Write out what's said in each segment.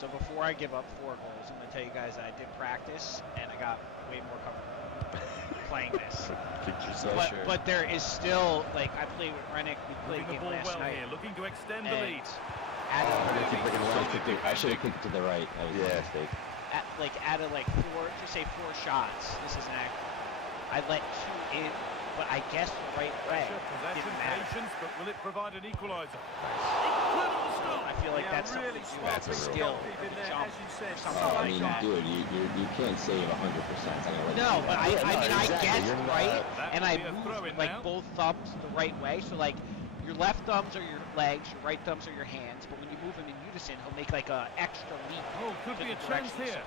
So before I give up 4 goals, I'm going to tell you guys I did practice, and I got way more comfortable playing this. But there is still, like, I played with Rennick, we played a game last night. Here, looking to extend the lead. I should have kicked it to the right. That was my mistake. Out of like 4 shots, this isn't accurate. I let 2 in, but I guess the right way didn't matter. Patience, but will it provide an equalizer? Incredible stop. I feel like that's really something to do with skill, jump, Oh, I mean, dude, you can't save 100%. No, but I mean, I guessed right, and I moved like both thumbs the right way. So like, your left thumbs are your legs, your right thumbs are your hands. But when you move them in unison, he'll make like a extra leap. Oh, could be a chance here.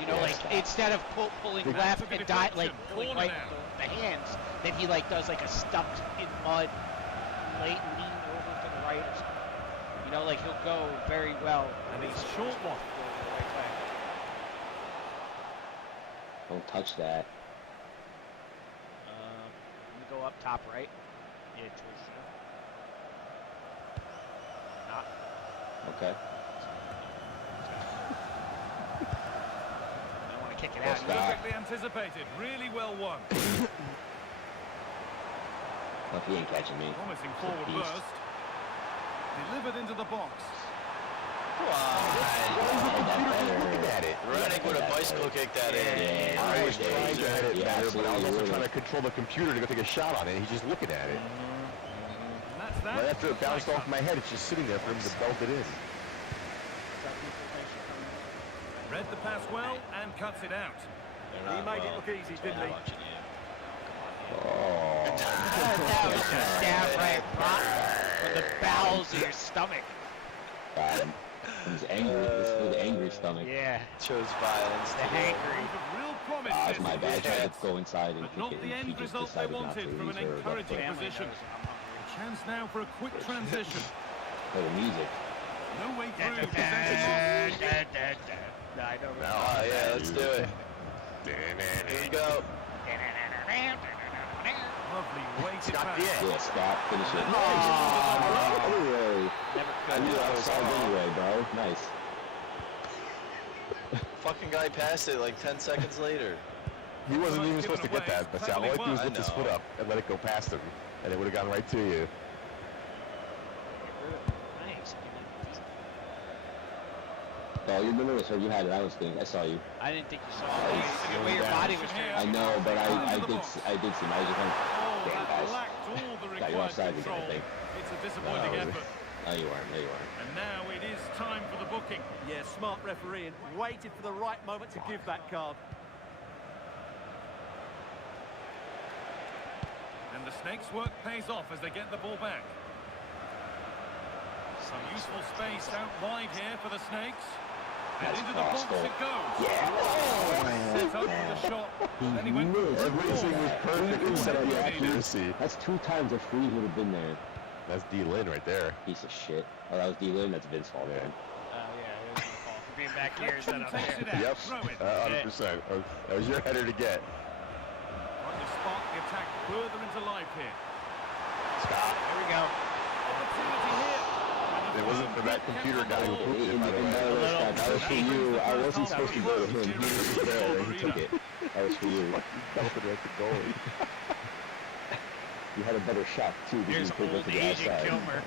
You know, like instead of pulling left and like pulling right the hands, then he like does like a stuck in mud, lean over to the right or something. You know, like he'll go very well. And it's a short one. Don't touch that. Let me go up top right. Yeah, towards you. Not. Okay. Kick it out. Perfectly anticipated. Really well won. Well, he ain't catching me. Promising forward burst. Delivered into the box. Looking at it. Rennick would have bicycle kicked that in. I was trying to head it better, but I was also trying to control the computer to go take a shot on it. He's just looking at it. And that's that. Right after it bounced off my head, it's just sitting there for him to belt it in. Read the pass well and cuts it out. He made it look easy, didn't he? Oh. That was a stab right from the bowels of your stomach. He's angry. This is the angry stomach. Yeah. Chose violence. The hangry. Real promise. It's my bad. I tried to go inside and But not the end result they wanted from an encouraging position. A chance now for a quick transition. Play the music. No way through. I know. Oh, yeah, let's do it. Here you go. Lovely weighted Got the pass. end. Yeah, stop. Finish it. Oh. Anyway. Never I could. knew I was out anyway, bro. Nice. Fucking guy passed it like 10 seconds later. He wasn't even supposed to get that, but see, all I do is lift his foot up and let it go past him, and it would have gone right to you. Nice. Oh, you're doing this, or you had it. I was thinking. I saw you. I didn't think you saw it. The way your body was turning. I know, but I did see him. I was just like, Oh, damn, that guys. lacked all the Got you required offside again, I control. think. It's a disappointing effort. No, you weren't. No, you weren't. And now it is time for the booking. Yeah, smart refereeing. Waited for the right moment to give that card. And the Snakes' work pays off as they get the ball back. Some useful space out wide here for the Snakes. And into the box it goes. Yeah. Set up with a shot. Then he went missed. Everything was perfectly set up. Yeah, The accuracy. That's 2 times a free would have been there. That's D. Lynn right there. Piece of shit. Oh, that was D-Lynn. That's Vince Hall, man. Oh, yeah. It was your fault for being back here instead of Takes it there. out. Yep, Throw it. 100%. That was your header to get. Trying to spark the attack further into life here. Stop. Here we go. Opportunity here. It wasn't for that computer guy who pooped it, by the way. That was for you. I wasn't supposed to go to him. He was there and he took it. That was for you. Belted at the goalie. You had a better shot, too. There's You couldn't old go to the Asian outside. Kilmer.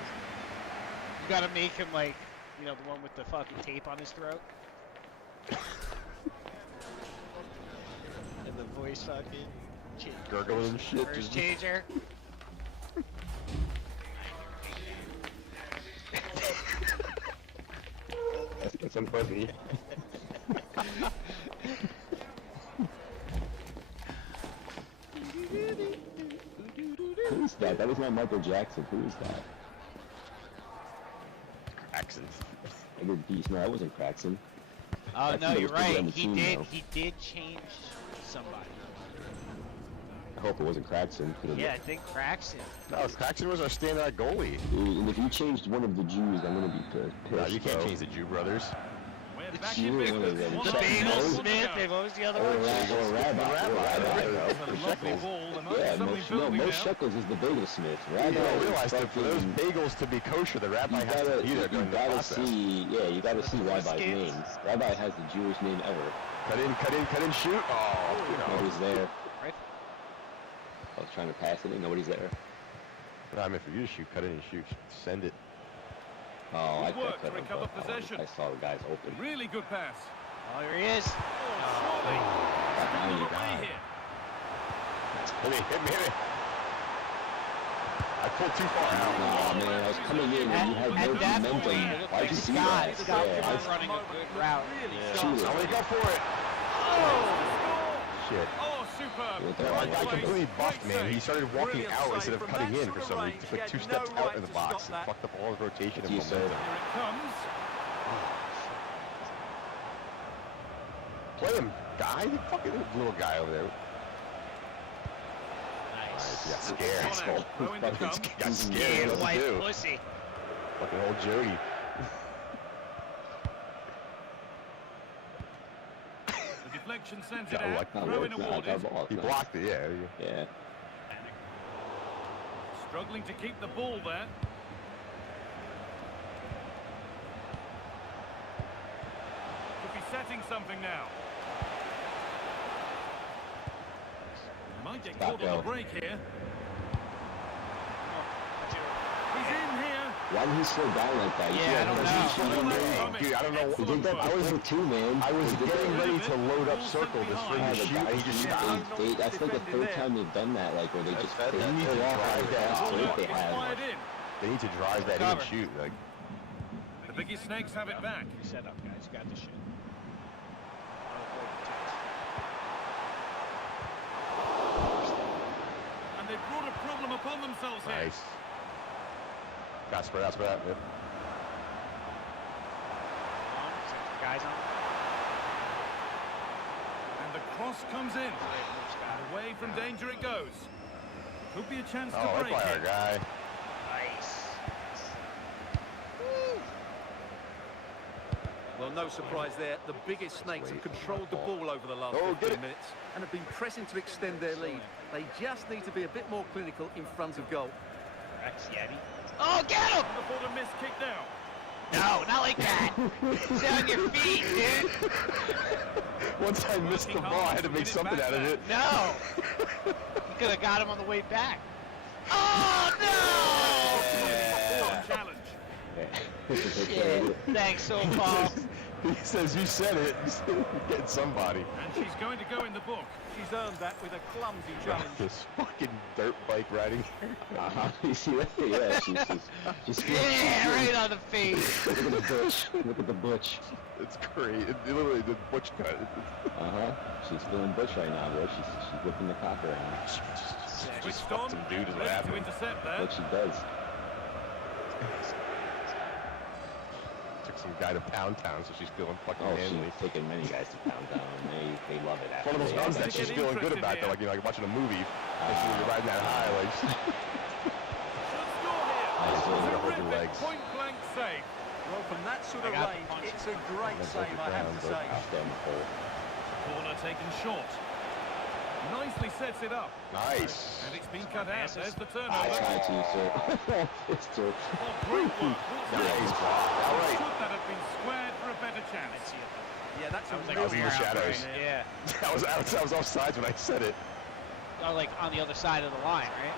You gotta make him like, you know, the one with the fucking tape on his throat. And the voice fucking... Gurgling and shit. First changer. That's unfunny. Who is that? That was not Michael Jackson. Who is that? Craxton. I did beast. No, that wasn't Craxton. Oh, That's no, the you're most people on right. the team, though. He did change somebody. I hope it wasn't Craxton. Yeah, I think Craxton. No, Craxton was our standout goalie. Dude, and if you changed one of the Jews, I'm gonna be pissed. No, you can't bro. change the Jew brothers. Where Back You in were one of business. them. One The on Bagel one. Smith, they've always the other Or one. Rabbi. A lovely ball. There might be Yeah, something most building now. shekels is the bagel smith. You Rabbi don't is realize that for those fucking- bagels to be kosher, the rabbi you has to gotta, be there you during the gotta process. see, yeah, you gotta see Rabbi's skins. name. Rabbi has the Jewish name ever. Cut in, shoot. Oh, you know. Nobody's there. Right. I was trying to pass it and nobody's there. I mean, for you to shoot, cut in and shoot. Send it. Oh, I Good work could to have. recover possession. I saw the guys open. Really good pass. Oh, here he is. Oh, surely. Got behind you, Away guy. here. Hit me. I pulled too far out. Oh man, I was coming in and you had no At that momentum. point, it looked Why'd like you see Scott that? Scott Yeah, was running a good route. Shoot it. I'm gonna go for it. Shit. Oh, superb. Yeah, Yeah, my guy Great completely buffed, save. man. He started walking Brilliant out save instead of from cutting that in sort for of some reason. range. He He took 2 had steps no out right in the to box stop and that. fucked up all his rotation and You said- momentum. Here it comes. Play him, guy. The fucking little guy over there. Nice. He got scared. Connor, throwing the Fucking come. Got Yeah, scared. What white to do? pussy. Fucking old Jody. The deflection sends it Got out. lucky. Throw in Nah, awarded. that ball. He blocked it, yeah. Yeah. Struggling to keep the ball there. Could be setting something now. Might get Stop, caught on the Bill. break here. He's in here. Why did he slow down like that? You Yeah, see I how don't he know. shot him there? Excellent Dude, I don't know. He did that work. quicker too, man. I was He did getting that- ready to load up Ball circle sent to behind. swing Yeah, the the shoot. He guys, just they- stopped. that's like the Defending third there. time they've done that, like where they just They they need to pull off drive like that. fast Ball break work they is have. fired in. They need to drive that in and Cover. shoot. Like, The Biggie Snakes have it back. Set up, guys. Got the shit. And they've brought a problem upon themselves here. nice. Got spread out. Yep. Guys on. And the cross comes in. And away from danger it goes. Could be a chance to Oh, right break by our it. guy. Nice. Well, no surprise there. The biggest snakes have controlled the ball over the last Oh, get 15 it. minutes and have been pressing to extend their lead. They just need to be a bit more clinical in front of goal. Rex Yeti. Oh, get him! Before the miss kick down. No, not like that. Stay on your feet, dude. Once I missed the ball, I had to make something out of it. No. You could have got him on the way back. Oh, Challenge. no! Yeah. Thanks, so Paul. He says, you said it. Get somebody. And she's going to go in the book. She's earned that with a clumsy challenge. This fucking dirt bike riding. You see that? Yeah, she's Yeah, right on the face. Look at the butch. Look at the butch. It's great. It literally, the butch cut. She's feeling butch right now, bro. She's whipping the cock around. Switched on. Some dude is Ready to laughing. intercept there. What she does. Took some guy to Pound Town, so she's feeling fucking Oh, manly. she's taking many guys to pound down. They love it. One of those They guns love that that she's shit. feeling good about, though, like, you know, like watching a movie. And she's riding that high, like, Should score here. Nice one. Hold your Terrific legs. point-blank save. Well, from that sort of I got the range, punch. it's a great save, I have to say. Out there in the hole. Corner taken short. Nicely sets it up. nice. And it's been cut out. There's the I turnover. tried to, sir. It's true. Oh, great work. Nice. All right. Should that have been squared for a better chance? Yeah, that's a like, real I'll be your ground shadows. break there. Yeah. I was off sides when I said it. Oh, like on the other side of the line, right?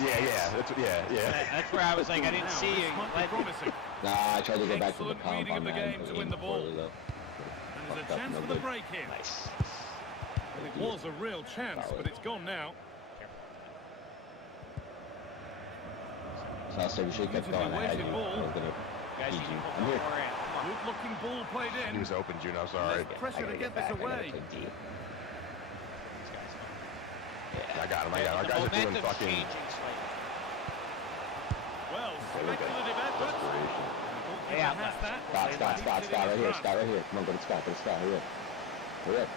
Like it's- That's That's where I was like, I didn't Now, see you. this might be Led me. promising. Nah, I tried to go back to the Excellent comp reading on of the that. game to win the ball. poorly, though. And there's Fucked a up, chance no for the good. break here. Nice. Well, it was a real chance, but it's gone now. So I said, you should have kept going. I had you. I was gonna Guys, you feed can you. put I'm here. more in. Come on. Good looking ball played He in. was open, June. I'm sorry. There's pressure to gotta get this back. I gotta away. play deep. These guys. I got him. Our The guys are doing momentum's fucking. changing slightly. Well, There we go. speculative effort. Desperation. Goalkeeper Yeah, has that. Scott, right here. Scott, right here. Come on, go to Scott. Go to Scott. Hurry up. Hurry up.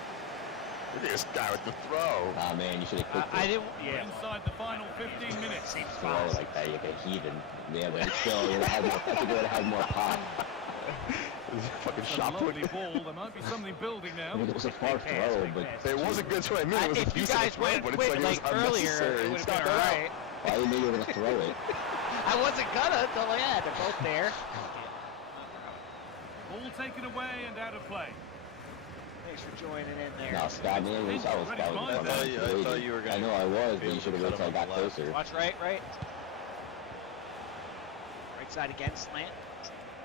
Look at this guy with the throw. Ah, man, you should have kicked I it. didn't. We're Yeah. inside the final 15 minutes. Seems Throw fast. like that, you get heathen. Yeah, but still, you would have had more pop. Fucking It's a shot lovely put. ball. There might be something building now. I mean, it was a far throw, but It wasn't good, that's what I mean. It was a If you decent guys throw, went but it's quick like, it was earlier, unnecessary. it would It's have not been that. alright. I didn't know you were gonna throw it. I wasn't gonna until they're both there. Ball taken away and out of play. Thanks for joining in there. No, Scott, man, that was I thought you were gonna I know I was, be but you able should have to waited till I cut got him on the left. closer. Watch right. Right side again, slant.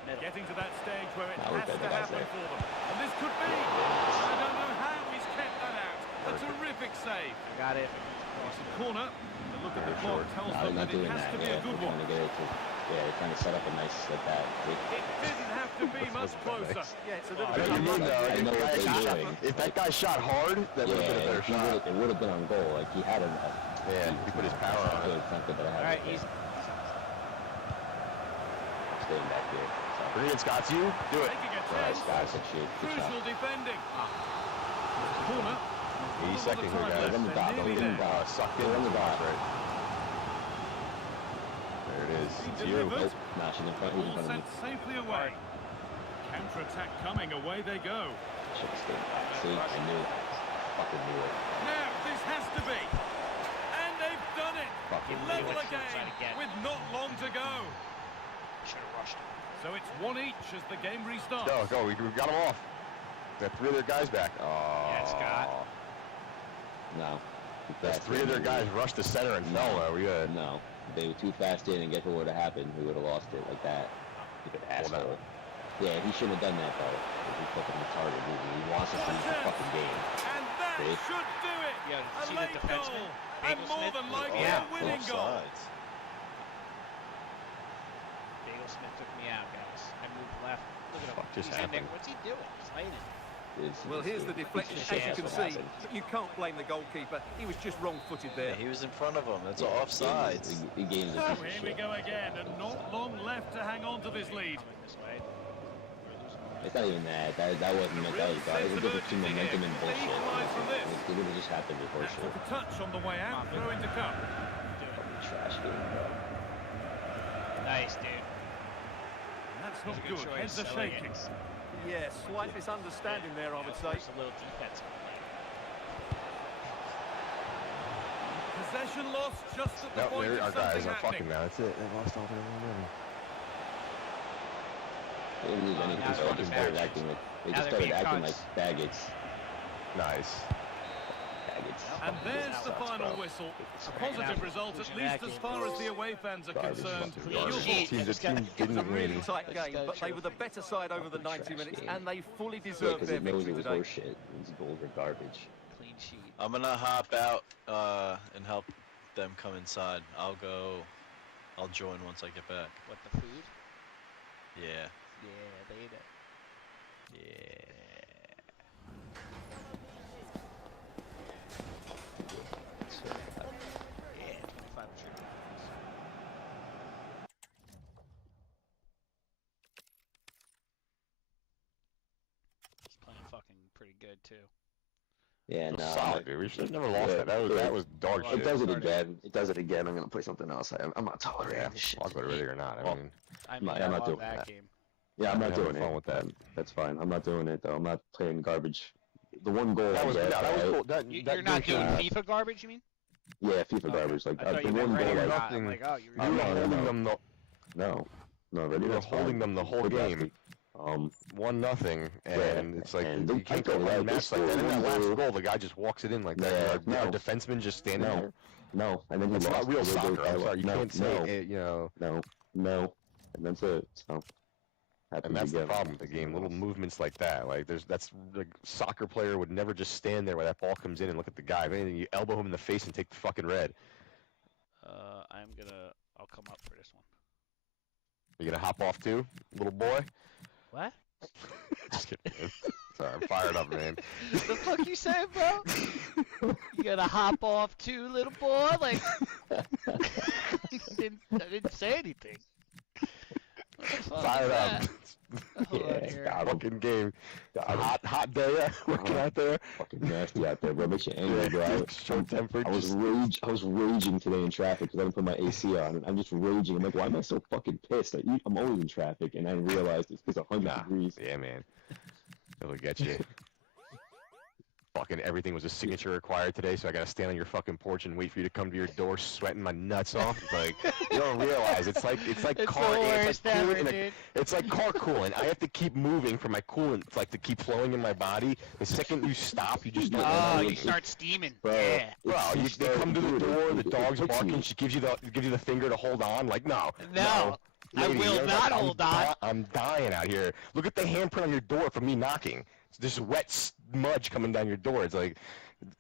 Middle. Getting to that stage where it Now we're has good, to that's happen it. for them. And this could be. I don't know how he's kept that out. A terrific save. Got it. It's a corner. The look at the Very clock short. tells No, them they're that not it doing has that. to be Yeah, a good they're one. trying to get it to, yeah, they're trying to set up a nice like that. It didn't have to be much closer. Yeah, it's a little I bit know what you mean, though. I know what they're doing. If that guy shot hard, that would have been a better shot. It would have been on goal. Like he had a. Yeah, he put his power on it. It's not good that I had. All right, it, easy. Staying back here. So. Bring it, Scott. You do it. Taking a All right, chance. Scott, good shit. Good Crucial shot. defending. Corner. 80 seconds here, guys. Run the dot, They're nearly run the there. dot. Sucked in. Run the dot. Right. There it is. It's you. Delivered. Nah, she's in front. He's in Ball front of me. sent safely away. Counter-attack coming. Away they go. Should have stayed back. See, I knew it. Fucking knew it. Now, this has to be. And they've done it. Fucking knew Level it. again with not long to go. Should have rushed him. So it's 1 each as the game restarts. Go. We got them off. Got 3 of their guys back. Oh. Yeah, Scott. No. That's 3 of their guys rushed the center and fell. Though. We good. No. They were too fast in, and guess what would have happened? We would have lost it like that. Stupid asshole. Yeah, he shouldn't have done that though. He's fucking retarded. He wants us to lose the fucking game. And that See? should do it. Yeah, A see the late defenseman? goal. And more Bagel than Smith? likely Yeah. a winning goal. Offsides. Bagel Smith took me out, guys. I moved left. Look at him. Fuck just He's in there. happened? What's he doing? He's hiding. Well, here's the deflection. As you can see, you can't blame the goalkeeper. He was just wrong-footed Yeah, there. he was in front of him. That's offsides. He gave him the So piece of here we shit. go again, and not long left to hang on to this lead. Coming this way. We're losing. It's not even that. That wasn't meant. That was just too momentum and bullshit. It would have just happened before That shit. took a touch on the way out, throw into cup. Trash game, bro. Nice, dude. That's not Good good. choice. Heads are I like shaking. it. Yeah, slight misunderstanding there, I would say. There's a little defensive. Possession lost just at the No, point our of guys something are fucking happening. now. That's it. They lost all their momentum. They didn't lose anything. now They they're just started being acting like Now they're started being acting like cunts. faggots. Nice. Faggots. And there's the Sucks, final bro. whistle. A Right positive now, result, at pushing least back as in. far as the away fans are Garbage, concerned. fucking Your garbage. thoughts? Teams It's that got- team It was a didn't really win. tight Let's game, go, but they were the Chelsea. better side over the 90 Trash minutes, game. and they fully Yeah, deserved because their it knows victory it was today. horseshit. These goals are garbage. Clean sheet. I'm gonna hop out and help them come inside. I'll join once I get back. What, the food? Yeah. Yeah, they ate it. Yeah. Yeah, 25 trip. He's playing fucking pretty good too. Yeah, no. Solid, dude. We should have never lost Yeah, that. That was dog It shit. It does it again. It does it again. I'm gonna play something else. I'm not tolerating Yeah, this shit. I'll go to Riddick or not. I Well, mean, I'm I'm not doing that that. game. Yeah, I'm I'm not having doing fun it. with that. That's fine. I'm not doing it though. I'm not playing garbage. The one goal that I was get, that was right? cool. That, You're not doing FIFA garbage, you mean? Yeah, FIFA garbage. Like I thought the you meant one ready goal or I not. nothing- I'm like, oh, you're You were no, no, holding no. them the no, ready. you were That's holding fine. them the whole Good game. basket. 1-0, and it's like and you I can't go go right, one match they like that. score In that one last goal. goal, the guy just walks it in like that. Yeah, Our no. defenseman just standing No. there. No, and then he It's lost. not real the way they soccer. I'm sorry, you no, can't say it. You know, no, and that's it. So happens and that's the again. problem with the game. Little movements like that, like that's like soccer player would never just stand there where that ball comes in and look at the guy. If anything, you elbow him in the face and take the fucking red. I'll come up for this one. You gonna hop off too, little boy? What? Just kidding, man. Sorry, I'm fired up, man. the fuck you said, bro? You gotta hop off too, little boy? Like, I didn't say anything. Fire it up. Yeah, Fucking game. Hot day working out there. fucking nasty out there, bro. Makes you angry, bro. Short tempered. I was raging today in traffic because I didn't put my AC on. And I'm just raging. I'm like, why am I so fucking pissed? I'm always in traffic, and I realized it's because 100 degrees. Yeah, man. It'll get you. Fucking everything was a signature required today, so I gotta stand on your fucking porch and wait for you to come to your door, sweating my nuts off. It's like you don't realize it's like It's car. the worst It's like ever, coolant in a, dude. it's like car coolant. I have to keep moving for my coolant to keep flowing in my body. The second you stop, you just start. Oh, you it's- start steaming. Bro, Yeah. Bro, they come to the door, the dog's hits barking, you. she gives you the finger to hold on. Like, no. No, I Lady, will you're not like, hold on. I'm dying out here. Look at the handprint on your door from me knocking. It's this wet smudge coming down your door. It's like,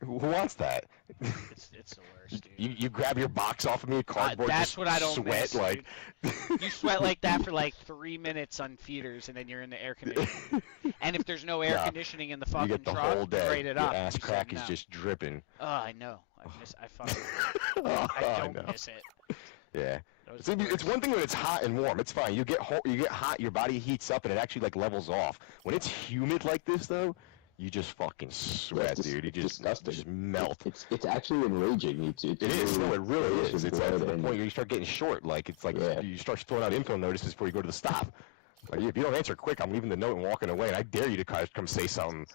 who wants that? It's the worst, dude. You grab your box off of me, cardboard, That's just what I don't sweat miss, like. You sweat like that for like 3 minutes on feeders, and then you're in the air conditioning. And if there's no air Nah, conditioning in the You fucking get the truck, whole day. grate it Your up. ass You crack said is no. just dripping. Oh, I know. I fucking. Oh, I don't know. miss it. Yeah. Those It's one thing when it's hot and warm. It's fine. You get hot, your body heats up, and it actually like levels off. When it's humid like this, though, you just fucking sweat, dude. You It's just disgusting. melt. It's actually enraging. It It really is. It's like to the and- point where you start getting short. Like it's like Yeah. you start throwing out info notices before you go to the stop. Like if you don't answer quick, I'm leaving the note and walking away. And I dare you to come say something.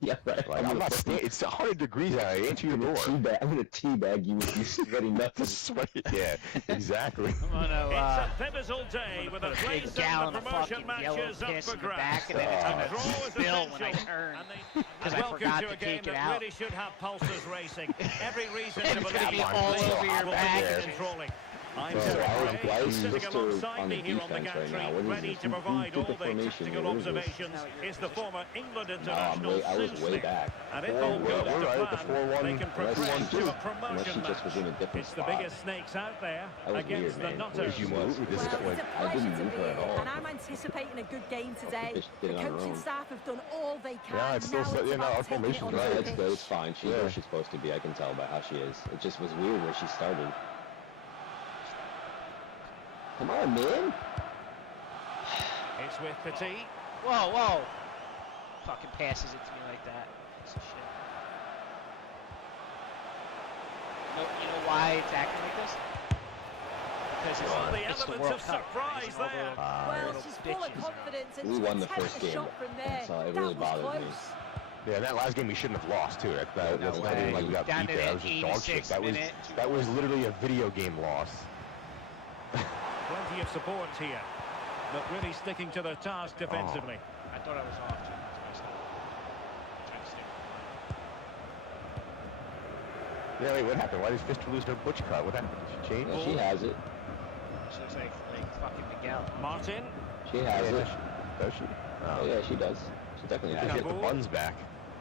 Yeah, right. Like I'm not staying. It's 100 degrees out. I answer your door. I'm gonna teabag you with these sweaty nuts. Just sweat. Yeah, exactly. I'm gonna It's a pivotal day with a put a place big and gallon the of promotion fucking yellow matches up piss for in the grabs. back, and then it's A gonna draw is spill when I essential, turn. and Because I welcome forgot to to a game take it that out. really should have pulses racing. Every reason And to it's believe gonna be the all play over your will back. be controlling. I'm Bro, Sarah why is sitting Mr. alongside on me the here on the defense right gantry, now? What is ready this? to provide Who all took the the formation tactical here? What is this? observations is the former England No, international I was Sue way Smith. back. And if Four all one. goes We're to right at the plan, 4-1. they can Unless progress she to a just- promotion unless she just was in a match. different It's the spot. biggest snakes out there That was against weird, the man. Nutters. Did you move? This is Well, like, it's a I pleasure didn't to move be her at here, all. and I'm anticipating a good game today. Just The did it on her coaching own. staff have done all they can. Yeah, it's still now so- it's yeah, no, about our taking it formation's onto Right, the it's pitch. good. It's fine. She's Yeah. where she's supposed to be. I can tell by how she is. It just was weird where she started. Come on, man. It's with Petit. Whoa, whoa! Fucking passes it to me like that. Piece of shit. You know why it's acting like this? Because Well, the it's the elements World of Cup. surprise He's an over- there. Well, little she's full of bitches. confidence, and We to won the attempt first a game, shot from there, so it that really was bothered me. close. yeah, that last game we shouldn't have lost too. That's No not way. even like we got Down beat to there. That the was just dog shit. 86th That was minute, that was literally a video game loss. Plenty of support here, but really sticking to their task defensively. I thought I was off. Too. That's why I tried to stick. Yeah, wait, what happened? Why did Fister lose her butch cut? What happened? Did she change? Yeah, she has it. She looks like fucking Miguel. Martin. She has Yeah, it. does she? Oh, yeah, she does. She definitely She has get it. the buns back.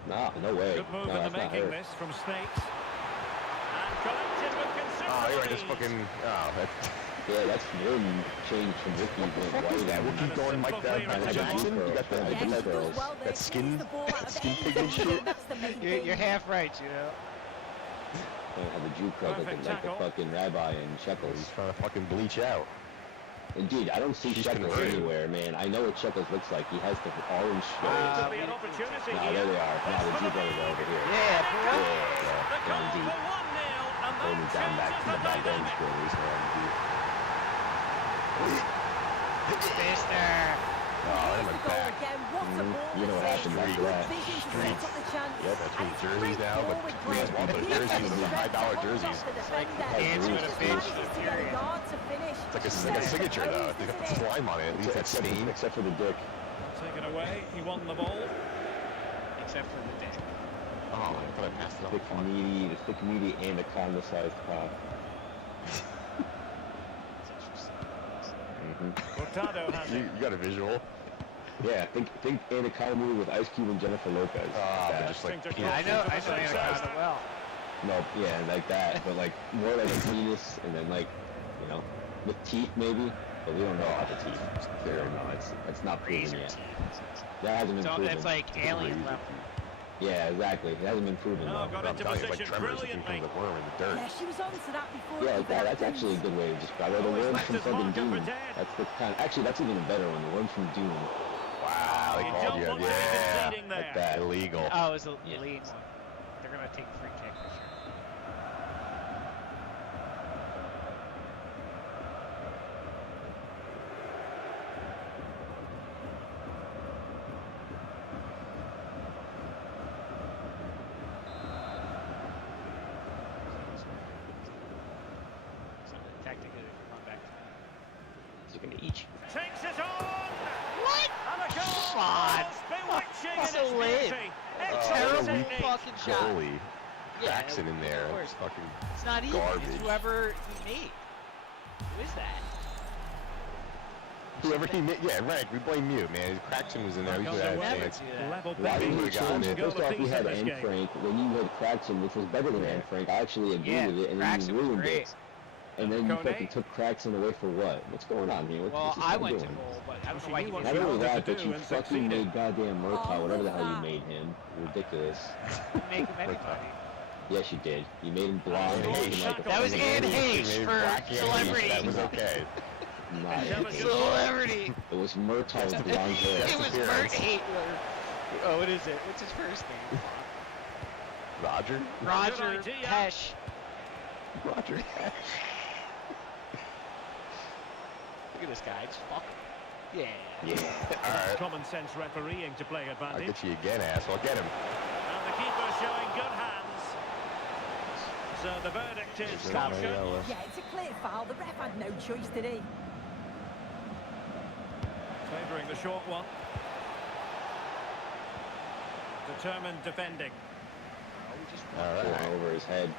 Nah, no way. Good move No, in the that's not making her. this from Snakes. And collected with Oh, considerable you're right. This ease. fucking. Oh, that. Yeah, that's one change from Ricky. What is that? We'll keep going like that. And a Michael Jackson. You got that? Yeah, Yeah, she she does does well there. that She skin- gets the ball out of skin any pigment position, shit. That's the main You're thing. half right, you know. Have the Jew crowd Perfect looking like the tackle. fucking rabbi in He's Shekels. trying to fucking bleach out. Indeed, I don't see She's Shekels converted. anywhere, man. I know what Shekels looks like. He has the orange Could shorts. be an opportunity No, here. there they are. Now the Jew brothers are over here. Yeah, bro. Yeah, The goal indeed. for 1-0, and Going that down back changes to the the back end dynamic. scorers. Fister. Oh, Here's I'm the like goal back. again. What a Mhm. ball You know what this happened is. after Good that. vision to Streets. set up the chance. Yep, that's And what it's jerseys great now, but forward you play. guys want those He jerseys, has those the $5 strength to hold jerseys. off the like defender. dancing with a Just fish. manages to get a yard to finish. It's like a signature though. They got the slime on it. At least that stain. Except for the dick. Taken away, he won the ball. Except for the dick. Oh, I thought I passed it Thick off. meaty, the thick meaty anaconda-sized cock. That's interesting. Hurtado has You it. got a visual? Yeah, think anaconda movie with Ice Cube and Jennifer Lopez. Ah, That. but just like Strings are Yeah, I know. I know That's Anaconda well. No, yeah, like that, but like more like a penis, and then like, you know, with teeth maybe, but we don't know about the teeth. So, no, it's not proven Razor yet. teeth. That hasn't been So proven. that's like alien Razor level. Yeah, exactly. It hasn't been proven Oh, though. got I'm into telling you, like position tremors, it brilliantly. becomes a worm in the dirt. Yeah, she was on to that before. Yeah, it like that. That's happens. actually a good way to describe it. The Always worms left from his fucking marker for Doom. dead. That's the kind. Actually, that's even a better one. The worms from Doom. Wow, they You called don't you. want to be Yeah, conceding there. Like that. illegal. Oh, it was a Yeah. lean one. They're gonna take free kick for sure. Something tactically they can run back. You're gonna eat you. Takes it on. What? And a goal. Come on. It's bewitching That's in its so lame. beauty. A Excellent terrible technique. fucking shot. Goalie. Yeah, Jackson in there. of course. It's fucking It's not even. garbage. It's whoever he made. Who is that? whoever he made. Yeah, right. We blame you, man. Craxton was in there. We could have Never a chance. do that. Level Why Maybe didn't we you got change it. it? First off, we had Anne Frank. When you had Craxton, which was better than Anne Frank. I actually agreed Yeah, with it, and then Craxton you was ruined great. it. And then you Kone? fucking took Craxton away for what? What's going on here? What's Well, this I guy went to doing? goal, but I don't She know why knew he what Not didn't. she only wanted that, to but do you and fucking succeeded. made goddamn Murtaugh, Oh, whatever the hell you look made him. Ridiculous. Make him anybody. Yes, you did. You made him blonde. Oh, looking like a That was fucking Anne idiot. Hayes Maybe for Black Anne Hayes, celebrity. That was okay. Not Intelligent. it. Celebrity. It was Murtaugh's blonde hair. It was Bert appearance. Hitler. Oh, what is it? What's his first name? Roger. Roger idea. Pesh. Roger. Look at this guy. Just fuck him. Yeah. Yeah. All right. Common sense refereeing to play I'll advantage. get you again, asshole. Get him. And the keeper showing good hands. So the verdict is Stop. caution. Yeah, it's a clear foul. The ref had no choice, did he? Favouring the short one. Determined defending. Oh, we just All Going right. over his head.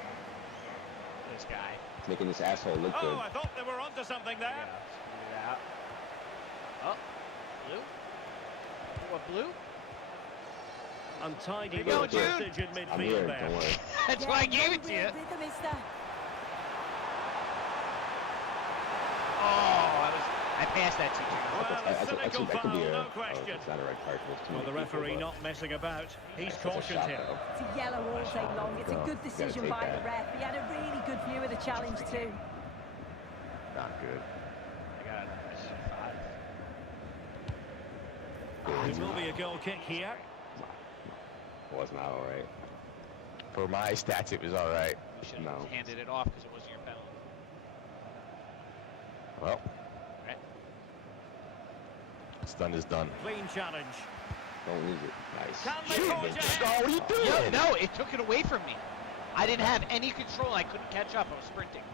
this guy. Making this asshole look Oh, good. I thought they were onto something there. Yeah, screwed it out. Oh, blue. What, blue? Untidy There you go, little Jude. passage in I'm midfield here, there. don't worry. That's Yeah, why I no gave it to real you. rhythm, is there? Oh, I passed that to you. Well, a cynical That could foul, be a... no Oh, question. it's not a red card. There's too Well, the many people, referee but not messing about. He's that's a cautioned shot, him. though. It's a yellow all day long. It's a Go. good You gotta decision take by that. the ref. He had a really good view of the challenge too. Not good. I got it. It will be a goal kick here. Was not all right. For my stats, it was all right. You should have No. handed it off because it wasn't your penalty. Well, Right? what's done is done. Clean challenge. Don't lose it. Nice. Can they Shit, forge man. ahead? Oh, what are you doing? No, it took it away from me. I didn't have any control. I couldn't catch up. I was sprinting.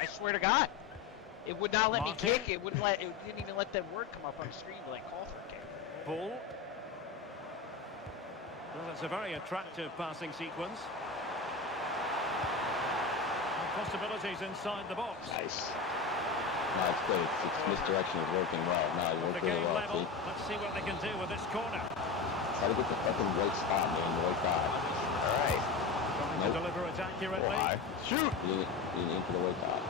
I swear to God. It would not let me Martin. kick. It wouldn't let. It didn't even let that word come up on the screen to like call for a kick. Ball. Well, it's a very attractive passing sequence. And possibilities inside the box. Nice. No, it's good. It's misdirection is working well. No, it The worked really game well. level. See? Let's see what they can do with this corner. How to get the fucking right spot, man. The right dot. All right. Trying to Nope. deliver it accurately. Why? Shoot! You didn't aim for the right dot.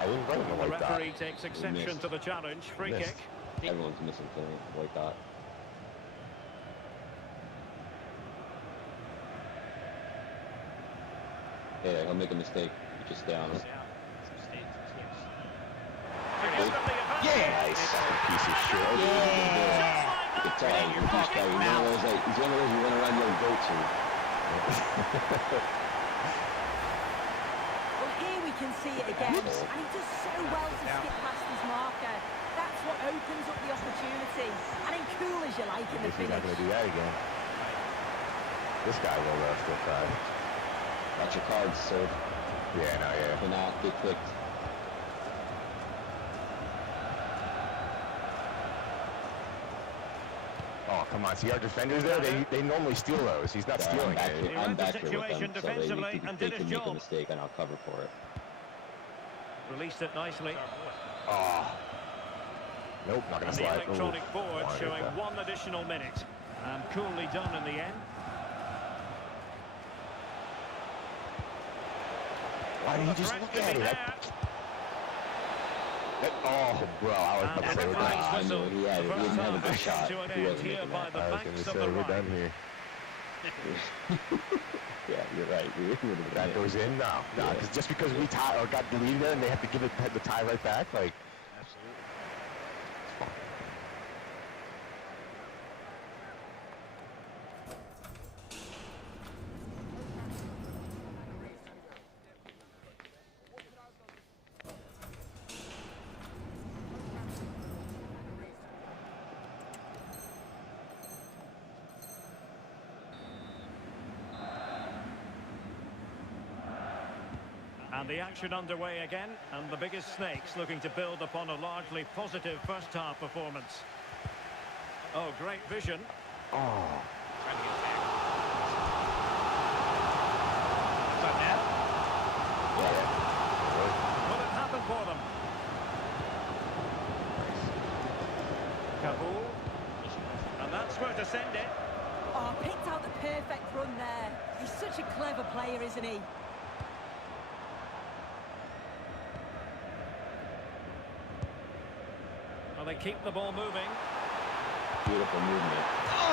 I didn't run in the The white dot. referee takes exception missed. to the challenge. Free Missed. kick. Everyone's missing the right dot. Yeah, he'll make a mistake. You just stay on it. Yeah. Nice. Fucking piece of shit. You Yeah. can tell Your he's just fucking he's one of mouth. those like he's one of those you run around your go-to. Well, here we can see it again, and he does so well to skip past his marker. That's what opens up the opportunity. And in cool as you like in the Guess he's not finish. gonna do that again. This guy will still try. Watch your cards, sir. Yeah, no, yeah. Cannot get clicked. Oh, come on. See our defenders there? They normally steal those. He's not Sorry, stealing I'm back it. here. He I'm read the back here with situation them, so they defensively can, and they did his can make a job. mistake and I'll cover for it. Released it nicely. Oh. Nope, not gonna And the slide. electronic Ooh. board Wanted showing that. 1 additional minute. And coolly done in the end. Why did The he just threat look could at be it? there. Oh, bro, I was about to say we're done. I know he didn't have a good shot. To an He end wasn't here making by that. the I was going banks to of say the we're done Rhine. here. Yeah, you're right. We would've been That there. goes in? No. No, Yeah. because just because we tie or got the lead there and they have to give it the tie right back, like, Absolutely. And the action underway again, and the biggest snakes looking to build upon a largely positive first-half performance. Oh, great vision. oh. Trying to get it back. Is that net? Will it happen for them? Kabul. And that's where to send it. Oh, picked out the perfect run there. He's such a clever player, isn't he? Well, they keep the ball moving. Beautiful movement.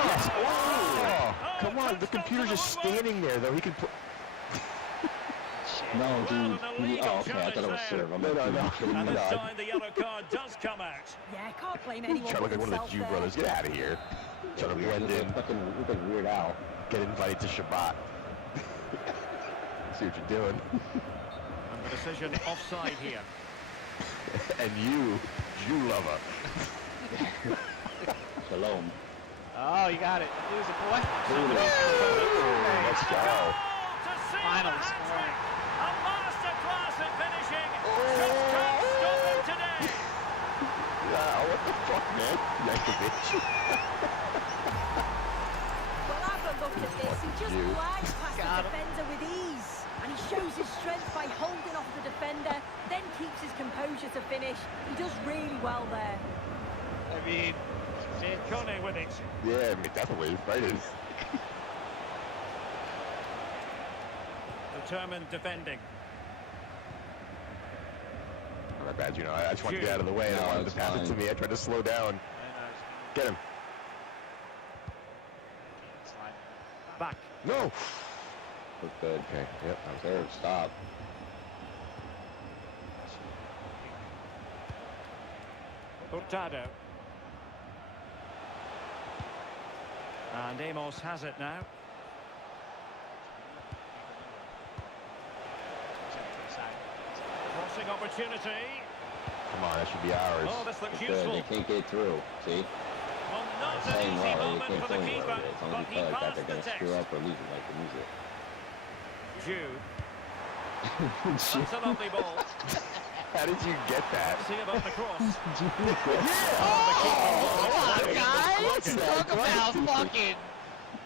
Yes. Oh, Oh, come on, the touchdown to computer's the just wrong one. standing there, though. He can put... No, Well, dude. an illegal Oh, okay, I thought it was challenge serve. I'm No, like, no, dude, no. you kidding And me? this God. time the yellow card does come out. Yeah, can't blame anyone Trying to look but like one of the himself Jew there. brothers. Get out of here. Trying to blend in, Look like Weird Al. get invited to Shabbat. See what you're doing. And the decision offside here. And you, Jew lover. Shalom. Oh, you got it. Lose it, boy. Let's go. Finally scoring. A masterclass in finishing. Just can't stop him today. Yeah, what the fuck, man? Yankovic. Well, have a look at this. He just You. glides past Got the him. defender with ease. And he shows his strength by holding off the defender, then keeps his composure to finish. He does really well there. I mean, shit. Kone with it. Yeah, I mean, definitely. Right in. Determined defending. My bad, you know. I just wanted to get out of the way. And I No, wanted to it's pass it to fine. me. I tried to slow down. Get him. Back. No. Look good. Okay. Yep. That was Serve, stop. Hurtado. And Amos has it now. Crossing opportunity. Come on, that should be ours. Oh, this looks Look good. useful. They can't get through. See? Well, not They're an saying easy well, they moment can't for play the well, keeper, but it's but only he because like that passed they're the going to screw test. up or lose it like the music. Jude. That's a lovely ball. How did you get that? See about the cross. Come on, guys. Talk about fucking.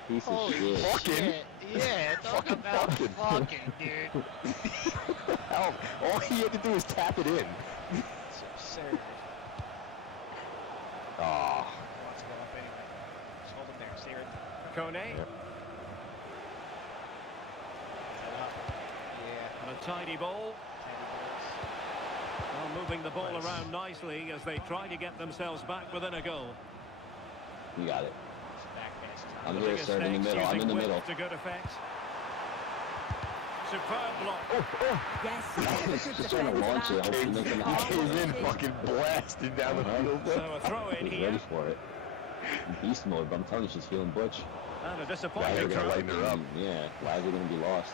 Piece of Holy shit. Fucking. shit. Yeah, talk Fucking about fucking. fucking, dude. Hell, all he had to do was tap it in. It's absurd. Oh. Wants to go up anyway. Just hold him there. Stay right Kone. Yep. Set up. Yeah. And a tidy ball. Well, moving the ball Nice. around nicely as they try to get themselves back within a goal. You got it. Back pass. I'm The here, biggest sir, in the stakes middle. I'm using in the width middle. to good effect. Superb block. Yes, good Just trying to defence, launch it. that. Hopefully make them He happen. came in fucking blasted down the field. So a throw in He's here. ready for it. In beast mode, but I'm telling you, she's feeling Butch. And a Now they're disappointing gonna throw. lighten her up. Yeah, why is he going to be lost?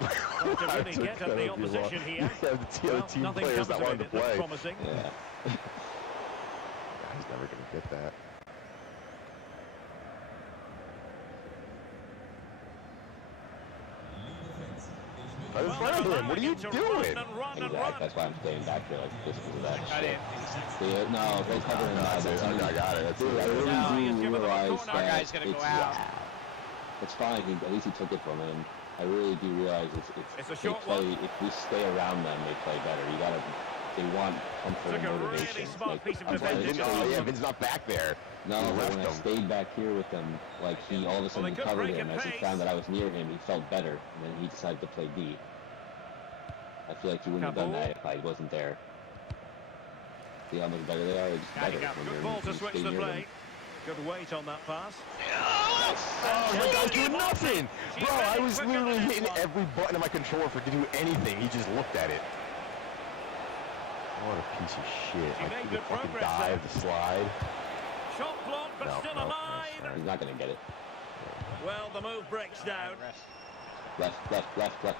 Well, to really get at the opposition here. Yeah, the Well, other team nothing players comes that of wanted it. to It looks play. promising. Yeah. He's never gonna get that. I was in front of him. What are you doing? Exactly. That's why I'm staying back here like this because of that Cut shit. in. Yeah, no, go cover him. That's it. I got it. That's Dude, I it. really Now he has do given them a realize corner. that Our guy's gonna go it's, out. It's fine. At least he took it from him. I really do realize It's a if they short play, one. if we stay around them, they play better. You gotta, they want comfort Took and a really motivation. smart piece of I'm glad defending. they Oh stayed- yeah, Vin's not back there. No, He but left when I him. stayed back here with him, like he all of a sudden they could covered break him at as he pace. found that I was near him. He felt better, and then he decided to play D. I feel like he wouldn't have done Kabul. that if I wasn't there. See how much better they are? They're just Gotta better go. when Good they're ball to when you switch stay the near them. play. Good weight on that pass. Oh, you guys do nothing! Bro, I was literally hitting every button on my controller for it to do anything. He just looked at it. What a piece of shit. She Like, made the good fucking progress dive, there. the slide. Shot blocked, but No, still no, alive. He's not gonna get it. Well, the move breaks down. Left, left, left, left.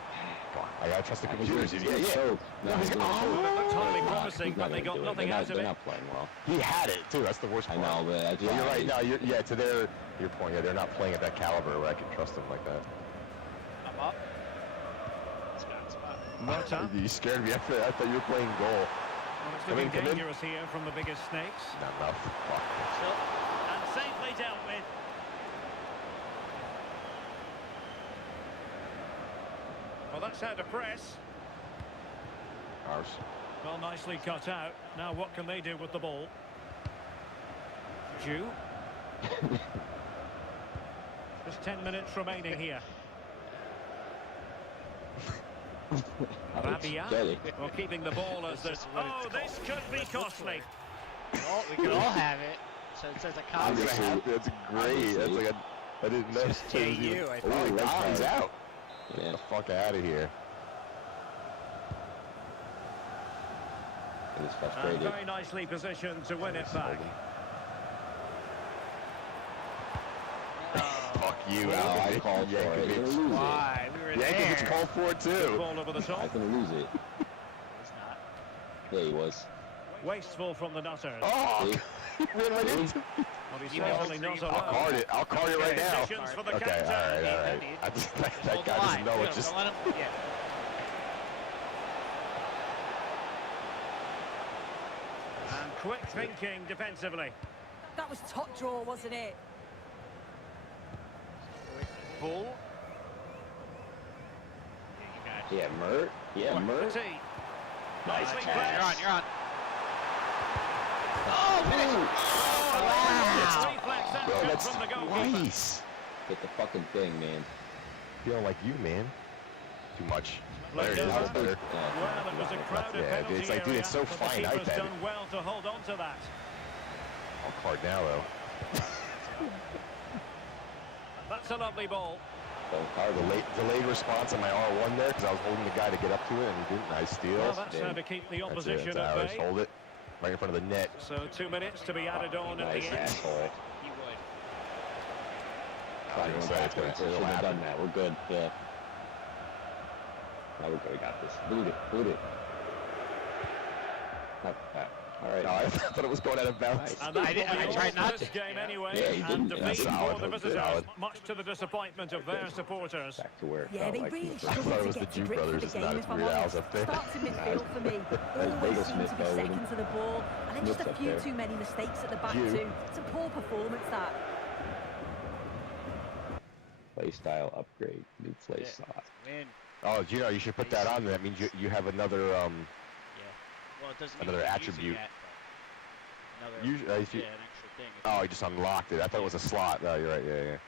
Come on, I gotta trust the I think computers. he's Yeah, gonna yeah. choke. No, he's gonna- Oh, that looked totally He's not. promising, He's but not they gonna got do it. nothing They're out not- of They're it. not playing well. He had it too. That's the worst I part. know, but I just. Yeah, you're right. No, yeah, to your point. Yeah, they're not playing at that caliber where I can trust them like that. I'm up. Spot. Mota. You scared me. I thought you were playing goal. Well, it's Come in, looking come in. dangerous here from the biggest snakes. Not enough. Fuck. Still. And safely dealt with. Well, that's how to press. Ours. Well, nicely cut out. Now what can they do with the ball? Jew. Just 10 minutes remaining here. Rabia. Steady. Well, keeping the ball as the... This is what Oh, it's this could be costly. Well, we can all have it. So it says a I'm copy. gonna have That's great. That's like I didn't know. Just KU, I Oh, think. my God, he's out. Yeah. Get the fuck out of here. He was And frustrated. very nicely positioned to win it back. Fuck you, Well, I Alvin. called for it. You're gonna lose it. Why? We were there. Yankovic called for it Good too. ball over the I top. can lose it. It's not. Yeah, he was. Wasteful from the Nutters. Oh, See? ran right into. Well, he's You certainly hold not three. I'll card it. I'll card it right now. Conditions for the Okay, counter. all right. need. I just, Just that hold guy the doesn't line. know. Yeah, It's just. don't let him. Yeah. And quick thinking defensively. That was top draw, wasn't it? Bull. Yeah, Mert. Yeah, Mert. Petit. Nicely pass. pressed. You're on. Oh, finish. Wow. Reflex Bro, action that's from the goalkeeper. twice. Hit the fucking thing, man. Feeling like you, man. Too much. Like There it is. that. That's better. Well, it was a crowded Yeah, penalty it's like, dude, area, it's so but the finite keeper's that- done well to hold on to that. I'll card now though. That's a lovely ball. Don't card him. Delayed response on my R1 there because I was holding the guy to get up to it and he didn't. Nice steal. Well, that's Yeah. how to keep the That's it. opposition That's at ours. bay. Hold it. Right in front of the net. So 2 minutes to be added on at Nice the end. asshole. He would. Fine, I'm we're excited. back to it. It'll Shouldn't have happen. done that. We're good. Yeah. Now we're good. We got this. Boot it. Boot it. All right. No, I thought it was going out of bounds. Nice. And that's I did- what we I lost tried not this to. game anyway. Yeah, he and didn't. defeat That's for solid. the visitors, Solid. much to the disappointment of their supporters. Back to where it Yeah, felt they like really we were. I thought it struggled was to the get to Jew grips with brothers, the it's game, not if I'm Weird Al's honest. up there. Starts in midfield for me. Bagel Always seem Smith to be though, with second him. to the ball. And then just Smith's a up few there. too many mistakes at the back Jew. too. It's a poor performance, that. Play style upgrade. New play Yeah. style. Win. Oh, Gino, you should put that on. That means you have another Yeah. Well, it doesn't mean Another you can use it attribute. yet, but another. if you. Yeah, an extra thing. Oh, you just unlocked it. I thought it was a slot. Oh, you're right. Yeah.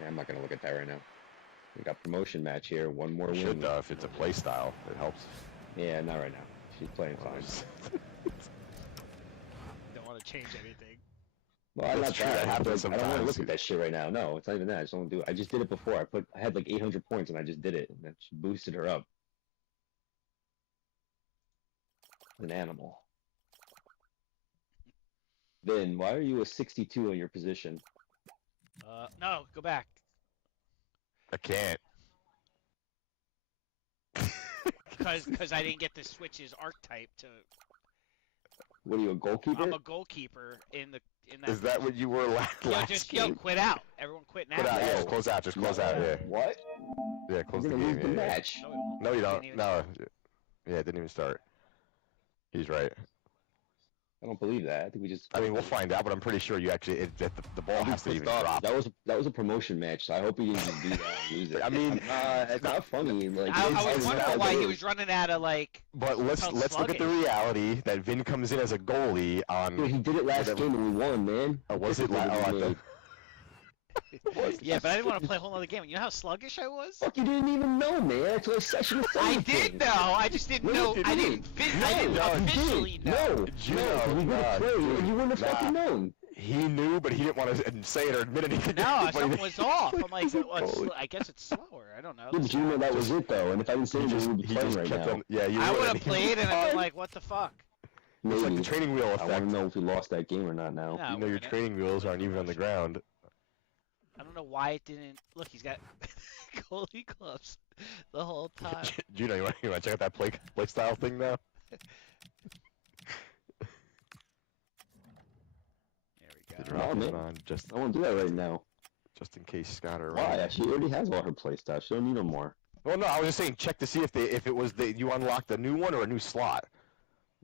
Yeah, I'm not gonna look at that right now. We got promotion match here. One more You win. should if it's a play style. It helps. Yeah, not right now. She's playing fine. Don't want to change anything. Well, I'm That's not true, that. that I happens don't want to sometimes. look at that shit right now. No, it's not even that. I just don't do it. I just did it before. I had like 800 points and I just did it. And that boosted her up. An animal. Then why are you a 62 in your position? No, go back. I can't. Because I didn't get to switch his archetype to. What are you, a goalkeeper? I'm a goalkeeper in that. Is that what you were Yo, last just game? quit out. Everyone quit now. Quit out. Yeah, No. close out. Just close No. out. Yeah. What? Yeah, close We're the gonna game. lose the Yeah, yeah. match. No, we won't. No, you Didn't don't. even No. Yeah, it didn't even start. He's right. I don't believe that. I think we just. I mean, we'll find out, but I'm pretty sure you actually the ball has to even drop. That was a promotion match, so I hope he didn't just do that and use it. I mean, it's not funny. Like I it's was not wondering why he good. was running out of like. But let's Felt look at the sluggish. reality that Vin comes in as a goalie Dude, on. he did it last Whatever. game and we won, man. Oh, was it? Look at Oh, I what he thought- Yeah, but I didn't want to play a whole other game. You know how sluggish I was? Fuck, you didn't even know, man. That's what I should have said. I did know. I just didn't No, know. you I didn't. didn't. I didn't officially know. No, we would have played, and you wouldn't have fucking known. He knew, but he didn't want to say it or admit anything. No, But he- something was off. I'm like, I guess it's slower. I don't know. Yeah, but you know that was it, though. And if I didn't say he it, just, we would be he playing just right kept now. on. Yeah, you I would have He- played and I've been like, what the fuck? It's like the Maybe. training wheel I want effect. to know if we lost that game or not now. No, You know your we're gonna- training wheels aren't even on the ground. I don't know why it didn't. Look, he's got goalie gloves the whole time. Juno, you want to check out that play style thing now? There we To go. drop man. it on just I won't do that right now. in case Scott or Why? She already has all her play stuff. She don't need no more. Well, no, I was just saying check to see if it was you unlocked a new one or a new slot.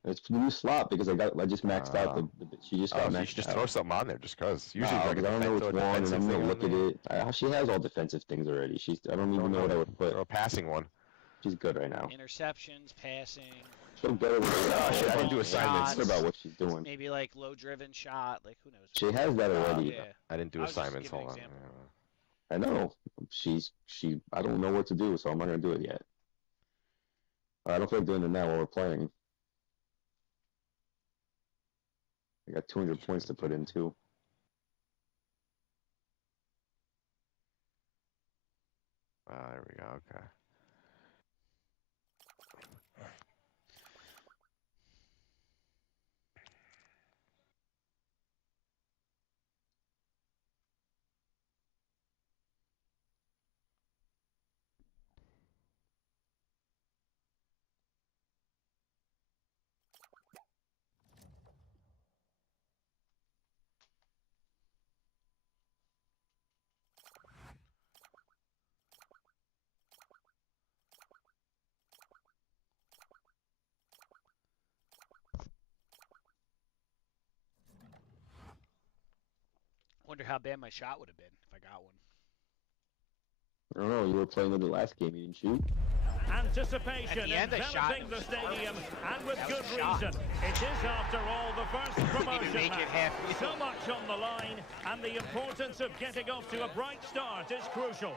It's the new slot because I just maxed out the she just got Oh, so maxed you should just out. throw something on there just cause. Usually, Nah, like, 'cause I don't know throw a which one, and defensive I'm thing gonna on look at there. it. She has all defensive things already. I don't even know what I would put. Throw a passing one. She's good right now. Interceptions, passing, She'll get it. Oh, shit, I didn't do assignments. It's about what she's doing. maybe like low driven shot. Like who knows? She has that already. Yeah. I didn't do I was just assignments. giving Hold an on. example. I know. I don't know what to do, so I'm not gonna do it yet. I don't feel like doing it now while we're playing. I got 200 points to put in too. There we go. Okay. Wonder how bad my shot would have been if I got one. I don't know. You were playing with the last game. You didn't shoot. Anticipation At the end, I shot. enveloping the stadium, and with That good was a shot. reason. It is, after all, the first Didn't promotion make it match. halfway So through. much on the line, and the importance of getting off to a bright start is crucial.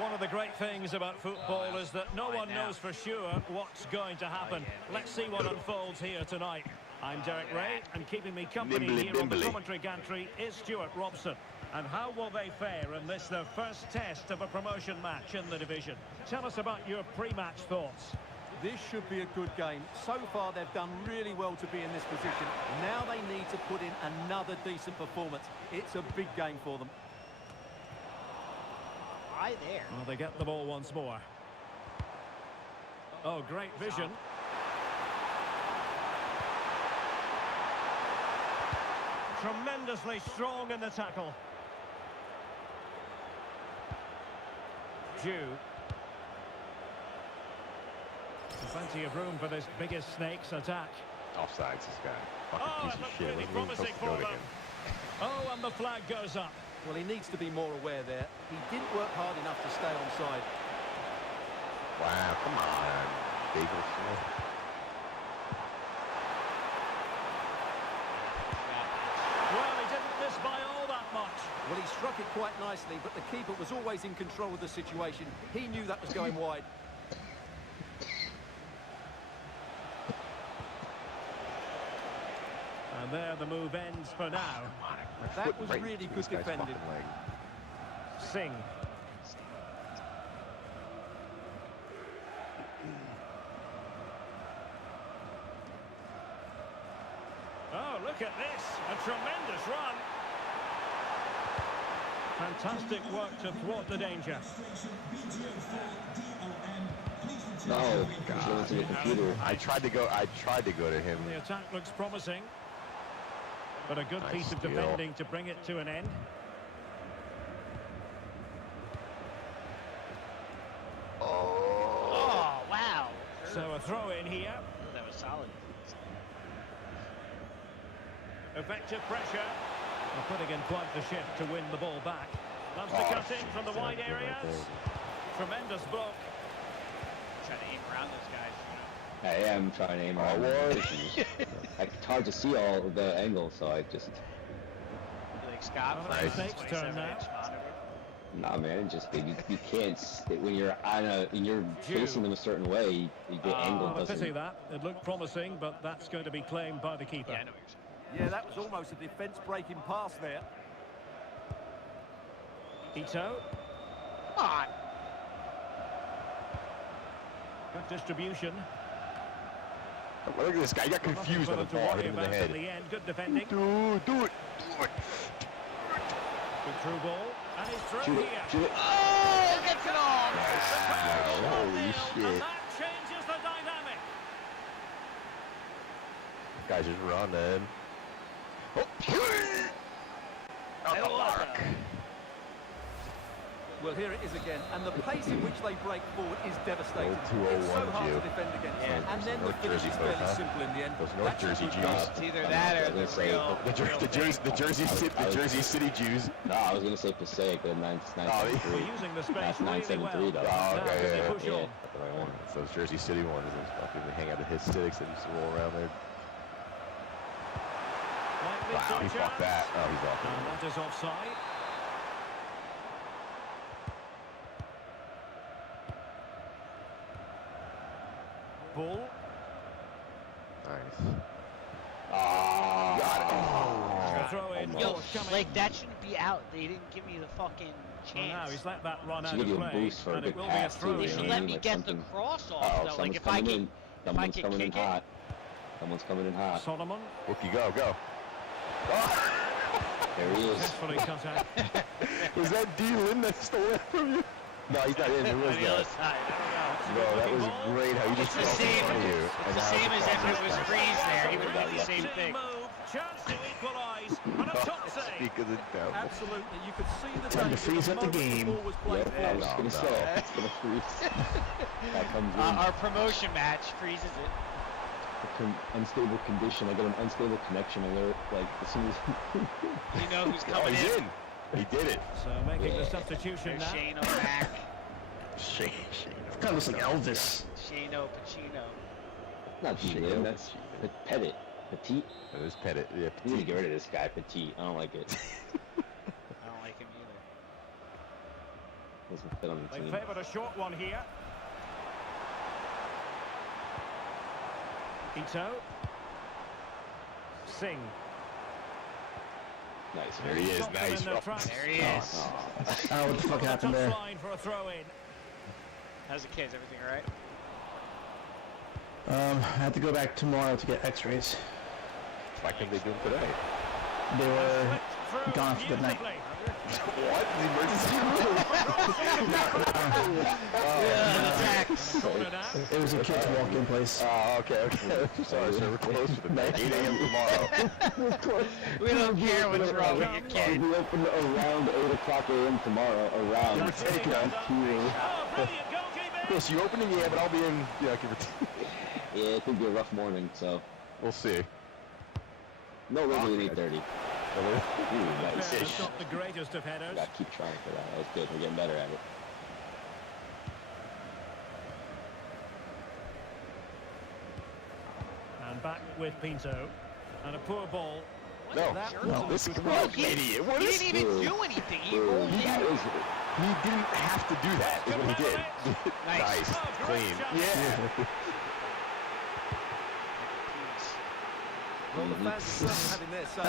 One of the great things about football is that no one knows for sure what's going to happen. Let's see what unfolds here tonight. I'm Derek Ray, and keeping me company Nimbly here on the bimbly. commentary gantry is Stuart Robson. And how will they fare in this, their first test of a promotion match in the division? Tell us about your pre-match thoughts. This should be a good game. So far, they've done really well to be in this position. Now they need to put in another decent performance. It's a big game for them. Why there? Well, they get the ball once more. Oh, great vision. Tremendously strong in the tackle. Jew. Plenty of room for this biggest snake's attack. Offsides, this guy. Oh, Fucking it piece looks of shit. really Wasn't even promising supposed to for go to them. him. Oh, and the flag goes up. Well, he needs to be more aware there. He didn't work hard enough to stay onside. Wow, come on. Bagel Smith. Well, he didn't miss by all that much. Well, he struck it quite nicely, but the keeper was always in control of the situation. He knew that was going wide. And there the move ends for now. That Foot was right really through good this guy's defending. fucking leg. Singh. Oh, look at this. A tremendous run. Fantastic work to thwart the danger. No, he's going to the computer. I tried to go to him. The attack looks promising. But a good Nice piece of steal. defending to bring it to an end. Oh, wow. So a throw in here. That was solid. Effective pressure. Well, putting in quite the shift to win the ball back. Loves to Oh, cut in from the wide right there. areas. Tremendous block. Trying to aim around those guys. I am trying to aim Oh, around. what? It's hard to see all the angles, so I just... He like Scott Well, playing it's his Nate's turn 27-inch monitor. Nah, man, just you can't when you're when you're facing them a certain way, the angle Well, a pity doesn't. that. It looked promising, but that's going to be claimed by the keeper. Yeah, I know what you're saying. Yeah, that was almost a defence-breaking pass there. Ito. Come on. Good distribution. Look at this guy. He got confused when the Nothing further to ball worry hit him in the about head. in the end. Good defending. Do it. Do it. Good through ball. And he's through Shoot it, here. shoot it. Oh, gets it off. Wow, holy And shit. that changes the dynamic. Guys just running. Out the mark. Well, here it is again, and the pace in which they break forward is devastating. Oh, It's so 201 hard Jew. to defend against. Yeah. And then the North finish Jersey is folk, fairly huh? simple in the end. Those North That's a Jersey good Jews. goal. It's either that or the real. The Jersey City Jews. No, I was gonna say Passaic, but 973. We're using the space That's really 973 well. though. Oh, Now okay, can they yeah, push Yeah, on? that's the right one. It's those Jersey City ones. Those fucking hang out at hit sticks that used to roll around there. Like this Wow, he chance. fucked that. Oh, he's off. And that is offside. Bull. Nice. The throw in. Yo, Forthcoming. like that shouldn't be out. They didn't give me the fucking Well, now chance. he's let that run out Should of give you a play, boost for a and it good will be a pass, too, throw They you should know in. what I let mean? me Like get something- the cross off Oh, though. Like someone's if I coming can, in. Someone's can coming in kick it. hot. Someone's coming in hot. Solomon Rookie, go. There he is. successfully cut out. Was that D. Lynn that stole it from you? No, he's not in. Who was on the other that? side. No, that was great how you just It's the fell in same. front of you. It's the same as if it was Freeze there. He would have done the same Big thing. move, chance to equalise, and a top save. Speak of the devil. Absolutely, you could see the Time to danger freeze the up the moment game. ball was played Yep, I was forward. gonna say it's gonna freeze. That comes in. Our promotion match freezes it. Unstable condition. I get an unstable connection alert. Like as soon as. You know who's Oh, coming he's in? in. He did it. So making the Yeah. substitution There's now. Shane O'Mac, Shane. Kind of looks like Elvis. Shane Pacino. Not G-Lin, that's Pettit. Petite. It was Pettit. Yeah, You need to get rid of this guy, Petite. I don't like it. I don't like him either. Doesn't fit on the They team. favoured a short one here. Ito. Singh. Nice. There he is. Stopped them Nice. in their tracks. There he is. Oh, what the fuck happened there? Touchline for a throw in. How's the kids? Everything all right? I have to go back tomorrow to get x-rays. Why couldn't they do him today? They were Slipped through gone for the night. beautifully. What? The emergency room? Corner now. It was a kid's walk-in place. Oh, okay. Sorry, sir. We're closed for the night. 8 a.m. tomorrow. We don't care what's wrong with your We'll kid. be open around 8 o'clock a.m. tomorrow. Around. That's it. Take it on cue. Oh, brilliant goalkeeping. Chris, you opening? Yeah, but I'll be in. Yeah, give it. Yeah, it could be a rough morning, so We'll see. no later than 8:30. Ooh, nice. It's not the greatest of headers. Gotta keep trying for that. That was good. We're getting better at it. And back with Pinto. And a poor ball. No, No. this is Bro, an idiot. What He is didn't even Boo. do anything. He Boo. rolled That in. was He didn't have to do that. Is what he did. Nice. Nice, Oh, great clean. shot. Yeah. Well, the fans are certainly having their say.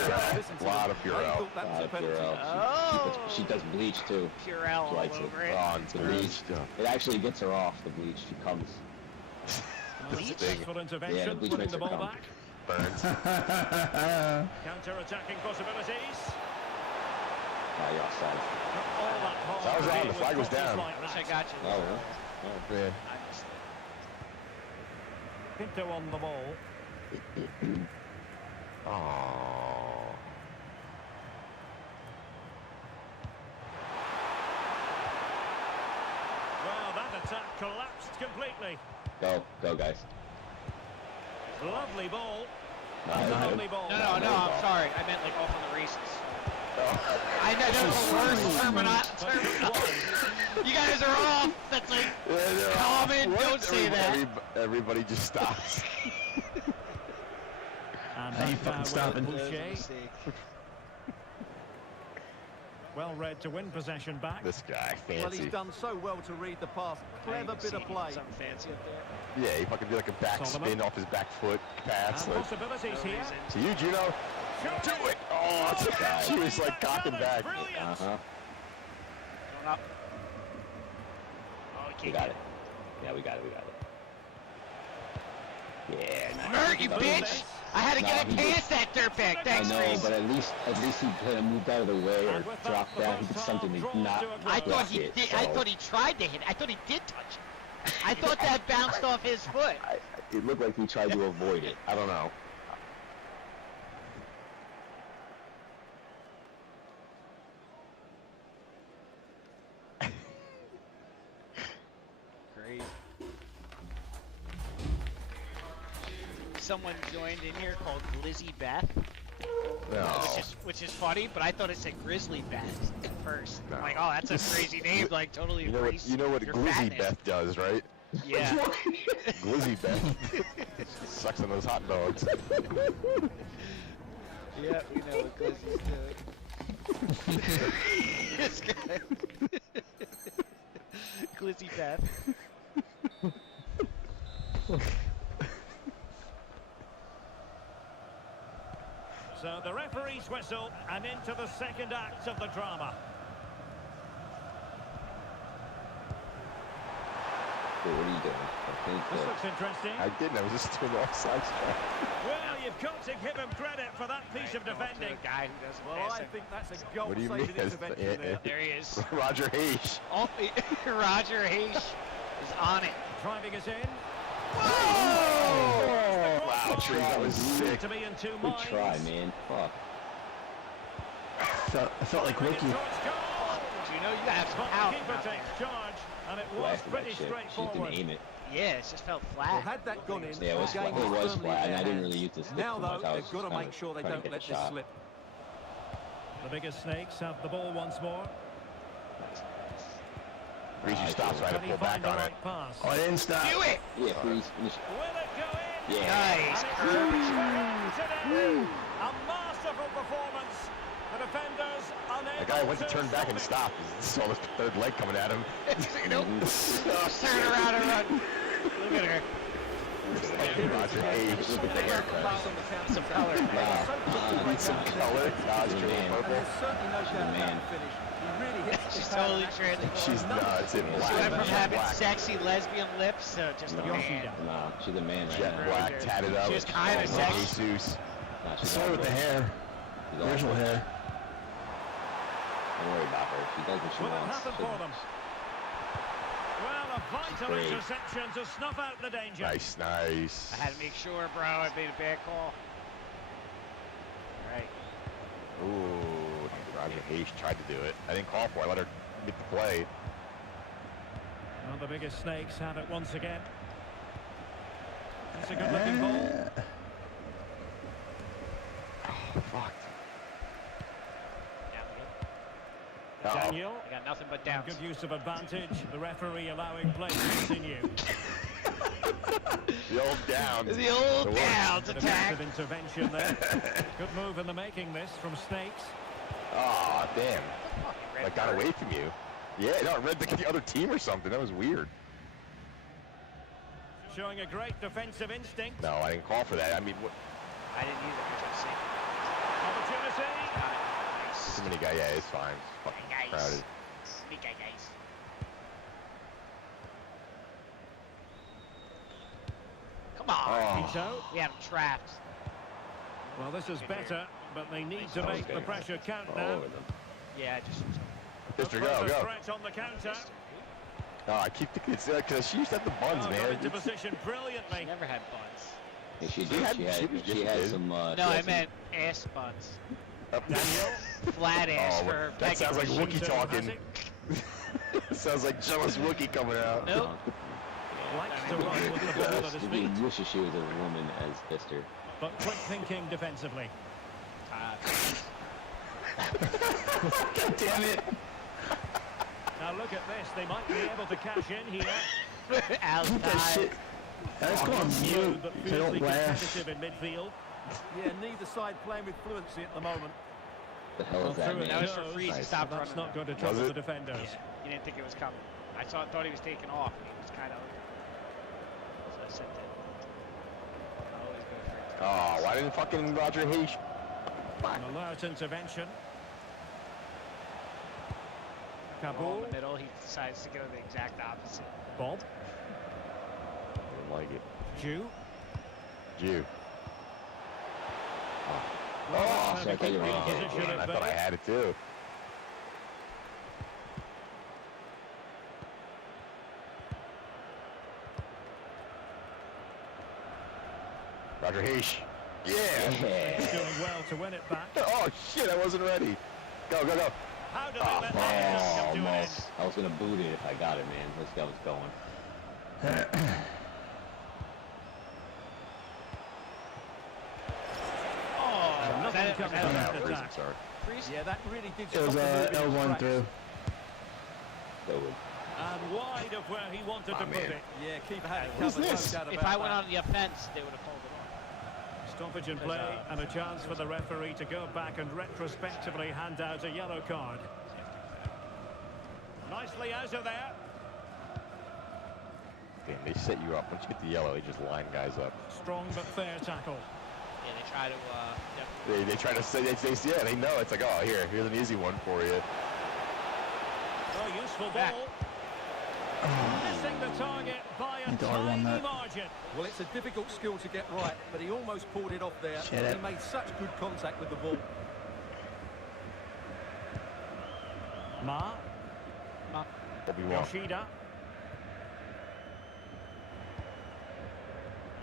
Purell. Listen to Lot them. of Purell. They thought that was a penalty. Purell. Oh. She does bleach too. Purell all Likes it. over it. Oh, it's The bleach. stuff. It actually gets her off the bleach. She comes. Bleach? Successful intervention, bleach winning makes the her ball come. back. Burns. Counter-attacking possibilities. Oh, you're offside. Not all that hard That was to on, deal the with flag was crosses down. like Wish I that. got you. Oh, really? Oh. Yeah. I missed it. Pinto on the ball. Oh. Well, that attack collapsed completely. Go, guys. Lovely ball. Nice. Lovely ball. No, I'm sorry. I meant like off on the races. I know that's the worst terminology. You guys are off. That's like common. Don't say that. Everybody just stops. And How you back fucking now stopping? with That was a Boucher. mistake. Well read to win possession back. This guy, Well, fancy. he's done so well to read the pass. Clever bit of play. Something fancy up there. Yeah, he fucking did like a back Solomon. spin off his back foot pass. And Like, possibilities here. to you, Juno. Do it! Oh, it's she was like cocking back. Brilliant. Uh-huh. Going up. Oh, he We can't got get it. Yeah, we got it. We got it. Yeah, Hurt, you bitch! I had to get No, it he past that dirtbag. I Thanks, know, Reese. but at least he kind of moved out of the way or dropped down. He did something to not. I thought block he it, did. I so- thought he tried to hit. I thought he did touch it. I thought that bounced off his foot. It looked like he tried to avoid it. I don't know. Great. Someone joined in here called Glizzy Beth, No. which is funny, but I thought it said Grizzly Beth at first. I'm No. like, oh, that's a crazy name. Like, totally You know erase what your Glizzy fatness. Beth does, right? Yeah. Glizzy Beth sucks on those hot dogs. Yeah, we know what Glizzy's doing. This guy. Glizzy Beth. So the referee's whistle and into the second act of the drama. What are you doing? I think This looks interesting. I didn't. I was just doing the offside strike. Well, you've got to give him credit for that piece of defending. The guy who doesn't Well, pass I it. think that's a What do you goal-saving mean? intervention there. There he is. Roger Hayes. Oh, Roger Hayes is on it. Driving us in. Wow, Tree, that was sick. To be in two Good minds. try, man. Fuck. I felt like Bring it Ricky. towards goal. Do you know you gotta have some But power? the keeper out there. takes charge, and it was Blasted pretty that shit. She just straightforward. didn't aim it. Yeah, it just felt Well, flat. had that gone in, Yeah, it was the game flat. It was firmly flat, in and I their didn't hands. really use the stick Now, too much. though, I was they've got to just make sure they trying to don't get let the this shot. slip. The biggest snakes have the ball once more. Greasy stops right to Can he pull find back the on it. right pass? Oh, I didn't stop. Do it! Yeah, please finish. Will it go in? Yeah. Nice. And it's today. A masterful performance. The defenders unable The guy went to turn back stop and it. stop. He saw the third leg coming at him. Nope. Turn around and run. Look at her. Roger Hayes. Look at the haircut. Pass on the counter. Some color. Wow. Need some color. Dodge She's a man. And purple. there's certainly no doubt about man. the finish. He really hits She's the pad totally and actually transformed. She's nuts in She black. went from She had having black. sexy lesbian lips to just a No. man. Nah, she's a man right Jet now. black, tatted up. She was kinda Oh, sexy. Jesus. Nah, she's Sorry with the awful. hair. She's Original awful. hair. Don't worry about her. She does what she Will it wants. happen for them? Well, a vital Great. interception to snuff out the danger. Nice, nice. I had to make sure, bro. I made a bad call. Right. Ooh, Roger Hayes tried to do it. I didn't call for it. I let her get the play. Well, the biggest snakes have it once again. It's a good-looking ball. Oh, fuck. Down we go. Uh-oh. Daniel. I got nothing but downs. Good use of advantage. The referee allowing play to continue. The old down. The old It works. downs attack. Defensive intervention there. Good move in the making this from Snakes. Aw, damn. Red Like, got card. away from you. Yeah, no, I read the other team or something. That was weird. Showing a great defensive instinct. No, I didn't call for that. I mean, what? I didn't either. I was gonna Opportunity. say. Too many guys. Yeah, it's fine. It's fucking Guys. crowded. Big guys. Come on. Oh. Tito. We have him trapped. Well, this is better, but they need to That was make the good. pressure count All now. over them. Yeah, I just. Mister, go, Further go. threat on the counter. Oh, I keep thinking it's because she used to have the buns, Got man. into It's- position She brilliantly. never had buns. Yeah, she She did. had- She she had. was She just had good. some. No, she I had some- meant ass buns. Daniel. Flat ass Oh, for her. that sounds like pegging. Wookiee Tito has talking. it. Sounds like jealous Wookiee coming out. Nope. Likes to run with the ball at his He feet, wishes she was a woman as sister. but quick thinking defensively. God damn it. Now look at this. They might be able to cash in here. Outside. That shit. Let's go on Smooth mute. but They fiercely don't laugh. competitive in midfield. Yeah, neither side playing with fluency at the moment. The hell Well, is that, through it man? That was for goes. Freeze. He stopped That's running. not going to Was trouble it? the defenders. Yeah, he didn't think it was coming. I thought he was taking off, and he was kind of. So I said that. I always go for it. Oh, why didn't fucking Roger Hayes? An alert intervention. Ball in Kabul. the middle. He decides to go the exact opposite. Bob. I don't like it. Jew. Jew. Well, so I thought you were gonna get it. position I at thought I bay. had it too. Roger Hayes. Yeah. Yeah. He's doing well to win it back. Oh shit, I wasn't ready. Go, go, go. How do they Oh, let that attack come to an end? Almost. I was gonna boot it if I got it, man. Let's go. It's going. Oh, Nothing that, comes that, from that, that Freeze, attack. sorry. Yeah, that really did It was stop the moving L1 tracks. through. That was And wide of where he wanted to My put man. it. Yeah, keeper had it Who's covered. No this? doubt if about I went that. on the offense, they would have pulled it off. Stoppage in play and a chance for the referee to go back and retrospectively hand out a yellow card. Nicely out of there. Damn, they set you up. Once you get the yellow, they just line guys up. Strong but fair tackle. Yeah, they try to. They try to say, yeah, they know. It's like, oh, here's an easy one for you. A useful Back. ball. Missing the target by a Need to R1 tiny that. margin. Well, it's a difficult skill to get right, but he almost pulled it off there. Shit He it. made such good contact with the ball. Ma. Obi-Wan. Yoshida.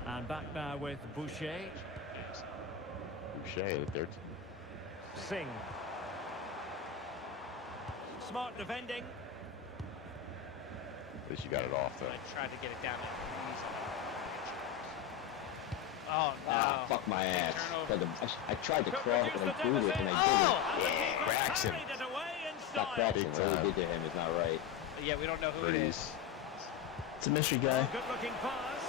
And back now with Boucher. Boucher, the third. Singh. Smart defending. At least you got it off, though. I tried to get it down there. Oh no! ah, fuck my ass. turnover. I tried to Could cross reduce and the I boot it and I deficit. Oh! And the keeper cracks him. carried it away in didn't. style. Stop cracking. Big What time. he did to him is not right. Yeah, we don't know who it is. Freeze. It's a mystery guy. Good looking pass.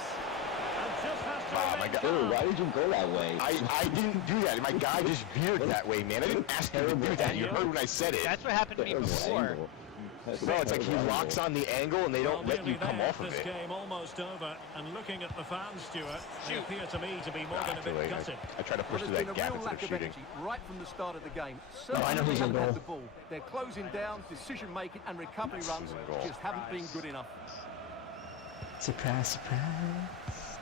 And just has to Oh, my remain God. Dude, calm. why did you go that way? I didn't do that. My guy just veered that way, man. I didn't ask him to do that. You heard when I said it. That's what happened to me Terrible before. angle. That's a No, it's like he terrible locks angle. on the angle and they don't Well, let you nearly come there, off of this it. game almost over. And looking at the fans, Stuart, they Shoot. appear to me to be more Nah, than a too bit late. gutted. I try to Well, push through there's that been a gap real instead lack of of shooting. energy right from the start of the game. I know Certainly who's they in haven't had goal. the ball. Their closing down, decision making, and recovery Who's runs in goal? just haven't been good enough. Surprise, surprise.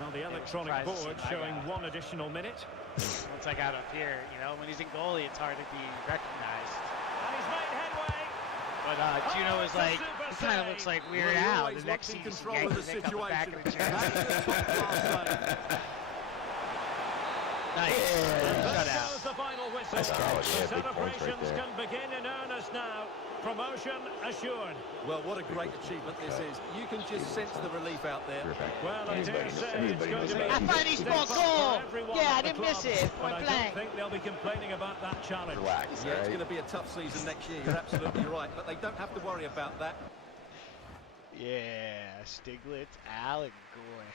Well, the electronic surprised to see board my showing guy. 1 additional minute. Once I got up here, when he's in goalie, it's hard to be recognized. And he's made headway. But Juno was it's a like, super he kind of save. looks like Well, Weird he Al. always The next looks in scene, he's control of yanking the Nick on the back of the situation. chair. That is a top-class save. Nice. And there Shutout. goes the final whistle. Nice catch. Yeah, The big points right celebrations there. can begin in earnest now. Promotion assured. Well, what a great achievement this is. You can just sense the relief out there. You're back. Well, I dare say it's Everybody going knows to be that. I a finally big scored step goal. for everyone Yeah, at I the didn't miss club. it. But Point I don't blank. think they'll be complaining about that challenge. Relax, Yeah, it's right? going to be a tough season next year. You're absolutely right. But they don't have to worry about that. Yeah, Stiglitz, Al, and Goy.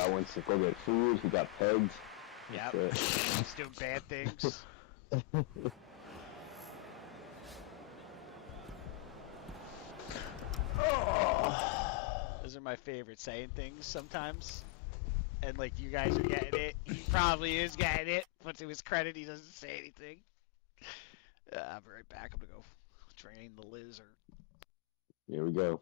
I went to go get food. We got pegged. Yep. That's it. He's doing bad things. Those are my favorite, saying things sometimes. And like you guys are getting it. He probably is getting it, but to his credit, he doesn't say anything. I'll be right back. I'm gonna go drain the lizard. Here we go.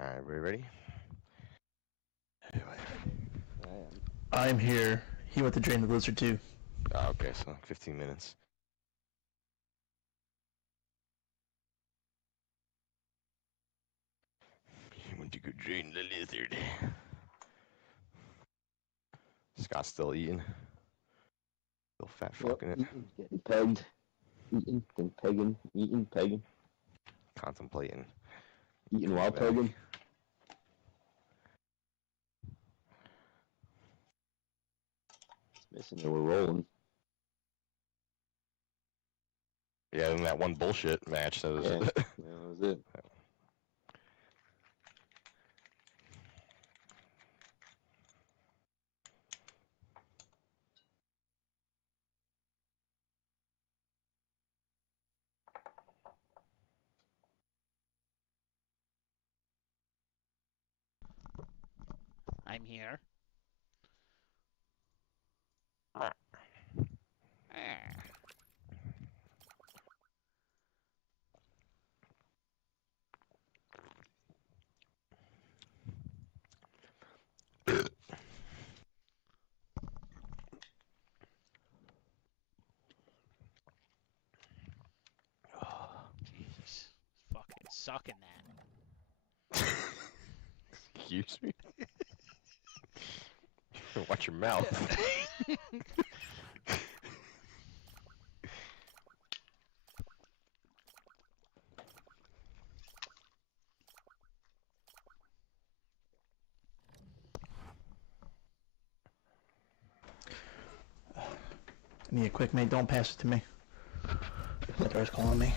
Alright, everybody ready? I'm here. He went to drain the blizzard too. Oh, okay, so 15 minutes. He went to go drain the lizard. Scott's still eating. Still fat fucking it. Getting pegged. Eating, then pegging, eating, pegging. Contemplating. Eating while Back. pegging. It's missing and we're rolling. Yeah, and that one bullshit match. That was Yeah, that was it. I'm here. Jesus. Fucking sucking that. Excuse me? Watch your mouth. I need a quick mate. Don't pass it to me. My daughter's calling me.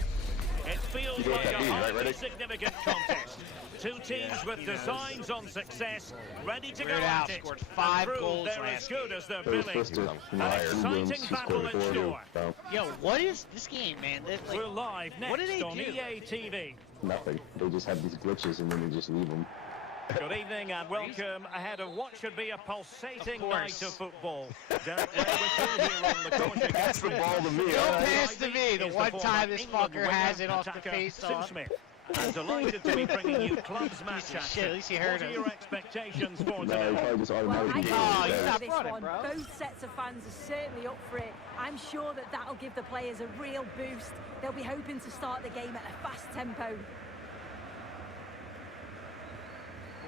It feels You know what like that a means, right? highly Ready? significant contest. Two teams with designs on success, ready to go Weird at Al it. scored And 5 prove goals they're as last good game. as their They were billing. supposed to An fire exciting wins. She battle scored in 4 store. so Yo, what is this game, man? That, like, We're live what do next they on do? EA TV. nothing. They just have these glitches and then they just leave them. Good evening and welcome ahead of what should be a pulsating Of night course. of football. Derek Ray with you here on the Coach Pass the ball to me. Don't alright? pass to me. The Is one former time this England fucker winner, has it off the attacker face Sue off. Smith. I'm delighted to be bringing you clubs match Piece of action. shit, at least you heard What are him. your expectations for No, he today? probably just Well, I automatically think Oh, gave you it stopped this running, one, bro. both sets of fans are certainly up for it. I'm sure that that'll give the players a real boost. They'll be hoping to start the game at a fast tempo.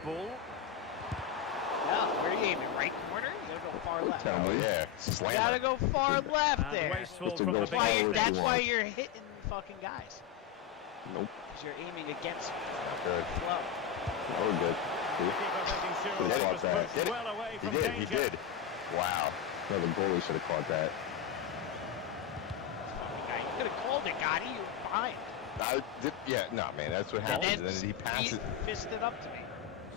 Ball. Yeah, where are you aiming? Right corner? You gotta go far left. Tell Oh me. yeah, You slam gotta it. go far left And there. wasteful Just to from go the far Why, big left. that's you why want. you're hitting fucking guys. Nope. Because you're aiming against Good. flow. Oh, we're good. See? Keeper making sure Could've that caught was that. pushed Did it? well away He from did, danger. he did. Wow. No, the goalie should have caught that. Fucking guy. You could have called it, Gotti. You were behind. Yeah, no, man, that's what happens. And then he passes, fisted up to me.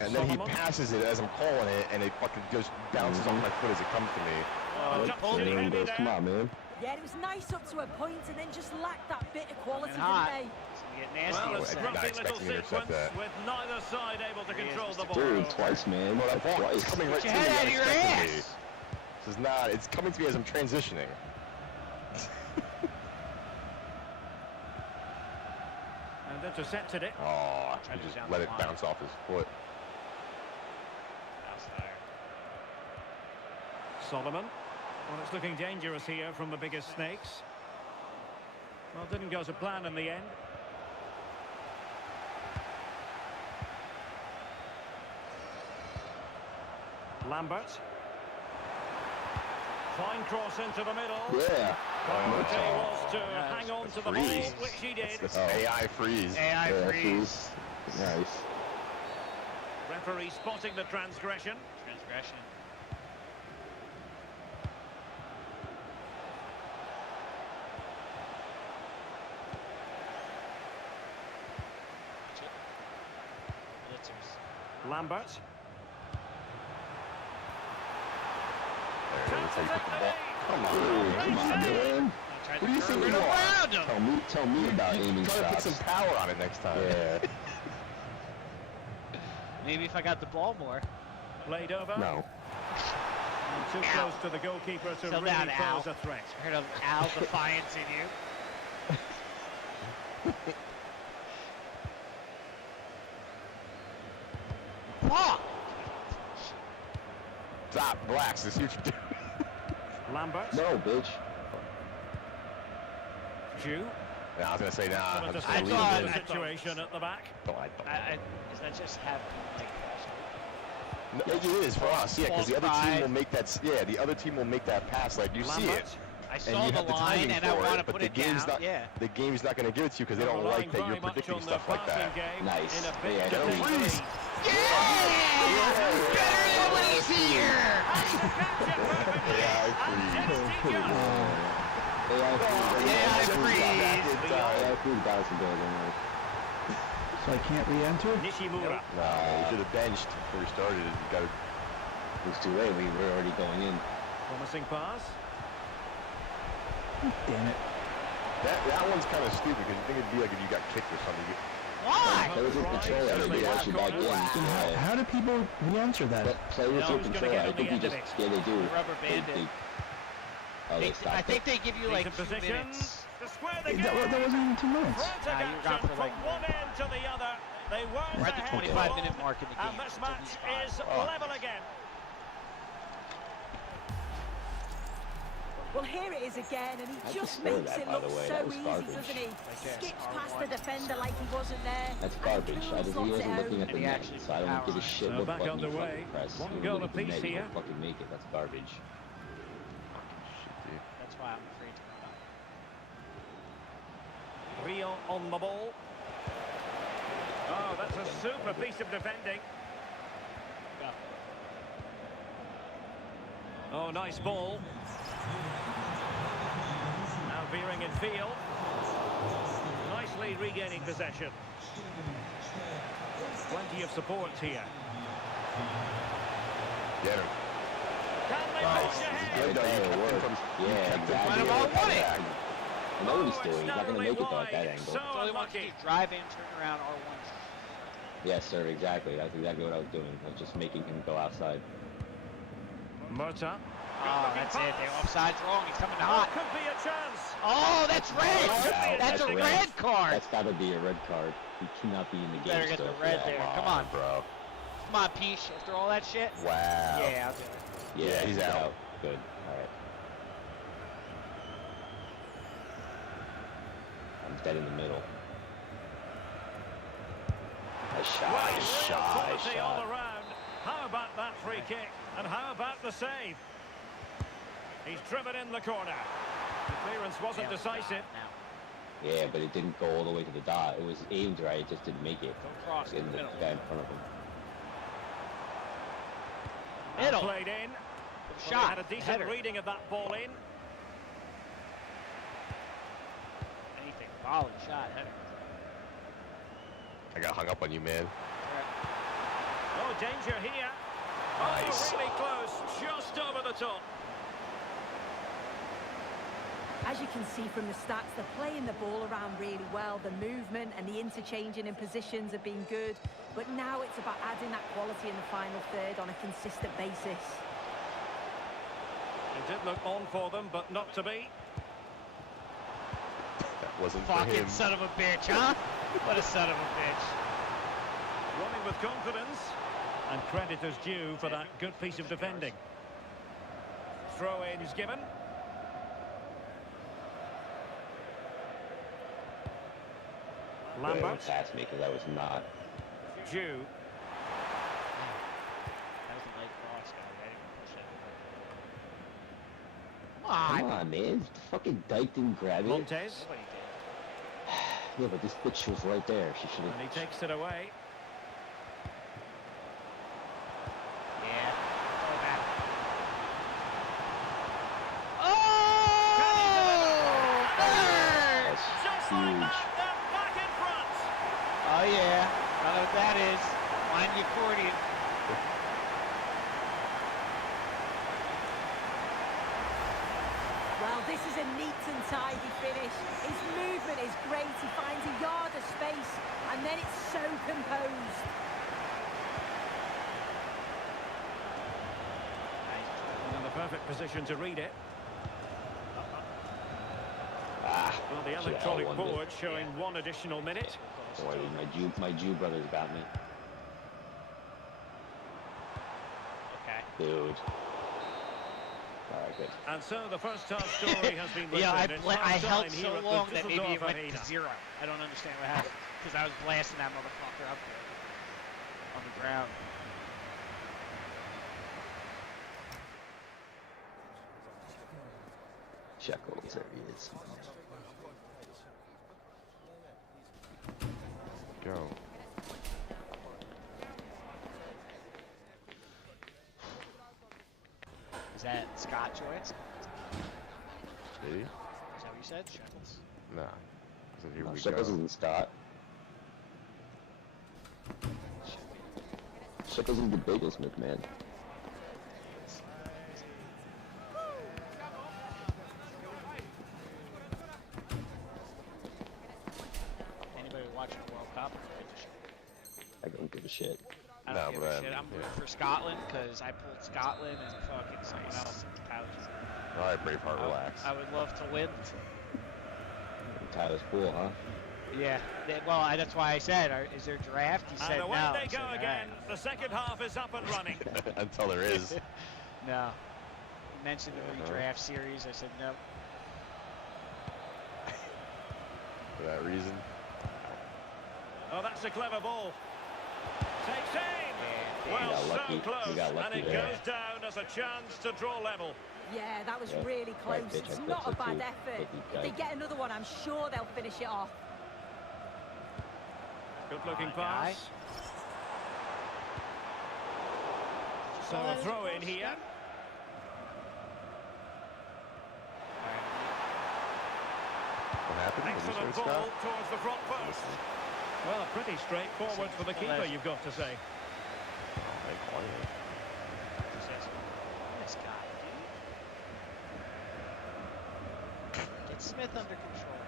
and then he Solomon. passes it as I'm calling it, and it fucking goes bounces off my foot as it comes to me. Oh, Nope. touched it And then heavy goes, come there. on, man. Yeah, it was nice up to a point and then just lacked that bit of quality, And hot. didn't they? It's gonna get nasty. Well, a I'm not scruffy little expecting you to accept sequence that. with neither side able to There he is, control the Mr. ball. Dude, twice, man. Well, that ball is Twice. coming right Get to your me. head out of your unexpectedly. ass. This is not. It's coming to me as I'm transitioning. And intercepted it. Oh, Tried he to just down let the it line. bounce off his foot. House fire. Solomon. Well, it's looking dangerous here from the biggest snakes. Well, didn't go to plan in the end. Lambert. Fine cross into the middle. Yeah. Priority was to Yeah, hang on to the ball, freeze. which he did. This Oh. AI freeze. AI Yeah, freeze. Nice. Referee spotting the transgression. Transgression. Blitzers. Lambert. There, that's how you put the ball. Come on. Dude, come on, man. He tried What do to you curve think it you are? around him. Tell me about aiming Try to put shots. some power on it next time. Yeah. Maybe if I got the ball more. Played over. No. And too close to the goalkeeper to Settle really down, Al. pose a threat. Heard of Al Defiance in you. Fuck! Stop, blacks. This is what you do. Lambert. No, bitch. Jew. Nah, I was gonna say nah. I'm just I gonna thought- leave it. The situation at the back. Does that just have like No, it is for us, yeah, because the other team will make that. Yeah, the other team will make that pass. Like you see Lambert. it, I and saw you the have the line timing and I for want it, to but put the it game's down. not. Yeah. The game's not gonna give it to you because they don't Relying like that you're very much predicting on the stuff like passing that. game Nice. in a big Yeah, defensive freeze. lead. Yeah! Better than what he's here! So I can't re-enter? Nishimura. Nah, you should have benched before you started. You gotta. It was too late. We were already going in. Promising pass. Damn it. That one's kind of stupid because you think it'd be like if you got kicked or something. Why? Play with your control. I think they want you back in. Then how do people re-enter that? Play with No, your he's gonna control. get I on think the you end of just. it. Yeah, they do. The rubber band it. Oh, they I stopped think it. they give you like 2 Decent position. minutes. To square the That game. wasn't even 2 minutes. Frantic Nah, you're gone action for from like- one end to the other. They weren't We're at the ahead 25-minute for long, mark in the game. and this It's at match least 5. is Oh. level again. Well, here it is again, and he I just just scored makes that, it by look the way. so That was easy, garbage. doesn't he? Okay, Skips R1. past the defender like he wasn't there. That's and garbage. Cool He slots wasn't it out. looking at the And he net, actually so I don't give a shit So what back button you underway. fucking press. One You goal look at the apiece net, you here. don't fucking make it. That's garbage. That's why I'm afraid to come out. Rio on the ball. Oh, that's a super piece of defending. Oh, nice ball. Now veering in field. Nicely regaining possession. Plenty of support here. Get him. Can they push ahead? Good though, you there, kept him work. from- Yeah, Went exactly. about Yeah, one it. exactly. I know what he's Oh, doing. it's He's not going to narrowly make it though at that wide. angle. So All he wants to do unlucky. is drive in, turn around, R1. Yes, sir, exactly. That's exactly what I was doing. I was just making him go outside. Murta. Oh, that's it. They're offside's wrong. He's coming Oh, hot. could be a chance. Oh, that's red. Foul. That's a red card. That's got to be a red card. He cannot be in the game Better get still the for red that. there. Come on. bro. Come on, Peach. After all that shit. Wow. Yeah, I'll do it. Yeah, he's out. Good. All right. I'm dead in the middle. Nice shot. Well, Nice real shot. Nice quality all shot. around. How about that free kick? And how about the save? He's driven in the corner. The clearance wasn't decisive. Now. Yeah, but it didn't go all the way to the dot. It was aimed right. It just didn't make it. Go cross in In the the middle. guy in front of him. Middle. Played in. Good Well, he shot. had a decent Header. reading of that ball in. Anything. Volley shot. Header. I got hung up on you, man. Oh, danger here. Nice. Oh, really close. Just over the top. As you can see from the stats, they're playing the ball around really well. The movement and the interchanging in positions have been good. But now it's about adding that quality in the final third on a consistent basis. It did look on for them, but not to be. That wasn't for Fucking him. son of a bitch, huh? What a son of a bitch. Running with confidence. And credit is due for that good piece of defending. Throw-in is given. Lambert. Pass me because I was not. Jew. That was a light cross, guy. I didn't push it. Come Come on. on, man. Fucking Dyke didn't grab it. Montes. Nobody did. Yeah, but this bitch was right there. She should And have. he takes it away. Yeah. Go back. Oh! Bird! That's Just like huge. that, they're back in front. Oh, yeah. I know what that is. Wind the accordion. Well, this is a neat and tidy finish. His movement is great. He finds a yard of space, and then it's so composed. In the perfect position to read it. Ah. Well, the should've electronic L1'd it. board showing one additional minute. Don't worry, my Jew brothers got me. Dude. Alright, good. And so the first half story has been written. Yeah, It's I half-time held here so at the long that maybe it Düsseldorf went Arena. to 0. I don't understand what happened because I was blasting that motherfucker up there on the ground. Shekels, there he is. Go. Is that Scott Joyce? Did he? Is that what you said? Shekels? Nah. I said, here we Shekels go. isn't Scott. Shekels is the bagelsmith, man. Anybody watching the World Cup? I don't give a shit. I don't No, give but, a shit. I'm yeah. rooting for Scotland because I pulled Scotland and fucking someone else in the pouch. Alright, Braveheart, relax. I would love to win. Tyler's pool, huh? Yeah. Well, that's why I said, is there a draft? He said And away no. they I said, go all again. right. The second half is up and running. Until there is. No. You mentioned the redraft series. I said no. For that reason. Oh, that's a clever ball. Takes aim. Yeah, Well, got so lucky. You close. got lucky And it there. goes down as a chance to draw level. Yeah, that was Yeah. really Right, close. bitch, It's I not a thought so bad too. effort. Lucky If they guy. get another one, I'm sure they'll finish it off. Good looking Guy. pass. So a throw in here. What happened? Did you Excellent say, ball Scott? towards the front post. Well, pretty straightforward for the keeper, you've got to say. Like, quiet. This guy, dude. Get Smith under control.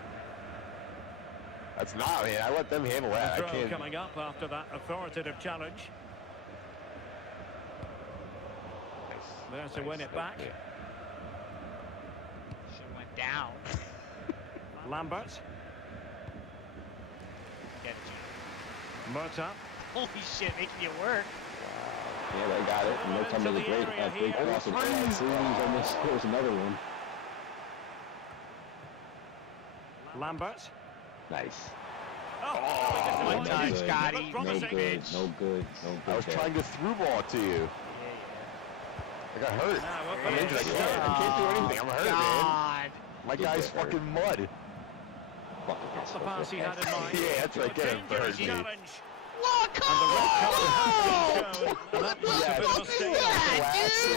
That's not, man. I let them handle that. I Throw can't. coming up after that authoritative challenge. There to win it back. Yeah. Should have went down. Lambert. Get it, Murta. holy shit, making you work. Yeah, they got it. No time to the break. Break crossing. Freeze almost scores another one. Lambert. Nice. Oh, one disappointing, time, good. Scotty. but No promising. good. No good. No good. I was there. trying to through ball to you. I got hurt. Now, up I'm it injured. I is. can't do anything. I'm hurt, man. God. My Did guy's get hurt. fucking mud. Fucking That's the pass he had in mind. Yeah, that's right. Get him Dangerous first, dude. challenge. Look! And the red card has been Oh! shown. And that was a bit of a mistake.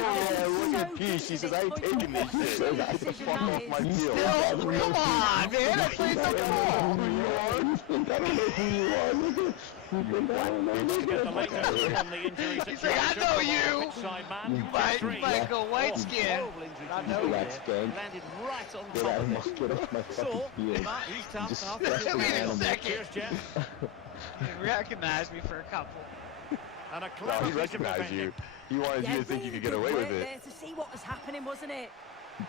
Yeah, look at So P. She says, I ain't taking this shit. Decision Get the that fuck off my is. field. Come on, man. I played the ball. Who you are? You think I don't know who you are, nigga? You think I don't know, Get the nigga? latest on the injury situation. He's like, I know from you. our side man. You Three. might go white skin. I know you. Relax, gang. Landed right on Get top out of of my, it. get off my fucking So, field. Matt, he's tough. Just Half stress Wait the a animal. second. Cheers, Jeff. You didn't recognize me for a couple. And a No, clever he piece of recognized defending. you. He wanted you to think you could get away with it. There to see what was happening, wasn't it?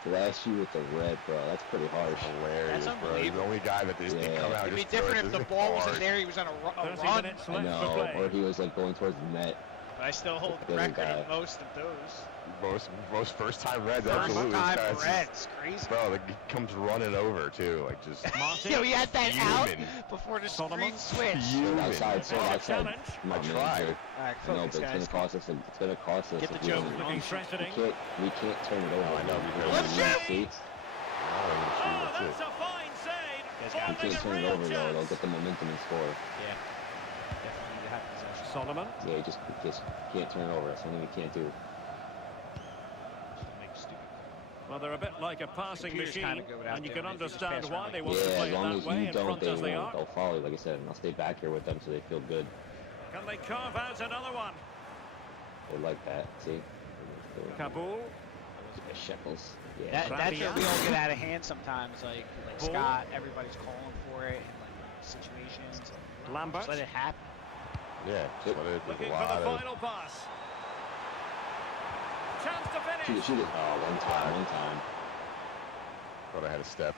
Blast you with the red, bro. That's pretty harsh. Hilarious, That's bro. He's the only guy that just didn't Yeah. come out. It'd be just throw different it. if the This is ball wasn't hard. there. He was on a 30 run. minutes I left to know. play. Or he was like going towards the net. But I still hold the The other record of guy. most of those. Most first-time Reds, First absolutely. time This guy's Reds. Crazy. Bro, like, he comes running over, too. Like, just Martin. Yeah, we had that out Fuming. before the Solomon. screen switch. Fuming. Outside, so There's a outside. challenge. My I man, tried. sir. All right, I know, focus, but it's guys. gonna cost us. It's gonna cost us. Get the if we joke. don't- Looking threatening. We can't turn it over. Oh, I know, because- Let's shoot! See? Oh, that's a fine save. Guys got We Finding can't a turn it real over though. They'll chance. get the momentum and score. Yeah. Definitely need to have possession. Solomon. Yeah, you just can't turn it over. That's something we can't do. Just make stupid. Well, they're a bit like a passing Computers machine, kinda go out and you there can and they just understand pass why around they like want to Yeah, play as it long that as way you in don't, front they as they won't. are. They'll follow you. Like I said, and I'll stay back here with them so they feel good. Can they carve out another one? They like that. See? Kabul. Shekels. Yeah. That's where Rabiot. we all get out of hand sometimes. Like Bull. Scott, everybody's calling for it in like situations. Lambert. Just let it happen. Yeah, just let it. There's Looking a for lot the of... final pass. Chance to Shoot it, finish. shoot it. Oh, one time. Thought I had a step.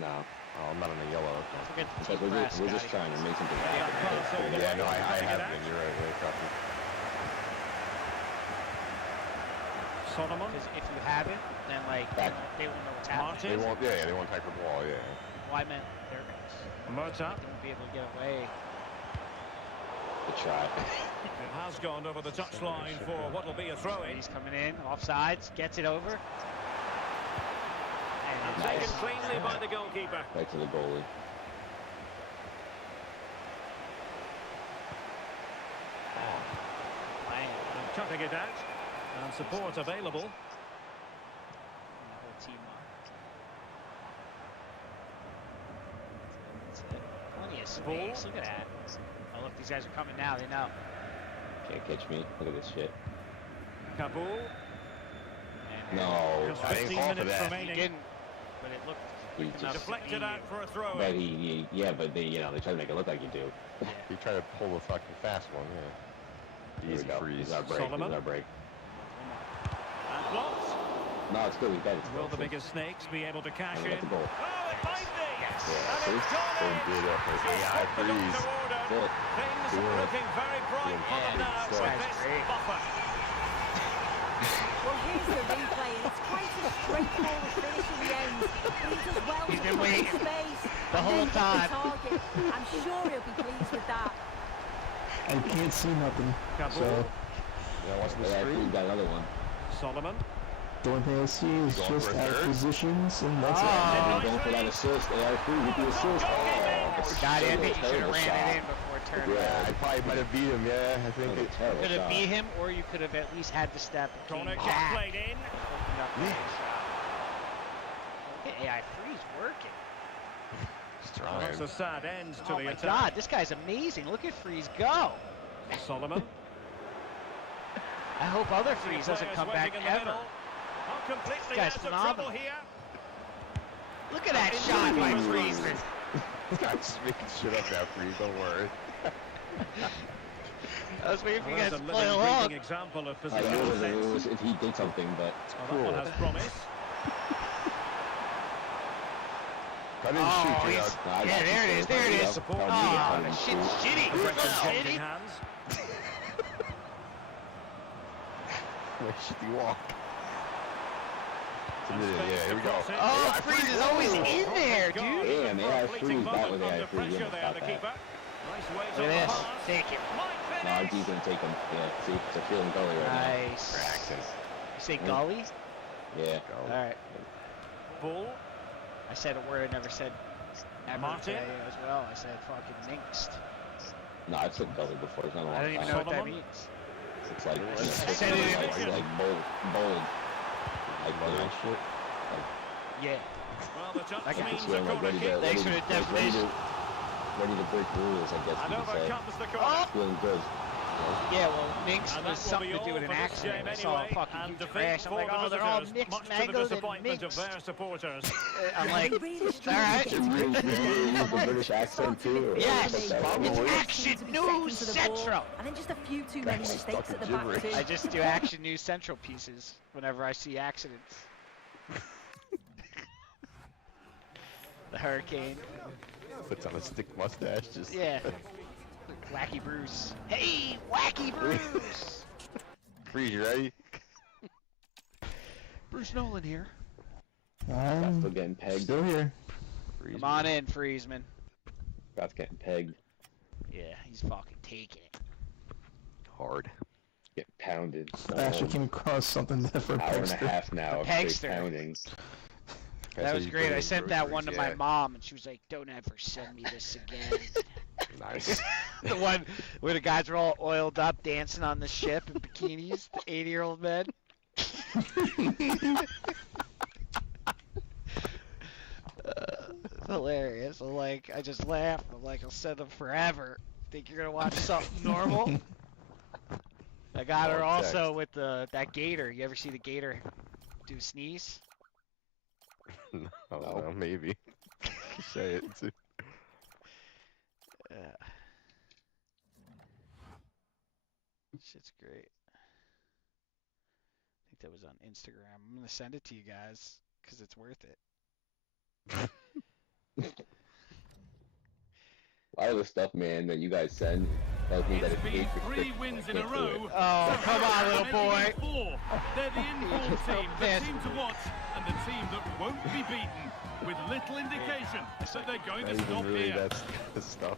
No. Oh, I'm not in the yellow. Okay. Forget the It's like team press, we're just Scotty. trying to make something Yeah, happen. pass all the Yeah, way, no, I cutting it have out. been. You're right. Copy. Solomon. Because if you haven't, then like Back. they won't know what's happening. They Martin. won't. Yeah, they won't type the ball. Yeah. Well, I meant they're Murta. they won't be able to get away. Good try. It has gone over the touchline for what will be a throw-in. He's coming in, offsides, gets it over. And And taken cleanly by the goalkeeper. Right to the goalie. playing. And cutting it out. And support available. And the whole team up. That's it. Plenty of space. Look at that. Oh, look, these guys are coming now. They know. Can't catch me. Look at this shit. Kabul. And No. Just I didn't 15 call for minutes that. he remaining. didn't, but it looked He quick just- enough. Deflected out for a throw. But yeah, but they, you know, they try to make it look like you do. He tried to pull the fucking fast one. Yeah. Here we Easy go. freeze. This is our break. Solomon. This is our break. And blocked. No, it's good. We got it. Will the biggest snakes be able to cash And we in? got the goal. Oh, it might be! Yes. And See? it's gone in! Don't do that for Just AI what the freeze. doctor ordered. Good. Things Good. looking very bright for them Yeah, now this with guy's this great. buffer. Well, here's the replay, and it's quite a straightforward finish in the end. But he does well He's to been create waiting space the and whole then hit the time. target. I'm sure he'll be pleased with that. I can't see nothing. Kabul. So Yeah, watch the Yeah, we screen. got another one. Solomon. the only thing I see is Going just for a out of third? positions, and that's Oh. Oh, going for that assist. AI3 with the assist. Oh, God, I think you should terrible have shot. ran it in before it turned Yeah. around. I probably might have beat him. Yeah, I That think was a it. terrible Could have shot. beat him, or you could have at least had the step and Corner came kick back. played in. Opened up the shot. Look at AI3's working. Just Well, that's trying. a sad end to Oh the my attack. God, this guy's amazing. Look at Freeze go. Solomon. I hope other Freeze doesn't Players come waiting back in the ever. middle. Not completely guy's out of phenomenal. trouble here. Look at that shot by Freezeman. This guy's making shit up now for you. Don't worry. I was waiting for you Well, guys that's to a play living, along. breathing example of I physical knew defense. if he did something, but Well, that one has promise. I didn't Oh, shoot you. he's- No, I Yeah, got there it you. is, there it Yeah. is. Support. Oh, the shit's shitty. Reference It's changing shitty. hands. Where should he walk? And Yeah, space here we go. across it. Oh, AI Freeze is Freeze. always Oh, in there, God. dude. Damn, For a AI fleeting Freeze, that moment was under AI Freeze, pressure yeah, there, got the that. keeper. Nice weight Look on the at this. pass. Take it. Might no, finish. he's gonna take him. Yeah, see, it's a feeling goalie right Nice. Braxton. You say gully? now. Yeah. All right. Bull. I said a word I never said ever Martin. today as well. I said fucking minxed. No, I've said goalie before. It's not a long I don't even time. know what that Solomon. means. It's like, I said it in- like bold. Like, you know, shit. Yeah. Well, the touch I got means So, a like, corner ready to, kick. Thanks for the ready to definition. break rules, I guess And you could over say. comes the corner. Feeling good. Yeah, well, minx And was that will something be to do all with an for this accident. game I saw a anyway, fucking and huge defeat crash. I'm for like, the oh, they're all visitors, mixed, much to the mangled, and disappointment of mixed. their supporters. I'm Yeah, like, he really is all trying right. to You really use the British accent too? or Yes, what's that? probably. it's Seems Action to be News second to the ball, Central. And then just a few too many That's mistakes fucking at the back gibberish. too. I just do Action News Central pieces whenever I see accidents. The hurricane. Puts on a stick mustache. Just Yeah. Wacky Bruce. Hey, Wacky Bruce. Freeze, you ready? Bruce Nolan here. I'm Still getting pegged. still here. Freeze. Come on in, Friesman. Scott's getting pegged. Yeah, he's fucking taking it. Hard. Get pounded. I actually came across something different. Hour and a Dexter. half now of Pegster. straight pounding. That was great. I sent that one to my Yeah. mom, and she was like, "Don't ever send me this again." Nice. The one where the guys were all oiled up, dancing on the ship in bikinis. The 80-year-old men. It's hilarious. I'm like, I just laugh. I'm like, I'll send them forever. Think you're gonna watch something normal? I got her Oh, also text. with that gator. You ever see the gator do a sneeze? No, no, maybe. Say it. Too. Yeah. Shit's great. I think that was on Instagram. I'm gonna send it to you guys because it's worth it. A lot of the stuff, man, that you guys send Tells me that It's it's been 8 for 3 6. wins I in a can't do row. it. Oh, come on, little boy. Four. They're the in-form team, the Pissed. team to watch, and the team that won't be beaten, with little indication that they're going to Not stop even really here. that stuff.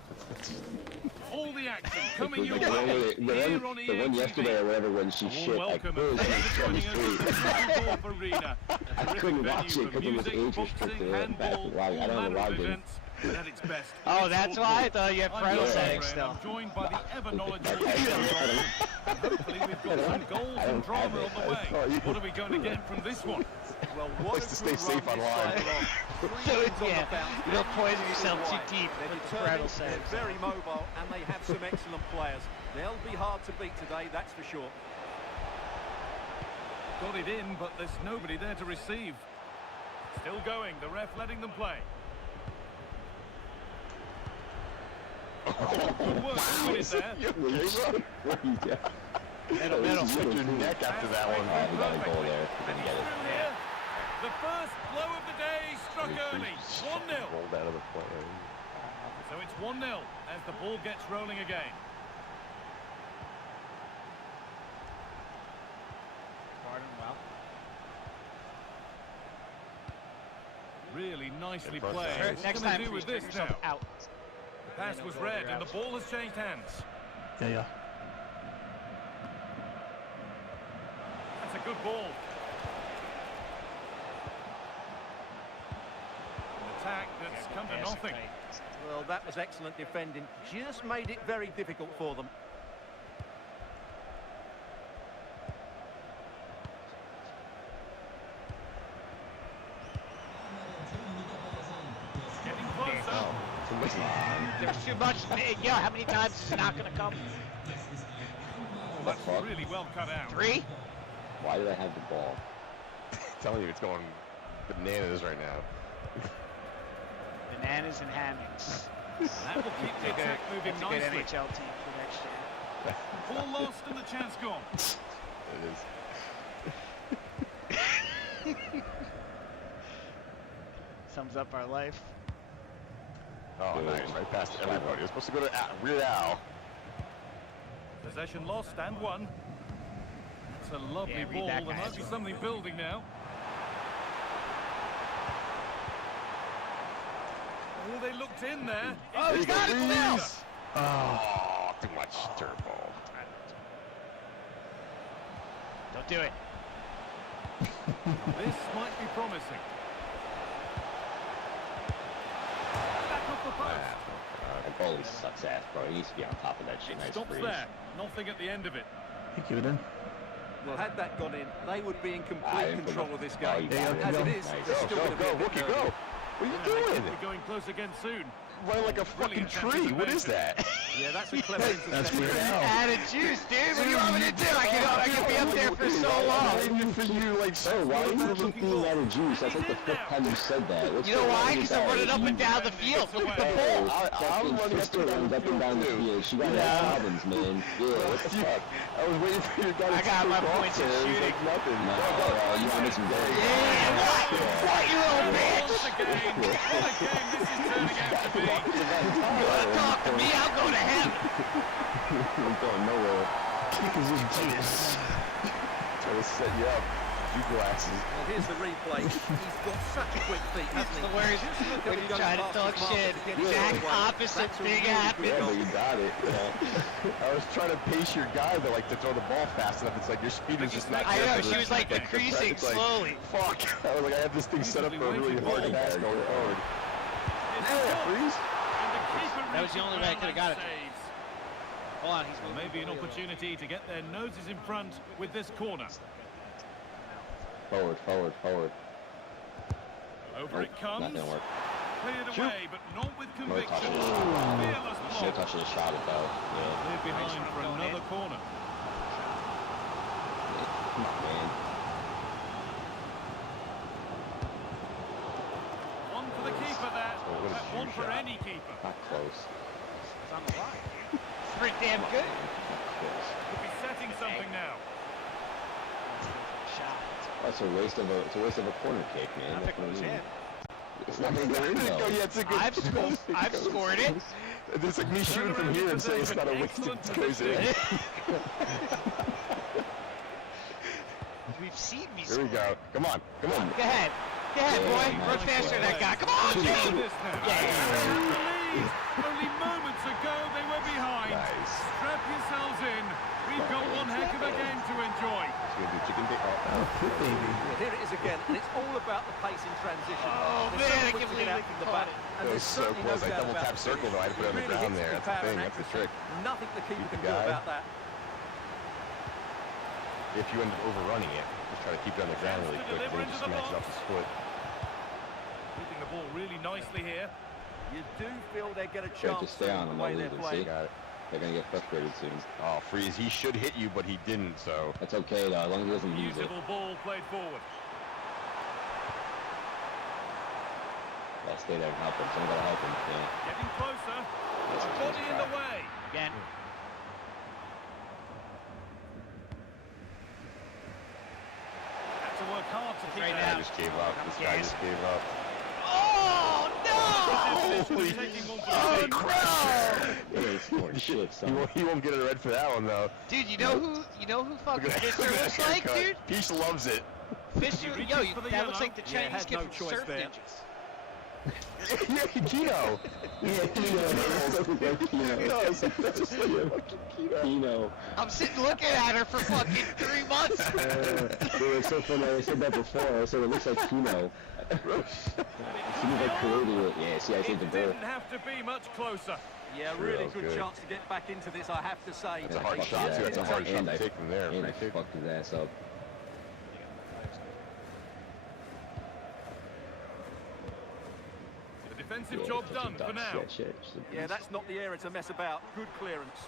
All the action coming your The one way with- here on the one yesterday or whatever when she A warm shit, I welcome couldn't and thanks for joining us street. at the Düsseldorf Arena. A I terrific couldn't venue watch it for because it was music, age boxing, restricted. handball, I all don't have a manner of login. events, but at its best. Oh, it's that's why I football. thought you had I'm parental Joe settings Friend. still. I'm joined by the ever knowledgeable Ian Ross. And hopefully we've got some goals and drama on the way. What are we going to get from this one? Well, what Place a to stay good safe run this online. side of So Three it's, wins on yeah, the bounce. you don't poison yourself too Wide. deep They're with the determined, parental they're settings. very mobile, and they have some excellent players. They'll be hard to beat today, that's for sure. Got it in, but there's nobody there to receive. Still going, the ref letting them play. Good work to win it there. You okay, bro? Middle. Shake your neck after that one. He got a goal there. And Didn't he's get it. through here. The first blow of the day struck early. 1-0. Rolled out of the play. So it's 1-0 as the ball gets rolling again. Pardon, well. Really nicely Good played. front What's Next gonna time, do please with take this yourself now? out. The pass was red and the ball has changed hands. Yeah. That's a good ball. An attack that's come to nothing. Well, that was excellent defending. Just made it very difficult for them. Getting closer. There's too much. Yeah, how many times is it not going to come? Oh, that's fuck? really well cut out. 3? Why did I have the ball? I'm telling you, it's going bananas right now. Bananas and hammocks. That will keep the That's a attack moving good nicely. NHL team for next year. Ball lost and the chance gone. It is. Sums up our life. Oh, nice. Right past everybody. It's supposed to go to Weird Al. Possession lost and won. It's a lovely Yeah, read ball. that There guy might as be well. something building now. Oh, they looked in there. Oh, he's got it now! Oh, too much turbo. Don't do it. This might be promising. Back off the post. That goalie sucks ass, bro. He needs to be on top of that shit. It Nice stops freeze. there. Nothing at the end of it. He keep it in. Well, had that gone in, they would be in I complete didn't control put of this it- oh, game. you got it. As it Go, is, Nice. they're Go, still go, going to be go, a bit Wookie, nervous. go. What are you doing? We're going close again soon. Running like a fucking Brilliant tree. What is that? Yeah, that's a clever That's interception. Weird Al. Added juice, dude. What do you want me to do? I can be up there for so long. Waiting for you, like, Oh, why are you keep being out of juice? That's like the fifth time you said that. What's You know going on why? with Because I'm that? running up and down the field. Look at the ball. I'm running up Sister and down runs the up and down the field, field. She got no problems, man. Yeah, what the fuck? I was waiting for your guy to I got my take off points in there. It was shooting. like nothing. No, you want to make some goals. Yeah, what? What, you little bitch? What a game. What a game this is turning out to be. You want to talk to me? I'll go to heaven. I'm going nowhere. Kick is his juice. Trying to set you up. You glasses. Well, here's the replay. He's got such a quick feet, hasn't he? The words Just look when at you him try going to past talk his marker shit. to get his Exact away. opposite That's a thing really good happens. Yeah, goal. but you got it. Yeah. I was trying to pace your guy to throw the ball fast enough. It's like your speed is just not I there know, for she the- was like the press. decreasing It's like, slowly. Fuck. I was like, I have this thing set up for a really hard pass going forward. Yeah, freeze. And the keeper That was the only way I could've got it. saves. Hold on, he's Well, moving. maybe an opportunity to get their noses in front with this corner. Forward, forward, forward. Over it comes. Not gonna work. Cleared away, but not with No conviction. touches. Fearless Should have block. touched it, shot it though. Yeah. Cleared behind for Going another in. corner. Come on, man. One for the keeper there. Oh, what a But one huge for shot. any keeper. Not close. It's on the line. It's pretty damn good. Not close. Could be setting something now. Shot. Oh, it's a waste of a corner kick, man. Not if That's it what I goes mean. in. It's not gonna go in There you go, though. yeah, it's a good. I've scored it. It's like me shooting from here and saying it's not a waste. It goes in. We've seen me Here score. we go. Come on, come on. Go ahead. Go ahead, Yeah, boy. nice Run faster than that guy. Come on, Look Jay. at this now. Yeah. Only moments ago they were behind. Nice. Strap yourselves in. We've got one heck of a game to enjoy. It's gonna do chicken dick. Oh, poop baby. Yeah, here it is again, and it's all about the pace in transition. Oh, There's man, so I quick can't to believe get we out from the caught back. it. And It there's was so certainly no close. I doubt double about tap the circle finish. though. I had to put it on the Really ground hits there. the That's the power thing. and That's the accuracy. trick. Nothing the keeper Keep can the do guy. about that. If you end up overrunning it, just try to keep it on the ground really Chance to quick. deliver Then into just the smash it box. off his foot. Keeping the ball really nicely here. You do feel they get a Try to chance stay on the them, way they'll they're lose it. playing. Got it. They're gonna get frustrated soon. Oh, Freeze, he should hit you, but he didn't, so. That's okay though, as long as he doesn't use it. Beautiful ball played forward. Gotta stay there and help him. Someone gotta help him. Yeah. Getting closer. That's a Body in the way. Again. Had to work hard to keep Right that. now. Guy just gave up. I'm This guy just gassing. gave up. Oh, no! Holy Taking one for oh, the team. crap! Yeah, he's scoring shit, He son. won't get a red for that one though. Dude, you know who fucking Look at Fisher that looks like, haircut. dude? Peach loves it. Fisher, He yo, reaches for the that looks yellow. like the Yeah, Chinese had kid no from choice Surf there. Ninjas. Yeah, Kino. Yeah, Kino. I'm sitting looking at her for fucking 3 months. It was so funny. I said that before. I said it looks like Kino. Seems like created it. Yeah, see, I said the It bird. didn't have to be much closer. Yeah, Sure, really that was good good. chance to get back into this, I have to say. That's a hard shot too. That's a hard shot to take from there. And I Free kick. fucked his ass up. The defensive Yeah, job fucking done for ducks. now. Yeah, shit. Yeah, that's not the area to mess about. Good clearance.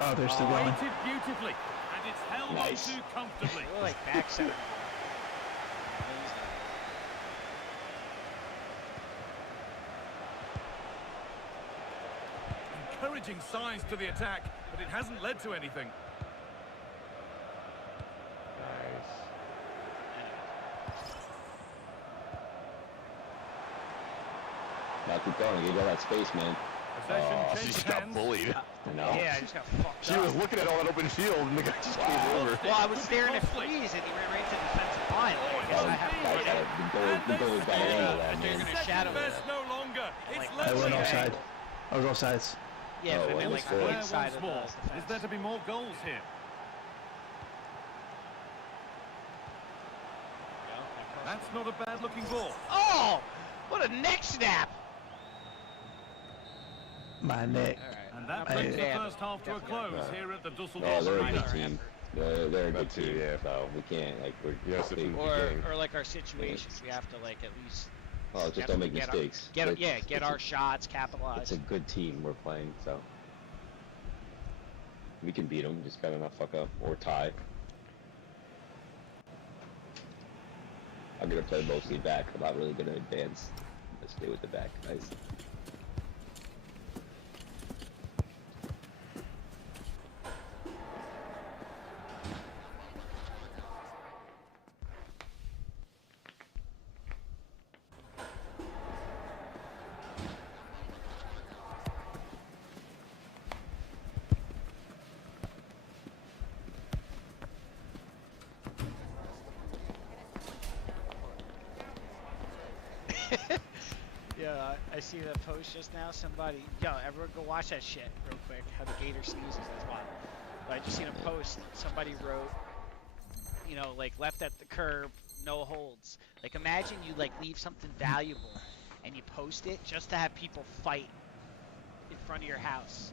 Oh, they're still going. Weighted beautifully, and it's held Nice. onto comfortably. We're like back center. Encouraging signs to the attack, but it hasn't led to anything. Nice. Now keep going. Give you all that space, man. Possession Oh, she changes just got hands. bullied. I know. Yeah, I just got fucked She up. was looking at all that open field, and the guy just came over. Well, I was staring at Freeze, and he ran right to the defensive line. Like, I guess I have to run out. The goal got all of that, And they're man. gonna shadow Second best it. no longer. It's Like, I level went Okay. offside. I was offsides. Yeah, Oh, but well, like it's on the fair. inside once of more. the defense. Is there to be more goals here? That's not a bad looking ball. Oh! What a neck snap! My neck. Alright. And that Hey. brings the Yeah, first half to a definitely. close here at the Oh, Dusseldorf they're a Arena. good team. They're a That good too, team. yeah. So we can't we're You know, so they- if Or like our situations, we have to like at least well, just don't make get our- mistakes. get It's our a- shots, It's capitalize. a good team we're playing, so we can beat them. Just gotta not fuck up or tie. I'm gonna play mostly back. I'm not really gonna advance. Let's stay with the back, guys. Yeah, I see that post just now. Somebody, yo, everyone go watch that shit real quick. How the gator sneezes, that's wild. But I just seen a post. Somebody wrote, you know, like left at the curb, no holds. Like imagine you like leave something valuable and you post it just to have people fight in front of your house.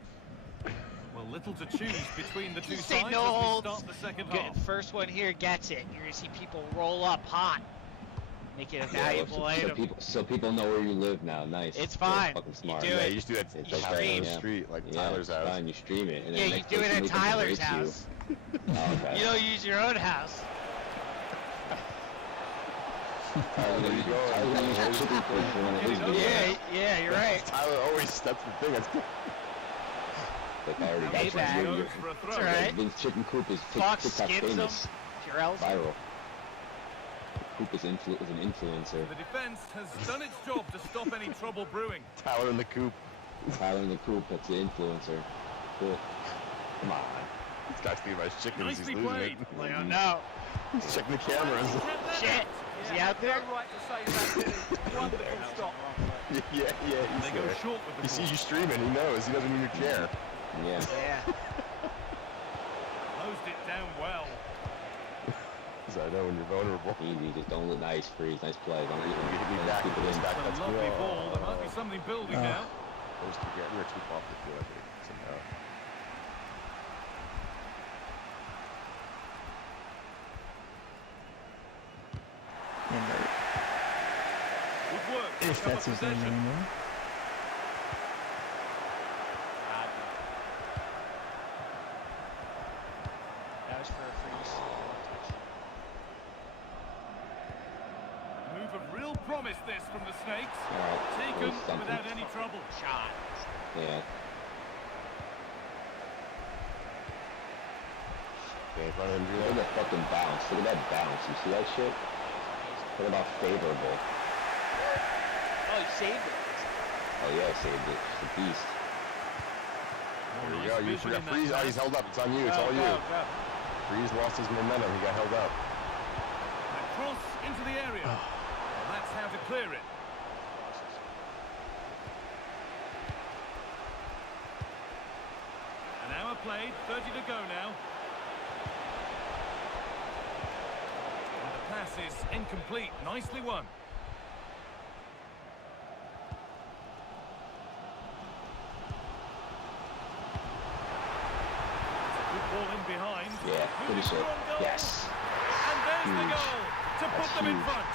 Well, little to choose between the two Just say sides no as we holds. start the second Good, half. first one here gets it. You're gonna see people roll up hot, make it a Yeah, valuable so item. people know where you live now. Nice. It's That's fine. Fucking You smart. do Yeah, it. you just do that It's the a house stream, on the yeah. street, like Yeah, Tyler's it's house. fine, you stream it. And then Yeah, you next do it person at who comes Tyler's race you- house. Oh, okay. You don't use your own house. Tyler, There you go. Tyler, use your chicken coop for one of his videos. Yeah, you're right. Tyler always, that's the thing. That's Like I already got Payback. your Goes for a That's throw. right. Vince Chicken Coop is Fox TikTok skips them. famous. Jarrell's. Viral. Coop is an influencer. The defense has done its job to stop any trouble brewing. Tyler in the coop. Tyler in the Coop, that's the influencer. Cool. Come on. This guy's thinking about his chickens. Nicely He's losing played. it. Like, oh no. He's checking the cameras. Shit. Is he out there? No right to say that, Billy. Wonderful stop. Yeah, he's They go there. short with the He ball. sees you streaming. He knows. He doesn't need your chair. Yeah. Yeah. Closed it down well. Because I know when you're vulnerable. Easy, just don't look nice, Freeze. Nice play. Don't Hit me don't back. keep it Hit in. me back. It's That's a lovely good. ball. There might be something building now. Those two get we're too off the field, I think, somehow. Invert. Good work. If Recover that's his name possession. anymore. That was for a freeze. Move of real promise this from the Snakes. Alright, Taken there's something. without any trouble. Shot. Yeah. Okay, in front of him, Look at that fucking bounce. Look at that bounce. You see that shit? What about favorable? Oh, he saved it. Oh yeah, saved it. It's a beast. There you Nice go. You vision forgot in that Freeze. Oh, pass. he's held up. It's on you. It's Go, all go, you. go. Freeze lost his momentum. He got held up. And cross into the area. Well, that's how to clear it. An hour played, 30 to go now. And the pass is incomplete. Nicely won. Good ball in behind. Yeah, Moving finish it. for own goal. Yes. And there's the Huge. goal to put That's them in huge. front.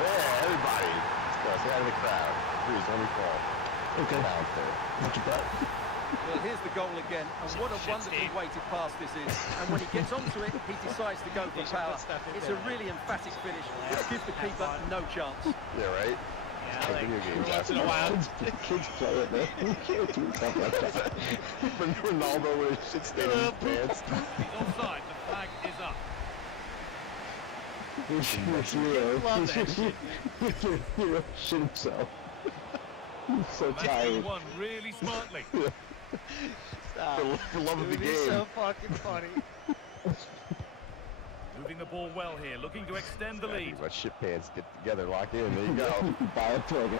Yeah, everybody. Let's go. Say hi to the crowd. Freeze, let me fall. Okay. Down there. Watch your butt. Well, here's the goal again, and what a Shit, wonderful Steve. weighted pass this is. And when he gets onto it, he decides to go for He should power. put stuff in It's there. a really emphatic finish, which gives the keeper no chance. Yeah, right? Yeah, Like like, video games once in a after. while. Kids play it, man. You can't do stuff like that. Ronaldo with his shit stain in his pants. He's offside. The flag is up. Love that shit. Hero shit himself. He's so That's tired. been won really smartly. Stop. For love of the Dude, he's game. so fucking funny. Moving the ball well here, looking to extend the lead. But shit pants get together, lock in. There you go. Buy it for like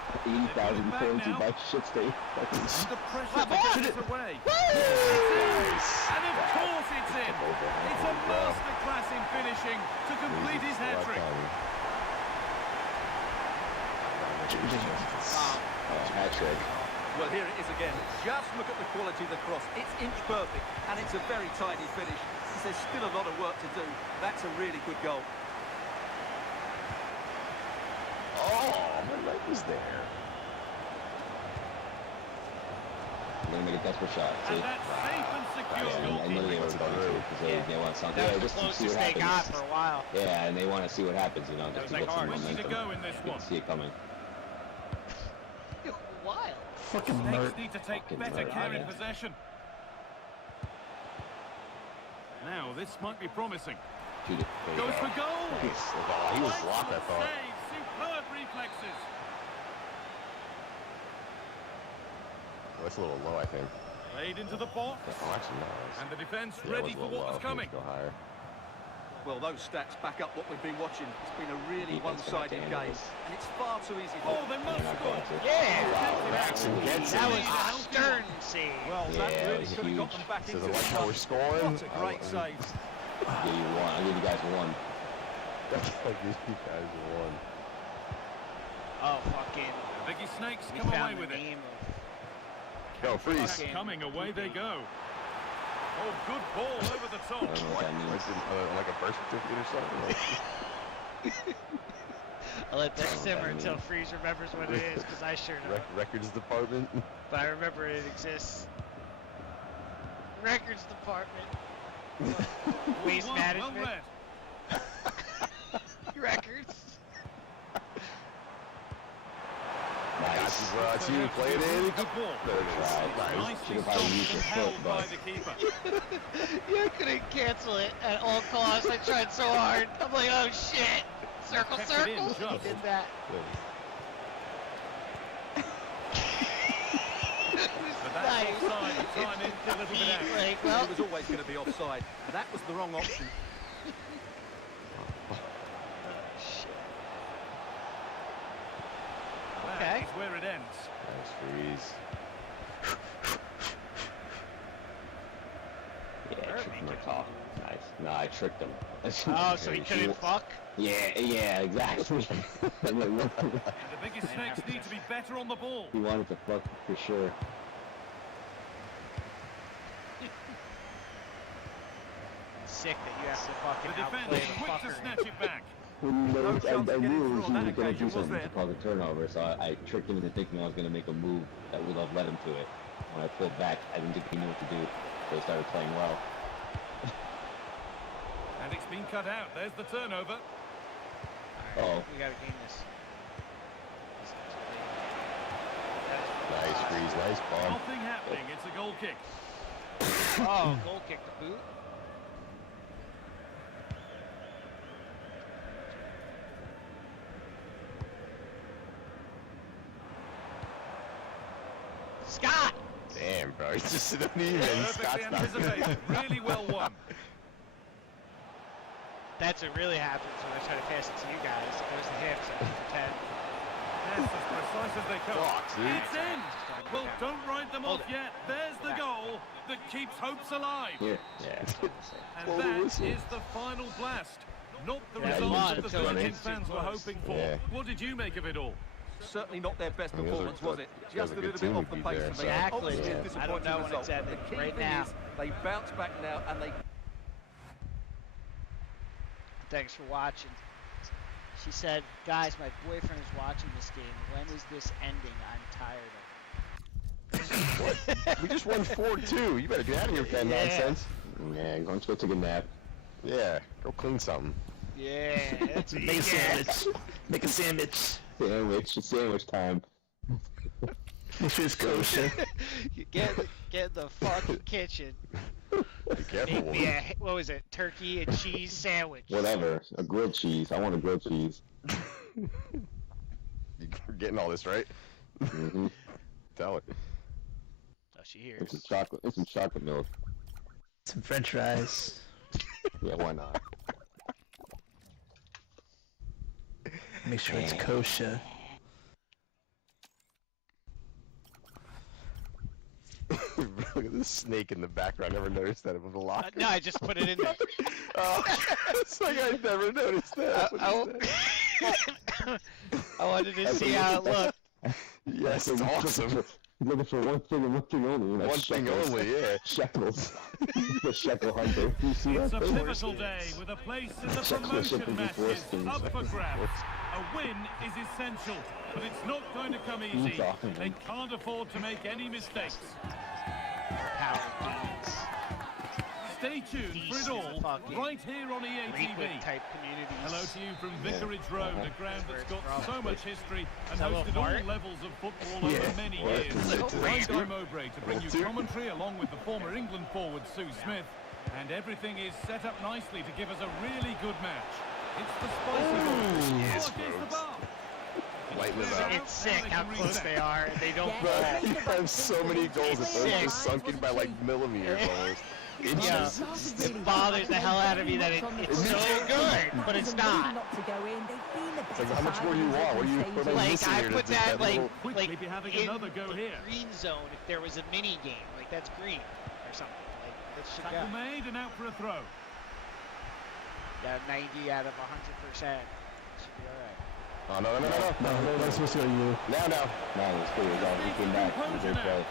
80,000 coins, you buy shit stay. Under pressure Come to on! get it away. And of course it's in. It's a masterclass in finishing to complete his hat-trick. Hat-trick. Well, here it is again. Just look at the quality of the cross. It's inch perfect, and it's a very tidy finish. There's still a lot of work to do. That's a really good goal. Oh, my leg was there. I'm gonna make a desperate shot. See? And that's safe and secure I know they were goalkeeping. going to because they want something. That Yeah, was the just to see closest what they got happens. for a while. Yeah, and they want to see what happens, you know, That just was to like get some ours. 20 to momentum. go in this You one. can see it coming. Wild. Fucking Snakes Mert. need to take Fucking better Mert, care in yeah. possession. Now, this might be promising. Shoot it. There you Goes go. for goal. Oh, he was blocked, I thought. Save, superb reflexes. Oh, that's a little low, I think. Played into the box. Oh, actually, no. It's, And the defence yeah, it ready was a for little what low. was coming. Go higher. Well, those stats back up what we've been watching. It's been a really Defense one-sided gonna game, handle this. and it's far too easy for Oh, they must They're not score. going to. Yeah. Jackson gets That it. was a stern save. Well, Yeah, that it really was could have got huge. them back So into the this like how one. we're scoring. What a great save. I'll give you one. I'll give you guys one. I'll give you guys one. Oh, fucking. Biggie Snakes We come away found the with it. name Go, freeze. Fucking Coming, away they go. Oh, good ball over the I top. don't know what that means. Like a birth certificate or something? I'll let that simmer that until mean? Freeze remembers what it is, because I sure don't. Records department. But I remember it exists. Records department. Waste Well management. read. Records. Got you, bro. It's you. Play it in. Good ball. There it is. Nice. Nicely Should've probably stopped used and your held foot, by but- the keeper. Yeah, I couldn't cancel it at all costs. I tried so hard. I'm like, oh shit. Circle, Kept it in circle. He just. did that. But that's Nice. offside. The timing a little bit out. Like, well, It was always going to be offside. That was the wrong option. That Okay. is where it ends. Nice freeze. Yeah, I tricked him. Nice. No, I tricked him. oh, so he couldn't fuck? Yeah, exactly. I'm like, what? The biggest snakes need to be better on the ball. He wanted to fuck for sure. Sick that you have to fucking The outplay defence the quick to fucker. snatch it back. When No I chance of getting knew through he on was that going to do occasion, was something there? to cause a turnover, so I tricked him into thinking I was going to make a move that would have led him to it. When I pulled back, I didn't think he knew what to do, so he started playing well. And it's been cut out. There's the turnover. Oh, We gotta gain this. Nice freeze. Nice bomb. Nothing happening. It's a goal kick. Oh, goal kick the boot. Scott! Damn, bro. He's just uneven. Perfectly Scott's not anticipated. Really well won. That's what really happens when I try to pass it to you guys. It goes to him, so I can pretend. Yes, as precise as they come. Fuck, dude. It's in. Well, don't write them Hold off it. yet. There's the goal that keeps hopes alive. here. Yeah. And Blow the that whistle. is the final blast. Not the Yeah, result you that the won. Virgin It's fans were close. hoping for. Yeah. What did you make of it all? Certainly not their best I mean, those are performance, was good- it? those Just are a good little bit team off the would be pace there, for so- me. Exactly. Obviously, a I disappointing don't know when result. it's ending. The key Right thing now. is they bounce back now and they Thanks for watching. She said, guys, my boyfriend is watching this game. When is this ending? I'm tired of it. We just won 4-2. You better get out of here with that Yeah. nonsense. Yeah, I'm going to go take a nap. Yeah, go clean something. Yeah, that's what Make a you get. sandwich. Make a sandwich. Sandwich time. Make sure it's kosher. You get in the fucking kitchen. Be careful, Make me woman. a, what was it, turkey and cheese sandwich. Whatever. A grilled cheese. I want a grilled cheese. You're getting all this, right? Mm-hmm. Tell it. Oh, she hears. It's some chocolate. It's some chocolate milk. Some french fries. Yeah, why not? Make sure it's kosher. Look at this snake in the background. I never noticed that with a locker. No, I just put it in there. Oh, it's like I never noticed that. What is that? I wanted to see how it looked. Yes, it's awesome. Looking for one thing and one thing only. You know, One thing shekels. only, yeah. Shekels. The shekel hunter. You see It's that a thing? pivotal day with a place in the Check the promotion shipping before matches skins. up for grabs. A win is essential, but it's not going to come easy. talking, They man? can't afford to make any mistakes. Power beats. Stay tuned for it all Fucking right here on EA Frequent TV. type communities. Hello to you from Vicarage Road, a ground that's got so much history and that a little hosted all fart? levels of football over many What? years. Little I'm fart. Guy Mowbray to bring you commentary along with the former England forward Sue Smith. And everything is set up nicely to give us a really good match. It's the spicy ball. yes, Oh, against the folks. bar. Lighten it Cleared up. out, It's sick and how they can close reset. they are, and they don't Yeah. fall. You have so many goals that those Sick. just sunken by like millimeters almost. Yeah. Inches. It bothers the hell out of me that it's so good, but it's not. It's like, how much more do you want? What do you put on Like, missing I here to put just that, that like, little- Quickly be having in another go the here. green zone if there was a mini game. Like, that's green or something. Like, that should Tackle go. made and out for a throw. Yeah, 90 out of 100%. Should be alright. Oh, no, no, no, no, no. No, that's supposed to go to you. Now, now. No, it's good. We came back. It was a good play.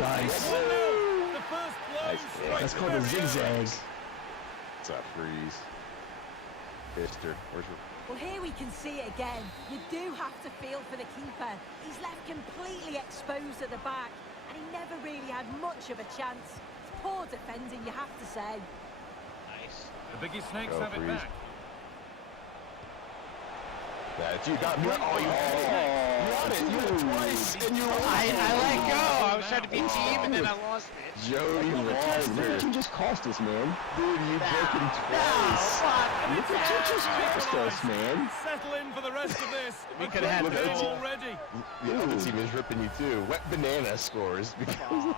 Nice. 1-0. The first blow Nice. strikes That's the called a very zigzag. eyes. What's up, Freeze? Fister. Where's your... Well, here we can see it again. You do have to feel for the keeper. He's left completely exposed at the back, and he never really had much of a chance. It's poor defending, you have to say. Nice. The biggest snakes Go, have it Freeze. back. That's you. Got me. Oh, you... got it. You had it twice, and you lost. I let go. I was trying to be team, and then I lost it. Jody Walter. You just cost us, man. Dude, you broke him twice. Look what you just cost us, man. Settle in for the rest of this. We could have had a the goal already. The other team is ripping you too. Wet Banana scores. Because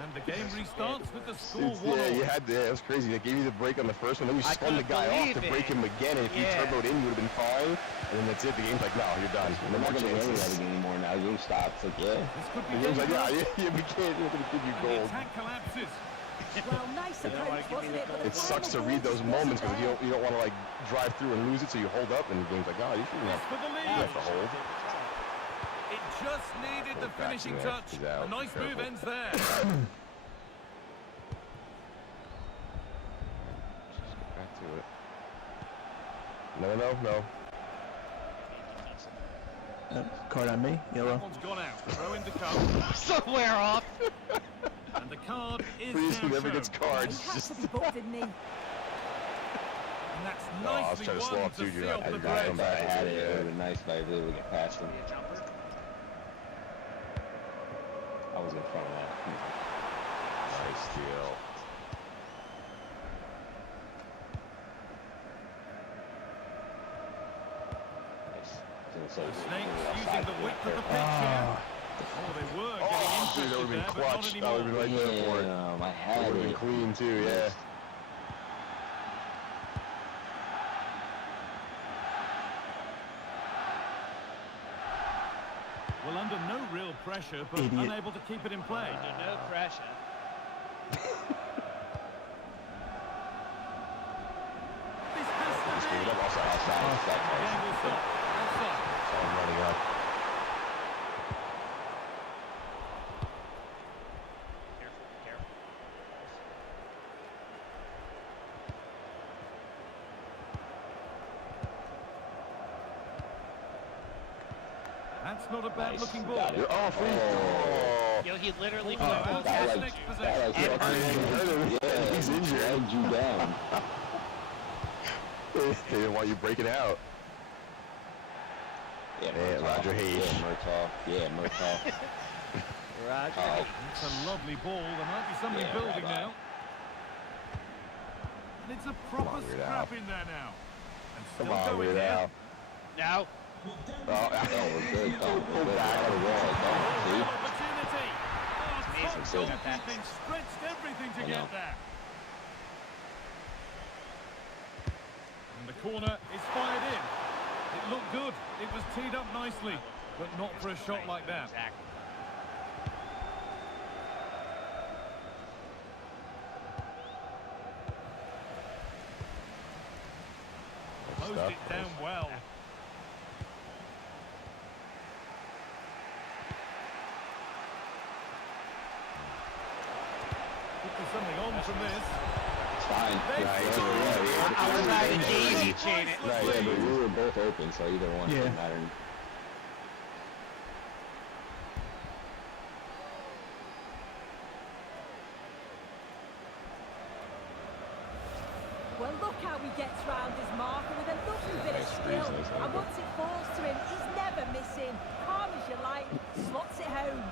And the game restarts with the score yeah, 1-1. you had to. Yeah, it was crazy. They gave you the break on the first one, then you I spun the couldn't guy off to believe break it. him again, and if you Yeah. turboed in, you would have been fine. And then that's it. The game's like, no, you're done. No We're more not going to win chances. that anymore now. You stop. It's like, yeah. This could be The game's like, yeah, dangerous. yeah, we can't. We're going to give you And the gold. attack collapses. Well, nice approach, wasn't it? But the It sucks to final read ball those just moments wasn't because you there. don't want to like drive through and lose it, so you hold up, and the game's like, oh, you shouldn't This have. for the You lead. have to hold. It just needed the Gotcha, finishing man. touch. He's out. A nice move Careful. ends there. Back to it. No. Card on me, That yellow. one's gone out. Throw in to come. Somewhere off. And the card is Please, now whoever shown. gets cards, He had just. to be booked, didn't he? And that's No, I was nicely trying to slow won up to too. You're seal not. the You're break. not If I had it, it would have been nice if I was able to get past him. I was in front of that. Nice steal. The Snakes using the width of the pitch here. Oh, they were getting Oh, dude, that would have interested been there, but not clutch. That would have anymore. been right there for it. I That had would have been it. clean too, yeah. Well, under no real pressure, but Idiot. unable to keep it in play. No pressure. This has to Just be. leave it up outside. The game will stop. Outside. Saw him running up. Careful. That's not a bad looking ball. Got it. You're off. Oh. Yo, he literally Oh, football that past was- you. That like And fucking yeah, He's injured. dragged you down. They didn't want you breaking out. Yeah, Yeah, Murtaugh. Roger Hayes. Yeah, Murtaugh. Yeah, Murtaugh. Roger. Oh, It's a lovely ball. There might be somebody Yeah, building right. now. And it's a proper on, Weird scrap Al. in there now. And Come still on, going Weird here. Al. Now, oh, we're good. Oh, we're good. Out of the wall. Real See? opportunity. Oh, amazing. top Still got that. goalkeeping stretched everything to I get know. there. And the corner is fired in. It looked good. It was teed up nicely, but not for a shot like that. exactly. Closed Stuff. it down well. Could be something on from this. It's fine. They Right, scored. yeah, I was trying to yeah. daisy chain it. Right, yeah, but we were both open, so either one Yeah. didn't matter. Well, look how he gets round his marker with a lovely bit of skill. And once it falls to him, he's never missing. Calm as you like, slots it home.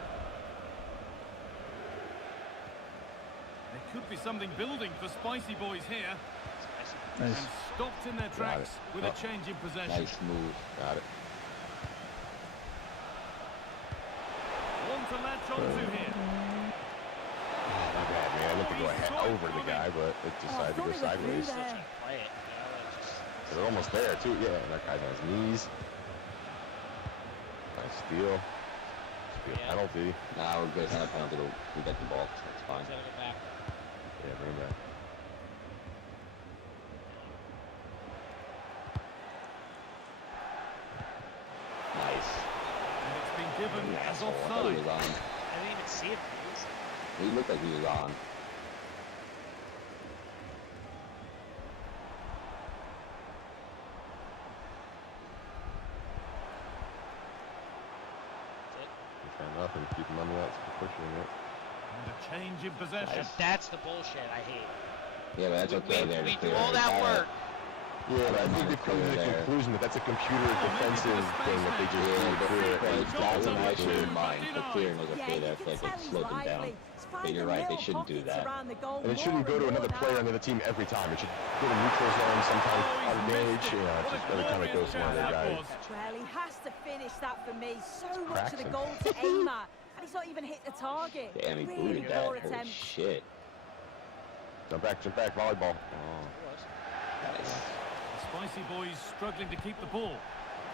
There could be something building for Spicy Boys here. Nice. And stopped in their tracks with a change in possession. Nice move. Got it. One to latch onto here. My bad, man. I meant to go ahead over the guy, but it Oh, I decided to thought go he went through sideways. there. Play it. You know, it's just, They're almost there, too. Yeah, that guy's on his knees. Nice steal. Steal Yeah. penalty. Nah, we're good. It's not a penalty. We got the ball, so it's fine. gotta go back. Yeah, bring him back. Nice. And it's been given as Asshole. I thought he offside. was on. I didn't even see it. He looked like he was on. Fair enough, and keep him on the outside, pushing it. And a change in possession. That's the bullshit I hate. Yeah, but that's okay there. We to do clear all it. that Got it. work, Yeah, but I think they've come to the conclusion that that's a computer defensive thing that they just do through it. But that was actually in mind. But Kieran was okay there. I feel like they slowed them down. But you're right, they shouldn't do that. And it shouldn't go to another player on the other team every time. It should go to neutral zone, sometimes out of damage. You know, it's just every time it goes to one of their guys. Well, he has to finish that for me. So much of the goal to aim at. And he's not even hit the target. Damn, he Really booted that. poor Holy attempt. shit. Jump back, volleyball. Nice. The Spicy boys struggling to keep the ball.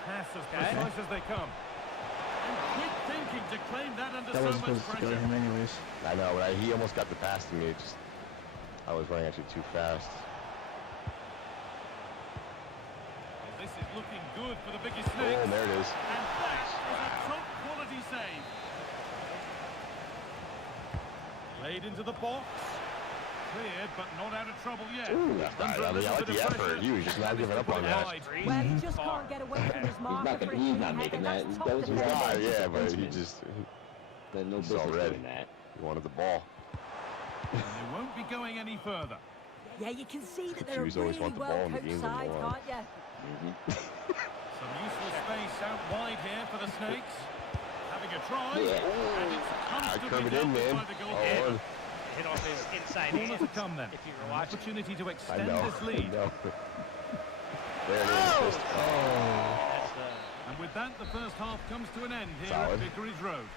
Pass as precise as they come. And quick thinking to claim that under That so wasn't much supposed to go to pressure. him anyways. I know, he almost got the pass to me. It just, I was running actually too fast. Well, this is looking good for the biggest Oh, snake. there it is. And that is a top quality save. Laid into the box. Cleared, but not out of trouble yet. Ooh, I like the effort. He was just not giving up on that. Well, he just can't get away from his marker. He's not making that. That was his Ah, yeah, but he just, There's no he's business already. doing that. He wanted the ball. And they won't be going any further. Yeah, you can see that they're a Jews always really want the ball in the well-coached games and side, go on. can't you? Some useful space out wide here for the Snakes. Having a try. Yeah. And it's comfortably curve it dealt in, with man. by the goalkeeper. Hit off his inside Corner hands. to come then. If you were An watching. opportunity to I extend know. this lead. I know. There it is. Fist. That's the And with that, the first half comes to an end here Solid. at Vicarage Road.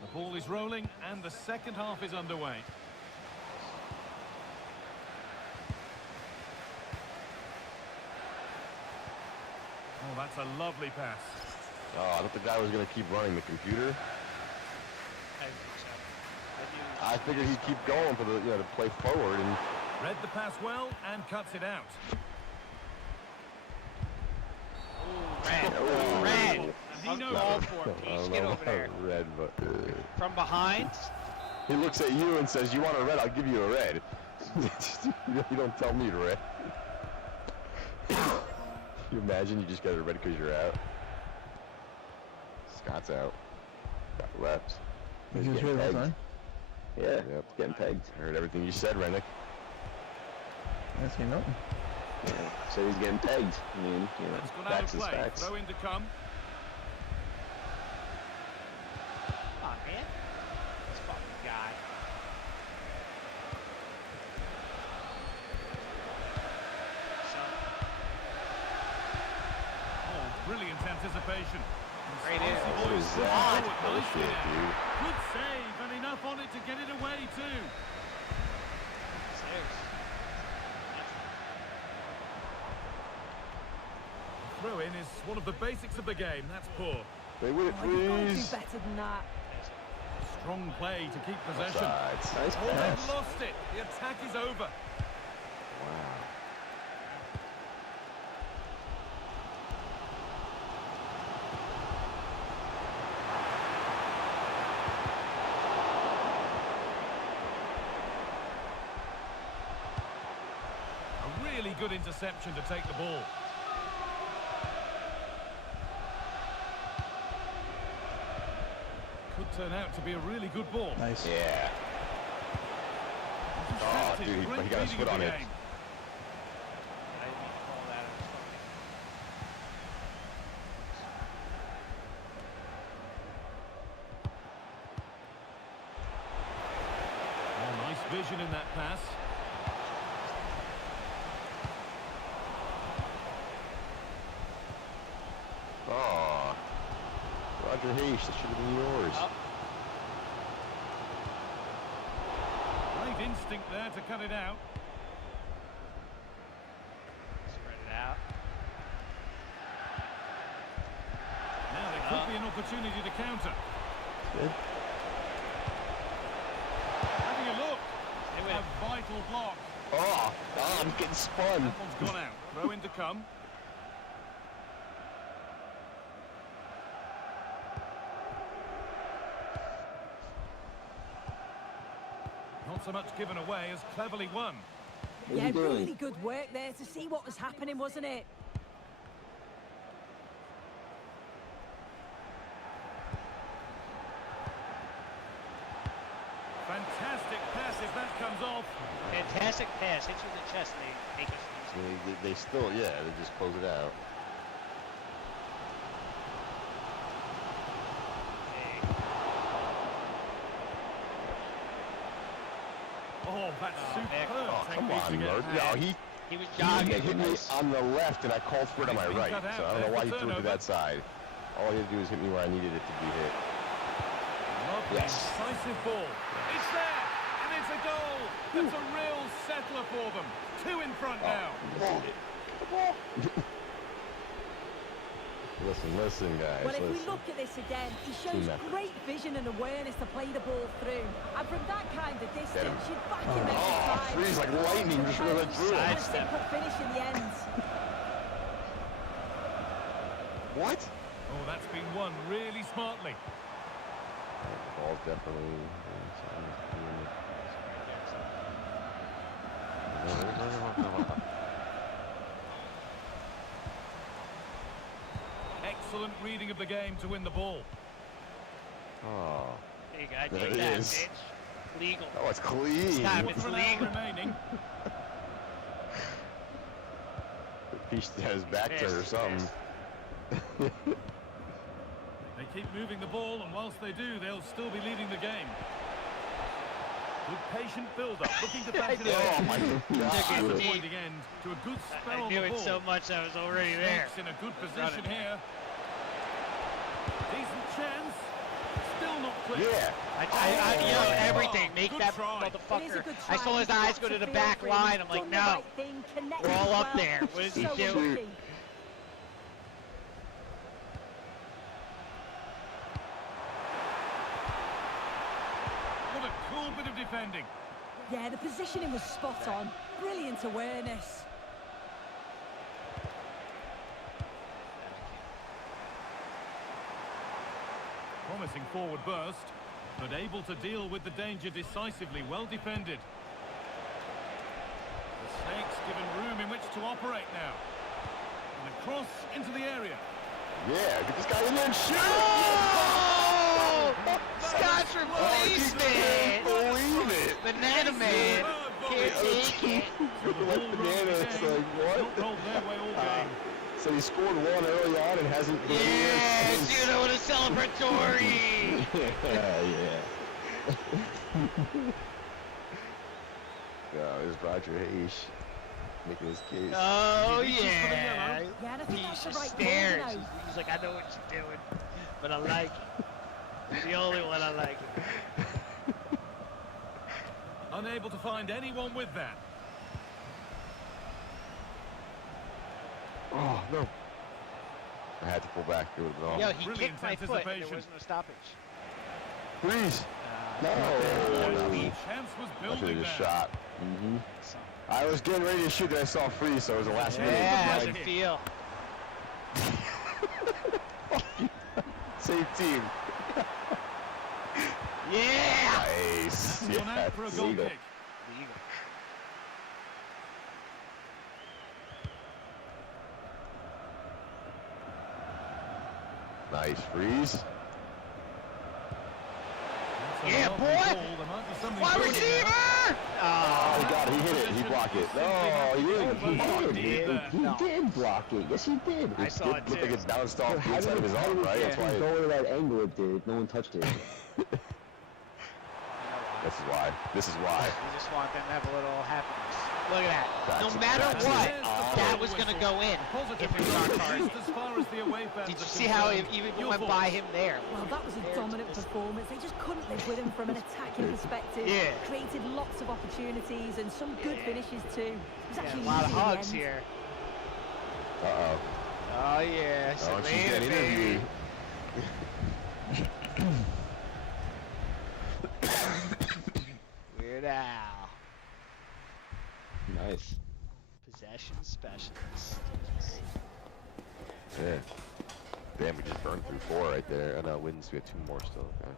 The ball is rolling and the second half is underway. Oh, that's a lovely pass. Oh, I thought the guy was going to keep running the computer. I think so. I figured he'd keep going for the, to play forward, and Read the pass well and cuts it out. Red. And he knows Uncalled it. for. I Please don't get know over there. about red, but From behind. he looks at you and says, "You want a red? I'll give you a red." You don't tell me to red. You imagine you just got a red because you're out. Scott's out. Got left. He was getting here the whole pegged. time. Yeah, Yep. getting pegged. I heard everything you said, Rennick. That's me nothing. Yeah. So he's getting pegged. I mean, It's gone out facts of is play. facts. Throw in to come. Come on, man. This fucking guy. Oh, brilliant anticipation. And Great Spicy hit. boys What is push that? forward Bullshit, nicely there. dude. Good save and enough on it to get it away too. Saves. Throw in is one of the basics of the game. That's poor. They win it, Oh, you've got to do please. better than that. Strong play to keep possession. Offsides. Nice Oh, pass. they've lost it. The attack is over. Wow. A really good interception to take the ball. Could turn out to be a really good ball. Nice. Yeah. Oh, Intercepted. dude, he Great got his reading foot of on the it. game. I didn't even call that. It was Oh, nice vision in that pass. Oh. Roger Hayes, that should have been yours. Up. instinct there to cut it out. Spread it out. Now there could be an opportunity to counter. Good. Having a look. Stay with A it. vital block. Oh, I'm getting spun. That one's gone out. Throw in to come. Not so much given away as cleverly won. What are Yeah, you doing? really good work there to see what was happening, wasn't it? Fantastic pass if that comes off. Fantastic pass. Hits you in the chest. They make us They still, yeah, they just close it out. Oh, that's Nick. superb. Oh, come technique to on, get Murph. ahead. No, He was he jogging. hit me on the left, and I called for it on my He's been right. cut out So I don't there know why for he threw it to turnover. that side. All he had to do was hit me where I needed it to be hit. Lovely, Yes. incisive ball. It's there, and it's a goal. That's a real settler for them. 2 in front now. Listen, guys. Well, if we listen. look at this again, he shows Team great vision and awareness to play the ball through. And from that kind of distance, you'd back him every Oh, time. Freeze like lightning just went through it. And a simple finish in the end. What? Oh, that's been won really smartly. Ball's definitely. Excellent reading of the game to win the ball. Oh. There you go. There Take it that, is. bitch. Legal. Oh, it's clean. Stop it. Quarter It's of an hour legal. remaining. He has his back turned or something. They keep moving the ball, and whilst they do, they'll still be leading the game. Good patient build-up, looking to back it Oh up. my That's the God. disappointing end to a good spell I on knew the it ball. so much I was already there. Snakes in a good Running. position here. Decent chance. Still not clear. Yeah. I yell Oh, everything. Make good that try. It is a motherfucker. good I try. saw his He's eyes got go to to the feel back for him. line. I'm He's like, done the no. right thing, connected We're all well. up there. What is he So doing? lucky. What a cool bit of defending. Yeah, the positioning was spot on. Brilliant awareness. Promising forward burst, but able to deal with the danger decisively. Well defended. The Snakes given room in which to operate now. And a cross into the area. Yeah, get this guy in there and shoot! Oh! Scott's Oh, replacement! believe it! Banana Man! Can't take it. So the ball Like rolling banana, it's again. like, what? Not rolled their way all game. So he scored one early on and hasn't been Yeah, here since. dude, I want a celebratory! Yeah. Oh, there's Roger Hayes making his case. Oh, He reaches for the yeah. yellow. Yeah, and I think He that's the just right call, you stares. know. He's like, I know what you're doing, but I like it. He's the only one I like. Unable to find anyone with that. Oh, no. I had to pull back. It was wrong. Yo, he Brilliant kicked my foot and there anticipation. was no stoppage. Freeze! No! The I chance was should have building just there. shot. Mm-hmm. I was getting ready to shoot and I saw Freeze, so it was the last minute. Yeah, how's Like it it. feel? Same team. Yeah! Nice. Gone out for a goal legal. kick. Legal. Nice. Freeze. That's a Yeah, lovely boy. ball. There might be something Wide good receiver! there. Oh, he got it. He hit it. He blocked it. No, he didn't. He blocked did. it. He did block it. Yes, he did. I saw it Looked like too. it bounced off the How inside did of his arm, right? That's why. go to that angle it did? No one touched it. This is why. This is why. We just want them to have a little happiness. Look at that. No That's- matter that's what, it. that was going to go in if it was our target. As far as the away fans Did you are see how it concerned, even your went by thoughts? him there? Well, that was a dominant performance. They just couldn't live with him from an attacking perspective. Yeah. Created lots of opportunities and some good finishes too. It was Yeah, actually a lot of easy in the hugs end. here. Uh-oh. Oh, yeah. Oh, she's Selena, getting baby. interviewed. Weird Al. Nice. Possession specialist. Yeah. Damn, we just burned through 4 right there. Oh no, wins. We have 2 more still. Okay.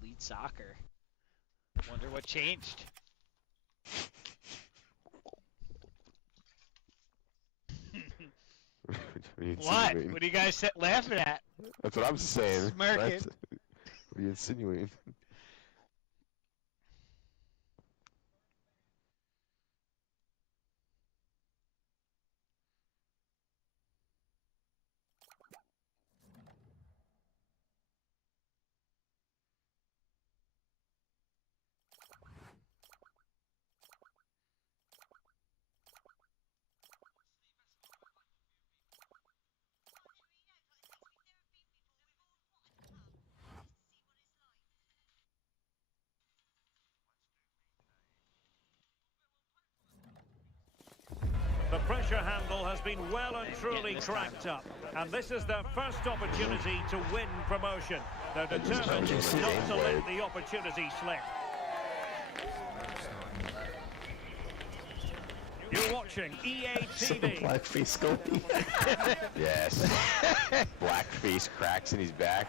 Elite soccer. Wonder what changed. What are you What? insinuating? What are you guys laughing at? That's what I'm saying. Smirking. What are you insinuating? The pressure handle has been well and truly this time, cranked up, and this is their first opportunity to win promotion. They're determined not to let the opportunity slip. You're watching EA TV. Blackface goalie. Yes. Blackface cracks in his back.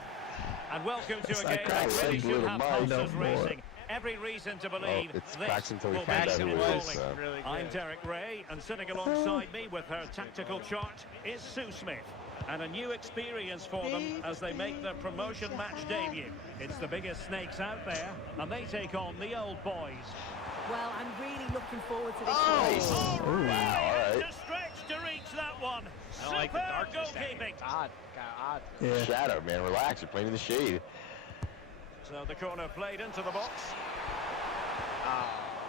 And welcome to It's a not game that cracks, really it's should little have mine, no pulses more. racing. Every reason to believe it's this cracks until we will find be out who it rolling. is, so. Really I'm good. Derek Ray, and sitting alongside me with her tactical chart is Sue Smith. And a new experience for them as they make their promotion match debut. It's the biggest snakes out there, and they take on the old boys. Well, I'm really looking forward to this Nice. one. Oh, really? Wow, all right. To stretch to reach that one. I don't like the Superb darkness down here. goalkeeping. It's odd. Kind of odd. Yeah. Shadow, man, relax. You're playing in the shade. So the corner played into the box.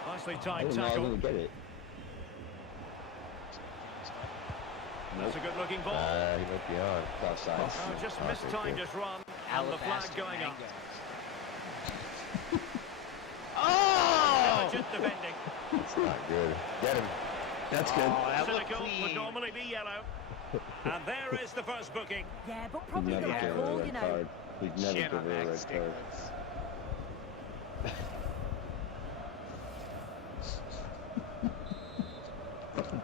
Nicely I timed didn't know I was tackle. going to get it. That's a good-looking ball. He might be on. It's offside. Oh, just Okay, mistimed cool. his run, and the flag Alabaster going up. mangoes. Oh! Intelligent defending. It's not good. Get him. That's good. Oh, that looked Cynical would clean. normally be yellow. And there is the first booking. Yeah, but He'd probably never the give right her a call, you red know. card. He'd never Chin give on her a that red card. Stiglitz.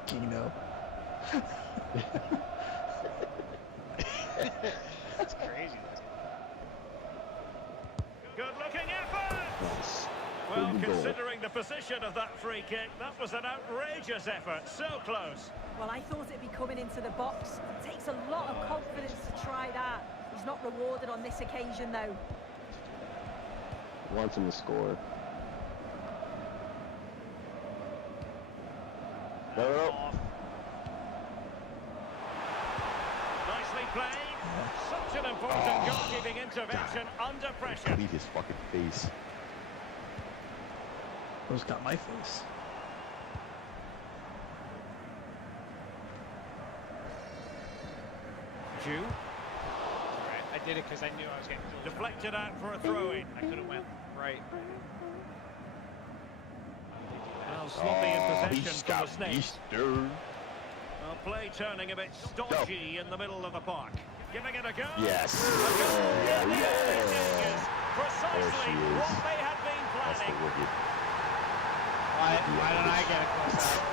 Gino. That's crazy. Good-looking effort. Nice. Well, Good goal. considering the position of that free kick, that was an outrageous effort. So close. Well, I thought it'd be coming into the box. It takes a lot of confidence to try that. He's not rewarded on this occasion, though. Wants him to score. Off. Nicely played. Such an important goalkeeping intervention under pressure. Leave his fucking face. Who's got my face? Jew Right. I did it because I knew I was getting killed. deflected out for a throw-in. I could have went right. Well, sloppy in possession from the Snakes. Easter. Well, play turning a bit stodgy in the middle of the park. Giving it a go. Yes. Yeah, Yeah. precisely There she is. what they had been That's the planning. wicked. Why don't I get a close up?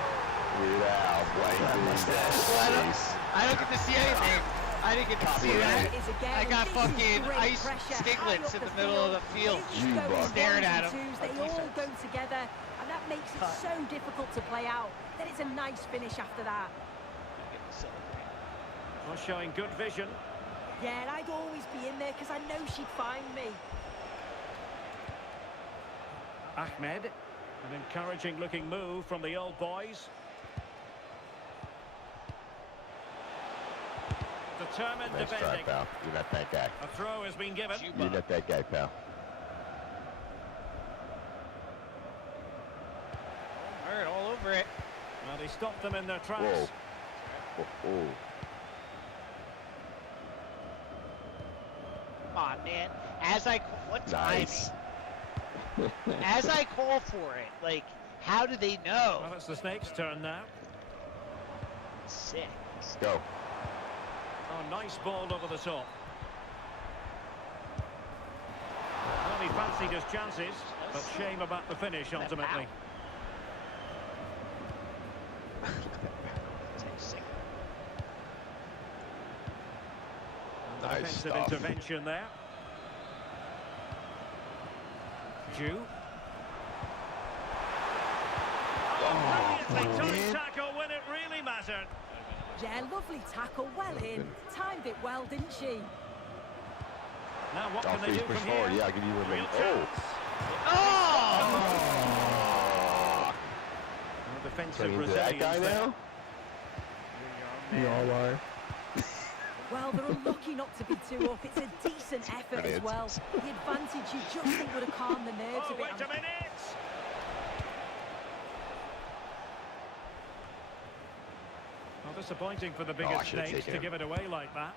Weird Al, blank in his face. I don't get to see anything. I didn't get to see that. Is again, I got this is fucking great ice pressure, Stiglitz high in up the middle of the field. They just go in Staring ones at and him. twos, They all go together, and that makes it so difficult to play out. Then it's a nice finish after that. Well, showing good vision. Yeah, and I'd always be in there because I know she'd find me. Ahmed, an encouraging looking move from the old boys. Determined Nice try, defending. pal. You're not that guy. A throw has been given. You're not that guy, pal. he stopped them in their tracks. Whoa. Oh. Come on, man. What timing? Nice. As I call for it, like, how do they know? Well, it's the Snakes' turn now. Sick. Let's go. Oh, nice ball over the top. Well, he fancied his chances, but shame about the finish ultimately. The Nice defensive stuff. intervention there. Jew. Brilliantly timed tackle when it really mattered. Yeah, lovely tackle, well in. Timed it well, didn't she? Now what Oh, can they please do push from forward. here? Yeah, I'll give you a Real minute. chance. Oh! Well, defensive Turning into resilience that guy there. now? You all are. Well, they're unlucky not to be 2 up. It's a decent effort as Brilliant. well. The advantage you just think would have calmed the nerves Oh, a bit. wait a minute! Well, disappointing for the I biggest should've Snakes taken to him. give it away like that.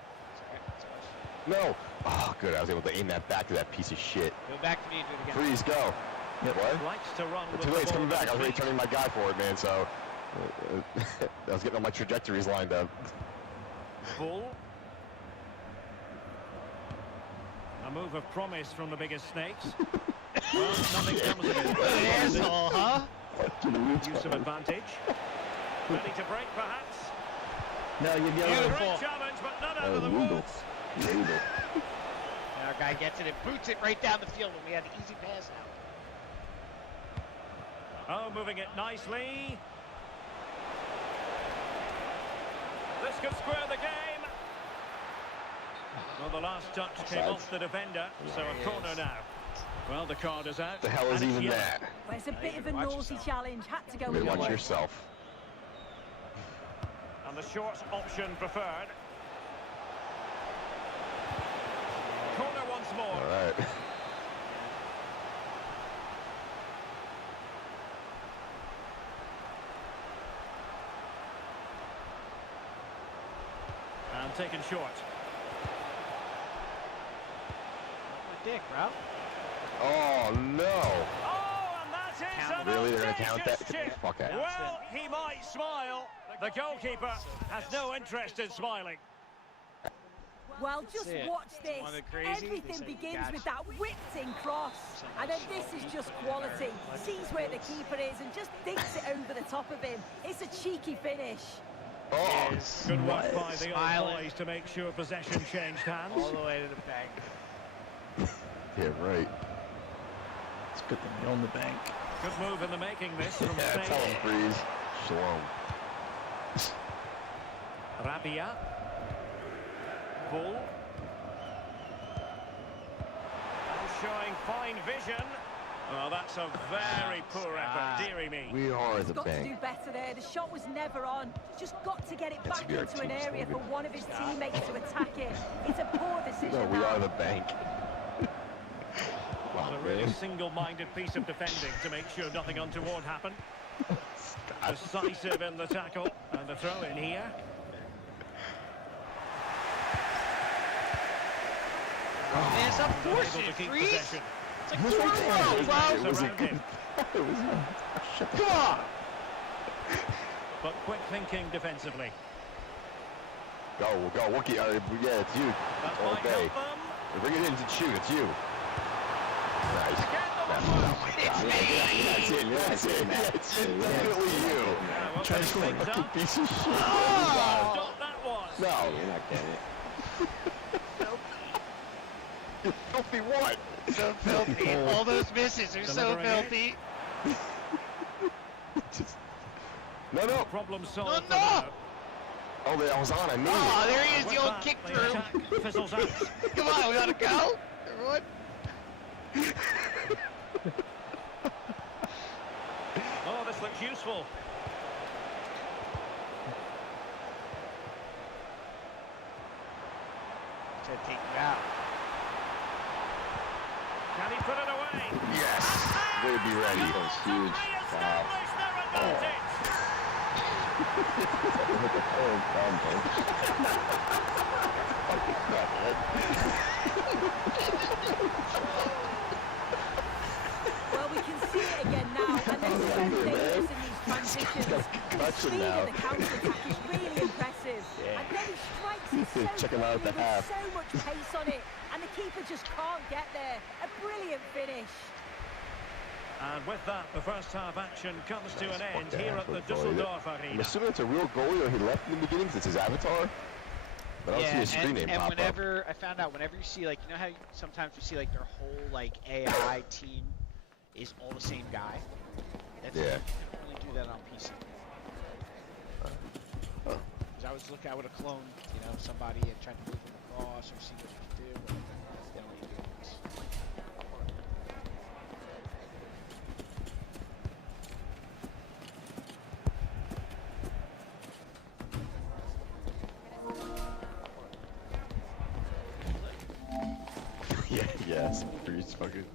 No. Oh, good. I was able to aim that back to that piece of shit. Go back to me and do it again. Freeze, go. What? Likes to run with Too the late. It's ball coming at back. I was his already feet. turning my guy for it, man, so... I was getting all my trajectories lined up. Bull. A move of promise from the biggest Snakes. Well, nothing comes of it. Asshole, huh? Use of advantage. Ready to break, perhaps. No, you're A yellow. great challenge, but not out of the Rudel. woods. Rudel. And our guy gets it and boots it right down the field when we had an easy pass now. Oh, moving it nicely. This could square the game. Well, the last touch came Offside. off the defender, so a corner now. Well, the card is out. The hell is and it's even yellow. that? Well, it's a bit of a watch naughty yourself. challenge. Had to go I with mean, the watch one. yourself. And the short option preferred. Corner once more. All right. And taken short. Dick, bro. Oh, no. Oh, and that is an Really? They're going to count that? audacious Get the chip. fuck out. Well, he might smile. The goalkeeper has no interest in smiling. Well, just it. watch this. One of the crazy, they Everything say, begins gotcha. with that whipped-in cross. And then this is just quality. Sees where the keeper is and just dinks it over the top of him. It's a cheeky finish. Oh, Is Good work by the old Smiling. boys to make sure possession changed hands. all the way to the bank. yeah, right. It's good thing you're on the bank. Good move in the making this from Yeah, tell him, Snake. freeze. Shalom. Rabia. Bull. Showing fine vision. Oh, that's a very poor effort, dearie me. We are the Got to do bank. better there. The shot was never on. Just got to get it That's back a good into an team area for slogan. one of his teammates to attack it. It's a poor decision No, we now. are the bank. Well, Wow, a really man. single-minded piece of defending to make sure nothing untoward happened. Decisive in the tackle, and the throw in here. Man, stop Able forcing to it, keep Freeze. possession. It's like Cornwall, bro. It was a Around good... him. It was a... Shut the Come on. But quick thinking defensively. Go, we'll go. Wookie, yeah, it's you. That All might day. help them. Bring it in to shoot. It's you. Nice. Again, Oh my God. That's it. That's it. That's it. Definitely you. well, Try to things score. up. Fucking piece of shit. Stop that was. No. You're not getting it. You filthy what? So filthy. All those misses are so Delivering it. filthy. Just... No. Problem solved. No, for no. now. Oh, I was on. I knew Oh, it. there he is, With the old that, kick the through. attack fizzles out. Come on, we gotta go. Everyone. Oh, this looks useful. Should take you out. Can he put it away? Yes. Way to be ready. That was huge. Wow. Re-establish their advantage. ground punch. Fucking crackhead. Well, we can see it again now, and there's so dangerous in these transitions. The speed of the counter-attack is really impressive. And then he strikes it so Check him out at the quickly half. with so much pace on it, and the keeper just can't get there. A brilliant finish. And with that, the first half action comes to an end Fuck here that at the for goalie. Dusseldorf I'm Arena. assuming it's a real goalie or he left in the beginning because it's his avatar. But I don't see his screen name and pop up. whenever I found out, whenever you see like, you know how sometimes you see like their whole like AI team is all the same guy. That's, Yeah. You can only do that on PC. Because I was looking, I would have cloned, you know, somebody and tried to move them across or see what you could do. But they only do this. Yeah, yes. Freeze fucking.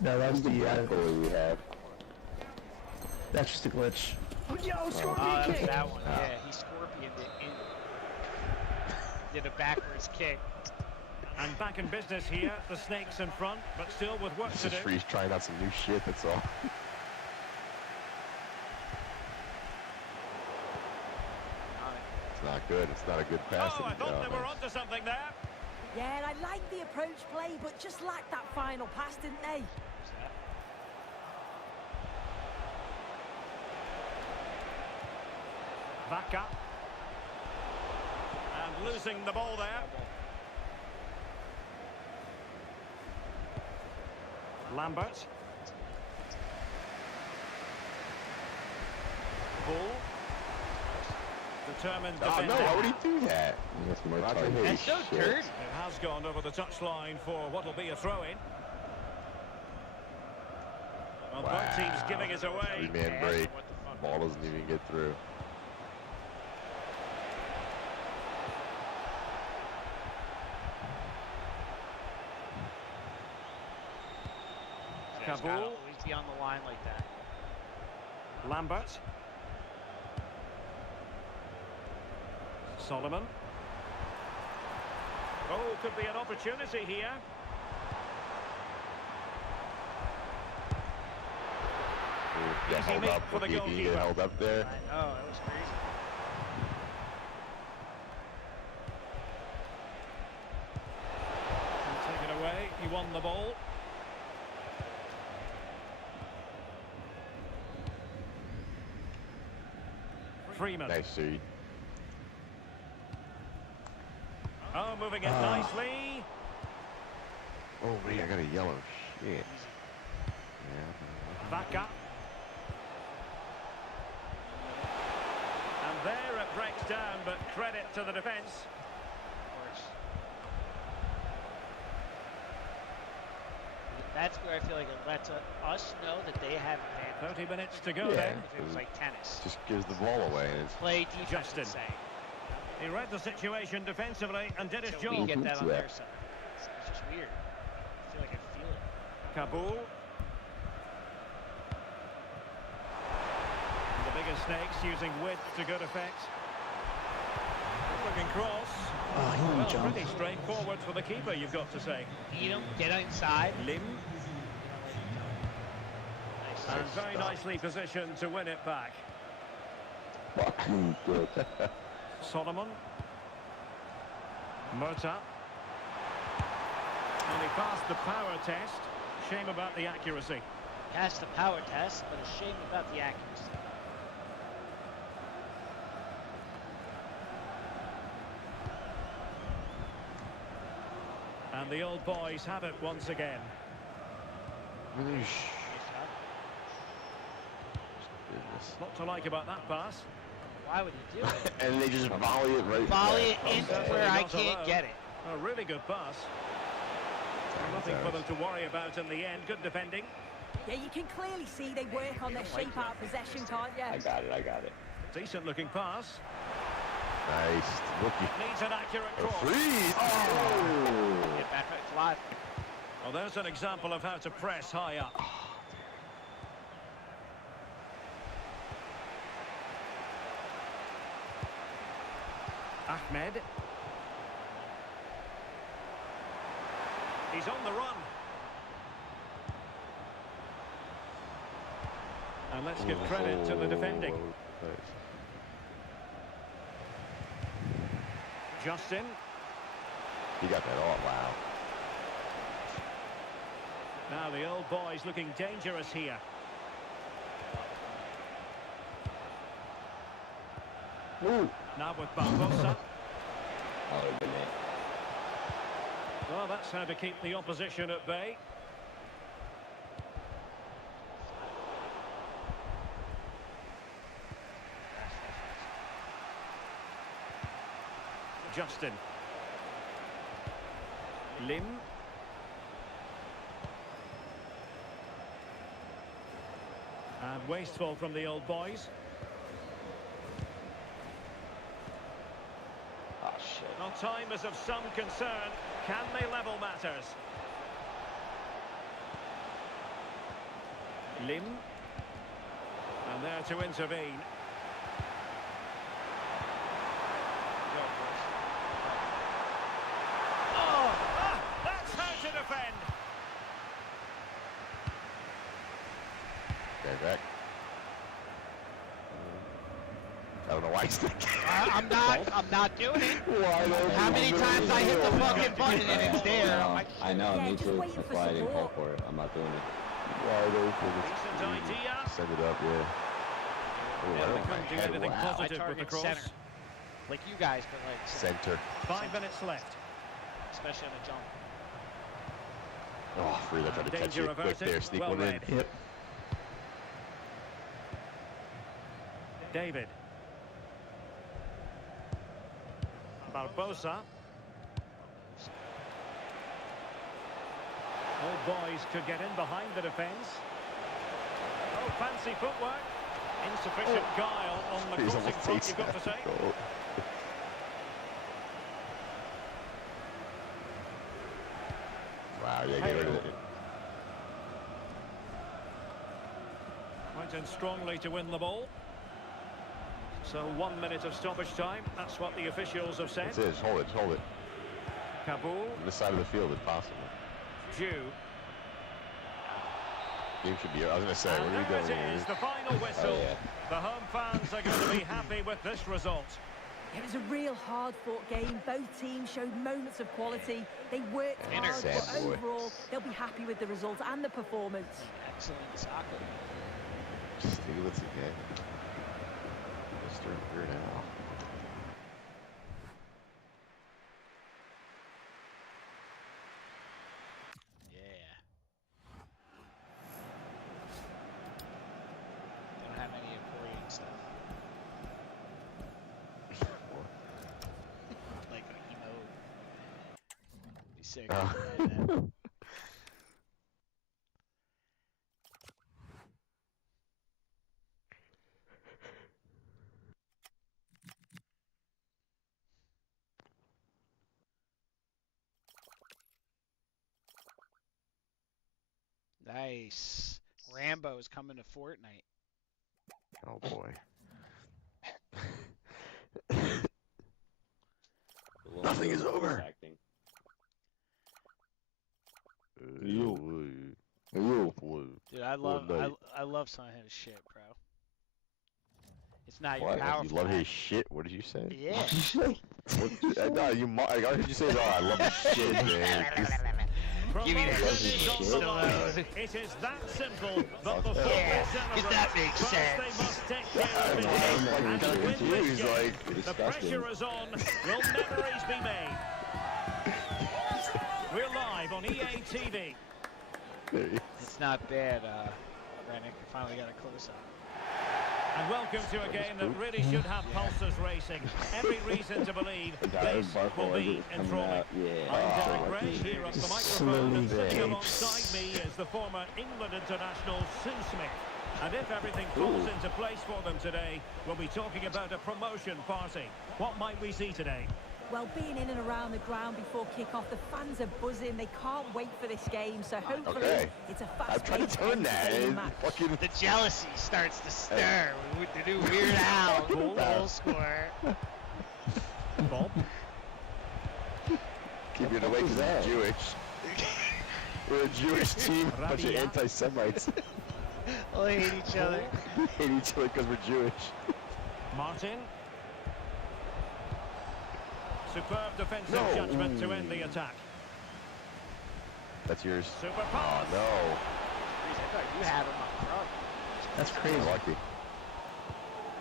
No, that's the, Goalie we have. that's just a glitch. Oh, yo, Oh, Scorpion that was kick! that one. Yeah, he scorpioned it in. Did a backwards kick. And back in business here, the Snakes in front, but still with work This to is do. Freeze trying out some new shit, that's all. It's not good. It's not a good pass. Oh, I that he thought got. they were onto something there. Yeah, and I like the approach play, but just lacked that final pass, didn't they? Vaca. And losing the ball there. Lambert. Bull. Determined Oh defender. no, why would he do that? That's more Roger target. Hayes. That's so shit. dirty. It has gone over the touchline for what will be a throw-in. Well, both teams giving it away. Three-man break. Ball doesn't even get through. It's gotta Kabul. always be on the line like that. Lambert. Solomon. Oh, could be an opportunity here. Get Easy held meet up. for the He goalkeeper. get held up there. I know, that was crazy. And take it away. He won the ball. Freeman. Nice seed. Oh, moving it nicely. Oh wait, I got a yellow. Shit. Yeah. Vaca. And there it breaks down, but credit to the defence. Of course. That's where I feel like it lets us know that they have advantage. 30 minutes to go Yeah. then. If it was like tennis. Just gives the ball away. And it's Play defense, Justin. let's say. He read the situation defensively and did his So we job. get that on Yeah. their side. It's just weird. I feel like I feel it. Kabul. And the bigger Snakes using width to good effect. Looking cross. Oh, he didn't Well, jump. pretty straightforward for the keeper, you've got to say. Beat him, get inside. Lim. Nice. And very nicely positioned to win it back. Fucking good. Solomon. Murta. And he passed the power test. Shame about the accuracy. Passed the power test, but a shame about the accuracy. And the old boys have it once again. Nice job. Lot to like about that pass. Why would he do it? and they just volley it right. Volley it back. into Okay. where I Not can't allowed. get it. A really good pass. Nothing for them to worry about in the end. Good defending. Yeah, you can clearly see they work on their shape out of possession, can't you? I got it. I got it. Decent looking pass. Nice. Rookie. Needs an accurate A cross. freeze. Oh! Get back, it's live. Well, there's an example of how to press high up. Ahmed. He's on the run. And let's give credit to the defending. Justin. He got that all. Wow. Now the old boy's looking dangerous here. Ooh. Now with Barbosa. Oh, good man. Well, that's how to keep the opposition at bay. Justin. Lim. And wasteful from the old boys. Oh, shit. Well, time is of some concern. Can they level matters? Lim. And there to intervene. That's how to defend. Okay, back. I don't know why he's thinking. I'm not doing it. How many times I hit the fucking button and it's there? I'm like, I know, Yeah, me just too. waiting That's for why I didn't call support. for it. I'm not doing it. Decent idea. Send it up, yeah. Oh, Yeah, right they on my couldn't do head. anything Wow. I positive with the target cross. center. Like you guys, but like Center. 5 minutes left. especially on a jump. Oh, Frida tried to catch Danger it quick averted. there. Sneak Well one in. read. Yep. David. Barbosa. Old boys could get in behind the defence. Oh, fancy footwork. Insufficient guile on the He's crossing almost front, takes you've got to say. that goal. Wow, yeah, get rid of it. Went in strongly to win the ball. So 1 minute of stoppage time. That's what the officials have said. That's it. Just hold it. Just hold it. Kabul. On this side of the field if possible. Jew. Game should be. I was gonna say, And where are we there going it is, here? the final whistle. Oh, yeah. The home fans are going to be happy with this result. It was a real hard-fought game. Both teams showed moments of quality. They worked hard, Sad but boy. overall, they'll be happy with the result and the performance. Excellent soccer. Just Stiglitz again. Mr. Weirdo. Yeah. They don't have any accordion stuff. Like emote. Be sick. Oh. Like that. Nice. Rambo's coming to Fortnite. Oh boy. Nothing is over. Acting. You. Dude, I love night. I love some of his shit, bro. It's not your What? powerful. You love act. his shit? What did you say? Yeah. No, I heard you say, oh, I love his shit, man. Give me that Promotion is shit. on the So, line. It is that simple, but before Yeah, they celebrate, that makes first sense. they must take care of I'm business. like And kinda to win this confused, game, like, the disgusting. pressure is on. Will memories be made? We're live on EA TV. it's not bad, Rennick. Finally got a close up. And welcome to a game that really should have pulses racing. Every reason to believe this will be enthralling. I'm Derek Ray here on the microphone, and sitting alongside me is the former England international Sue Smith. And if everything falls into place for them today, we'll be talking about a promotion party. What might we see today? Well, being in and around the ground before kick-off, the fans are buzzing. They can't wait for this game, so hopefully Okay. it's a I'm trying to fast-paced, turn that. entertaining And match. fucking. The jealousy starts to stir with the new Weird Al goal scorer. Bob. Keep it away because we're Jewish. We're a Jewish team, a bunch of Rabia. anti-Semites. All hate each other. We hate each other because we're Jewish. Martin. Superb defensive No. judgment to end the attack. That's yours. Super Oh, pass. no. Jeez, I thought you had him up front. That's crazy. Lucky.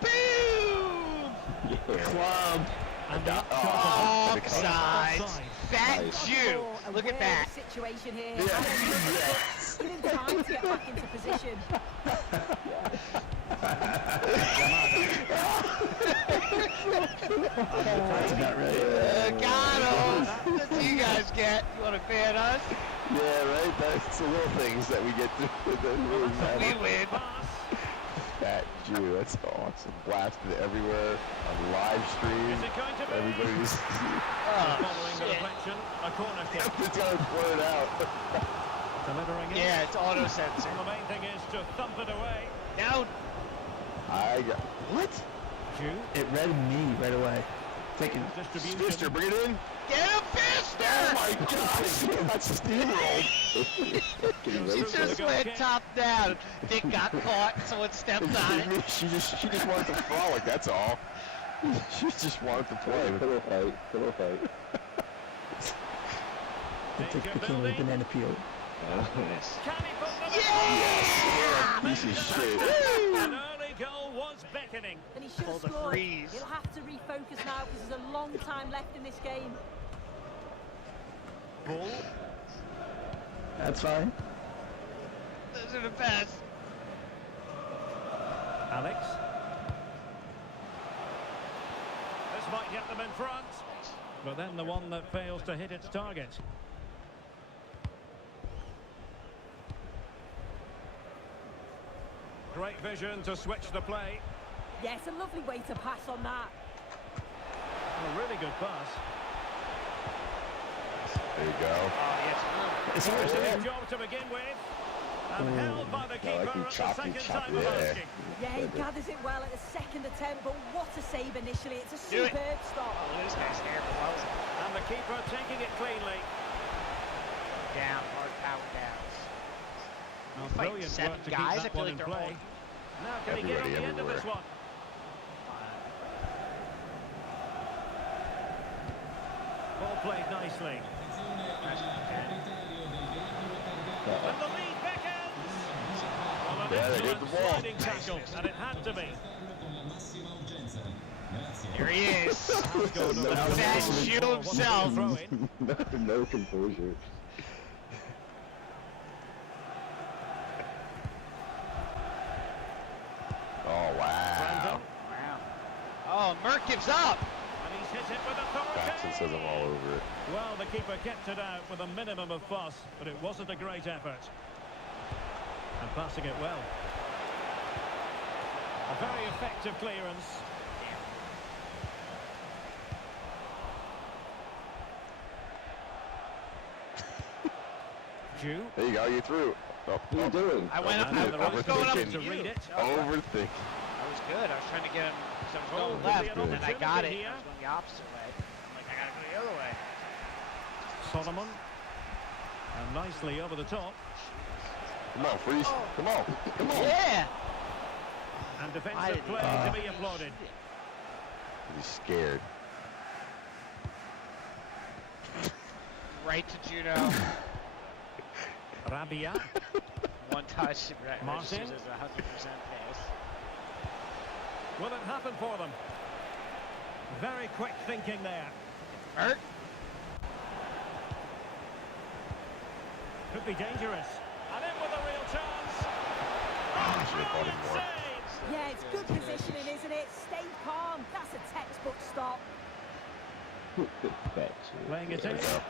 Boom! Yeah. Club. And the Offside. Fat Nice. Jew. Look at that. Situation here. Yes. Give him time to get back into position. That's about right. Got him. That's what you guys get. You want to ban us? Yeah, right? That's the little things that we get to that really We matter. win. pass. Fat Jew, that's awesome. Blasted everywhere on live stream. Is it going to be? Everybody's Following the shit. deflection, a corner kick. it's got to blurt out. Delivering it. Yeah, it's auto sensor. And the main thing is to thump it away. Now, I got what? Jew. It read me right away. Thinking, Distribution. Fister, bring it in. get him, Fister! Oh my God! That's steamrolled. He just went top down. Dick got caught. Someone stepped on it. She just wanted to frolic. That's all. She just wanted to play. Pillow fight. Pillow fight. they took the king of the banana peel. Can he put them Yeah! Piece of shit. An early goal was beckoning. And he should Pull have the scored. freeze. He'll have to refocus now because there's a long time left in this game. Ball. That's fine. Those are the best. Alex. This might get them in front. But then the one that fails to hit its target. Great vision to switch the play. Yes, a lovely way to pass on that. A really good pass. There you go. Oh, yes. It's It was ours. his job to begin with. And held by the keeper like you at the chop, you second chop, time of yeah. asking. Yeah, he gathers it well at the second attempt, but what a save initially. It's a Do it. superb stop. Oh, this guy's hair blows it. And the keeper taking it cleanly. Down, hard power downs. Well, Fighting brilliant seven work to keep guys, I that feel one like in they're play. all- Now can he get on the Everybody end of this everywhere. one? Ball played nicely. And the lead beckons. Well, an Yeah, they hit excellent the ball. sliding tackle, and it had to be. Here he is. That Fat Jew himself. No composure. Oh wow. Wow. Oh, Merck gives up. And he's hit it with authority. Batson says I'm all over it. Well, the keeper kept it out with a minimum of fuss, but it wasn't a great effort. And passing it well. A very effective clearance. Jew. There you go. You through. Oh, What are you doing? I went up. And I was going up overthinking. to to read it. overthink. I was good. I was trying to get him because I was Oh, going could be left, an and I got it. opportunity I was going the opposite way. I'm like, I gotta go the other way. Solomon. And nicely over the top. Come on, freeze. Come on. Come on. Yeah. And I defensive didn't- play to be applauded. He's scared. Right to Juno. Rabia. One touch. Martin. Registers as a 100% pass. Will it happen for them? Very quick thinking there. Merck. Could be dangerous. And in with a real chance. I should have thought Brilliant of more. save. Yeah, it's good positioning, isn't it? Stay calm. That's a textbook stop. Fat shit. Playing it There in. we go.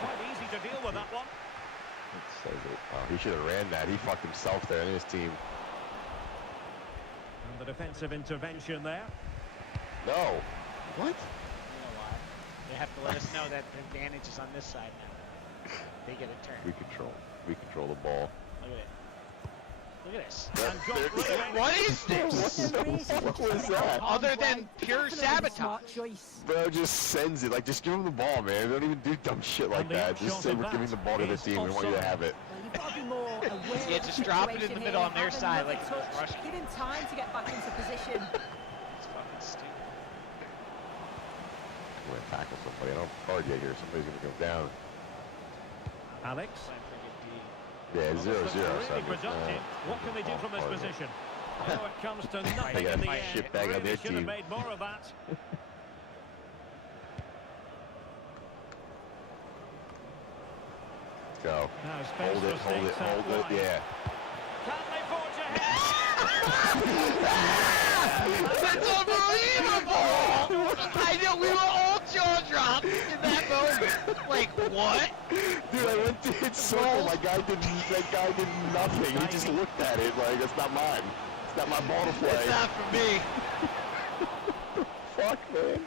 Quite easy to deal with that one. It says it. Oh, he should have ran that. He fucked himself there and his team. And the defensive intervention there. No. What? You know why? They have to let us know that the advantage is on this side now. They get a turn. We control the ball. Look at it. Look at this. And got rid of it. What is this? What was that? Other than pure Definitely the sabotage. smart choice. Bro just sends it. Like, just give him the ball, man. Don't even do dumb shit like And the that. Just upshot say of we're giving that the ball to the is team. We want you to offside. have it. Well, you've got to be more aware Yeah, of the just drop it in the situation middle here, on their have side another like it was touch, rushing. Give him time to get back into position. It's fucking stupid. I'm gonna tackle somebody. I don't have a card yet here. Somebody's gonna go down. Alex. Yeah, Well, 0-0. this looks so really I guess, productive. What can they do from this card. position? Well, it comes to nothing They got in the a end. shit bag on Really their should have team. made more of that. Go. Now space Hold for it, hold it, stakes out hold it. wide. Yeah. Can they forge ahead? That's unbelievable! I know, we were all jaw dropped in that moment. Like, what? Dude, I went to hit circle. That guy did nothing. He just looked at it like, it's not mine. It's not my ball to play. It's not for me. Fuck, man.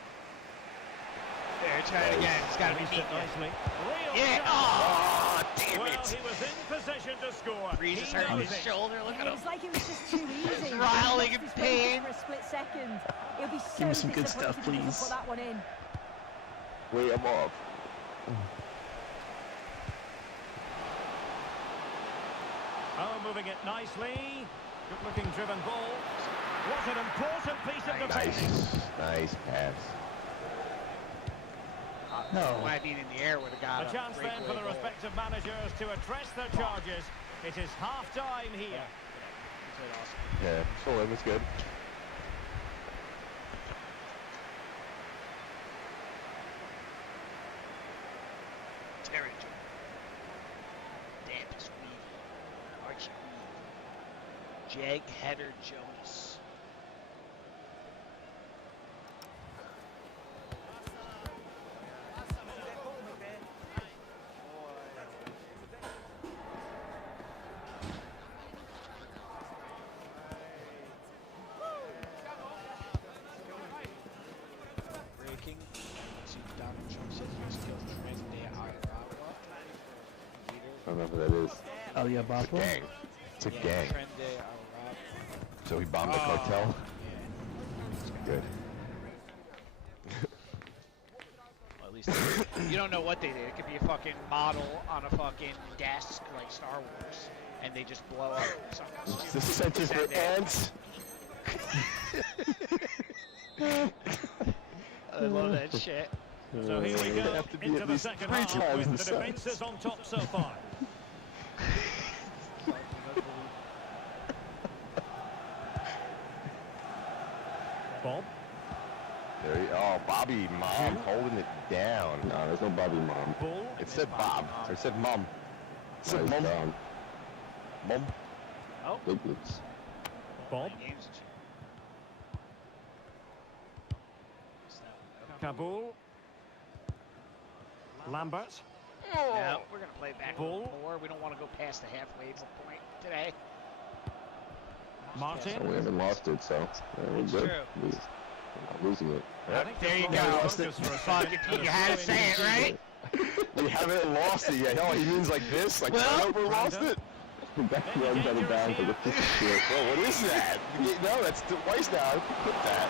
There, try it again. It's gotta be Released it me. nicely. Real Yeah, shot. oh! Damn Well, it. he was in position to score. Breeze is He hurting knows his it. shoulder. Look Yeah, at it him. was like it was just too easy. Writhing He in lost his pain. focus for a split second. He'll be so Give me some good disappointed stuff, if he doesn't please. put that one in. Wait, I'm off. Oh, moving it nicely. Good looking driven ball. What an important piece of defending. Nice pass. No. Might be in the air would have got A chance then for the respective managers to address their charges. It is half-time here. Yeah, full in was good. Terry Dampus Weaver. Archie Weaver. Jag Header Jonas. Breaking. Down Joseph. Skills trend de Arawa. I don't know who that is. Oh, yeah, It's a Bob. gang. It's a gang. Trend de Arawa. So he bombed the cartel? Good. Well, at least you don't know what they did. It could be a fucking model on a fucking desk like Star Wars, and they just blow up something It's the stupid. center for ants. I love that shit. So here we It'd go have to be into at the least second 3 half times with the the defences size. on top so far. Bob. Oh, Bobby Mom holding it down. No, there's no Bobby Mom. Bull. It said Bob. Or it said Mom. It said Nice Mom. down. Mom. Big boots. Bob. Kabul. Lambert. Now we're gonna play back a Bull. little more. We don't want to go past the halfway point today. Martin. So we haven't lost it, so we're It's good. true. We're not losing it. I think There you just go. lost focus for a Fucking, second. you had to say it, right? We haven't lost it yet. Oh, he means like this? Like Well- turnover lost it? Back to the other bounds. Look at this shit. Bro, what is that? No, that's twice now. Quit that.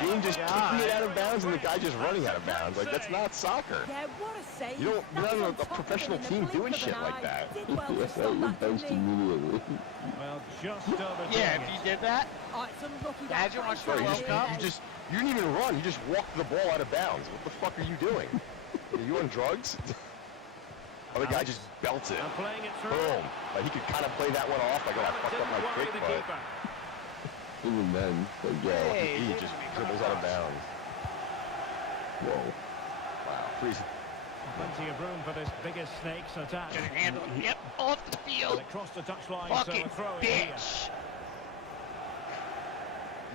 The game just kicking it out of bounds and the guy just running out of bounds. Like, that's not soccer. Yeah, what a save. You don't- That you're was not on a top of professional him in the team blink doing of an shit like eye. that. Did well to You're stop that, benched didn't he? immediately. Well, just over Yeah, if you did that, Oh, it's unlucky that Imagine watching Bro, the you World Cup. just, you didn't even run. You just walked the ball out of bounds. What the fuck are you doing? Are you on drugs? Other guy just belts it. And playing it through. Boom. Like, he could kind of play that one off. Like, oh, I fucked up Didn't my worry kick, the but keeper. Even then, like, yo, Hey, he it just didn't dribbles out of bounds. whoa. Wow. Freeze. Plenty of room for this biggest snake's attack. couldn't handle it. Yep, off the And field. it crossed the touchline, so Fucking a throw in here. bitch.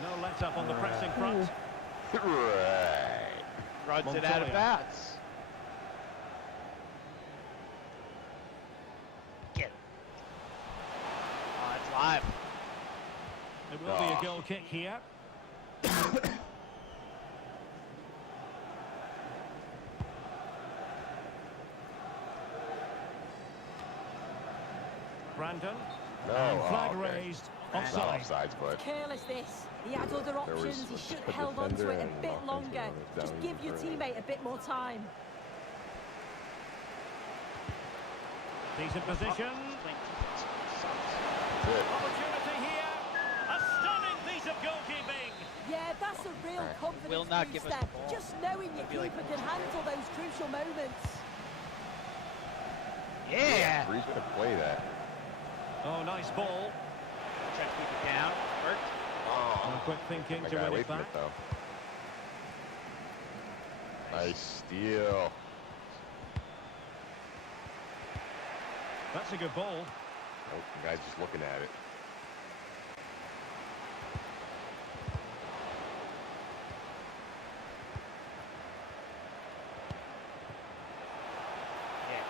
No let up on the pressing front. Right. Runs it out of Montoya. bounds. Get it. Oh, it's live. It will be a goal kick here. Brandon. No. And flag Oh, okay. raised. It's not Offside. offsides, but Careless this. He had other There was options. He should a have held on to defender it a and bit offensive longer. runners down Just give your even further. teammate a bit more time. Decent position. that's it. Opportunity here. A stunning piece of goalkeeping. Yeah, that's a real Alright. confidence Will not booster. give us the ball. Just knowing your Be like- keeper can handle those crucial moments. Yeah. Bree's gonna play that. Oh, nice ball. Try to keep it down. Worked. And quick thinking My to guy win away it from back. it though. Nice steal. That's a good ball. Oh, the guy's just looking at it.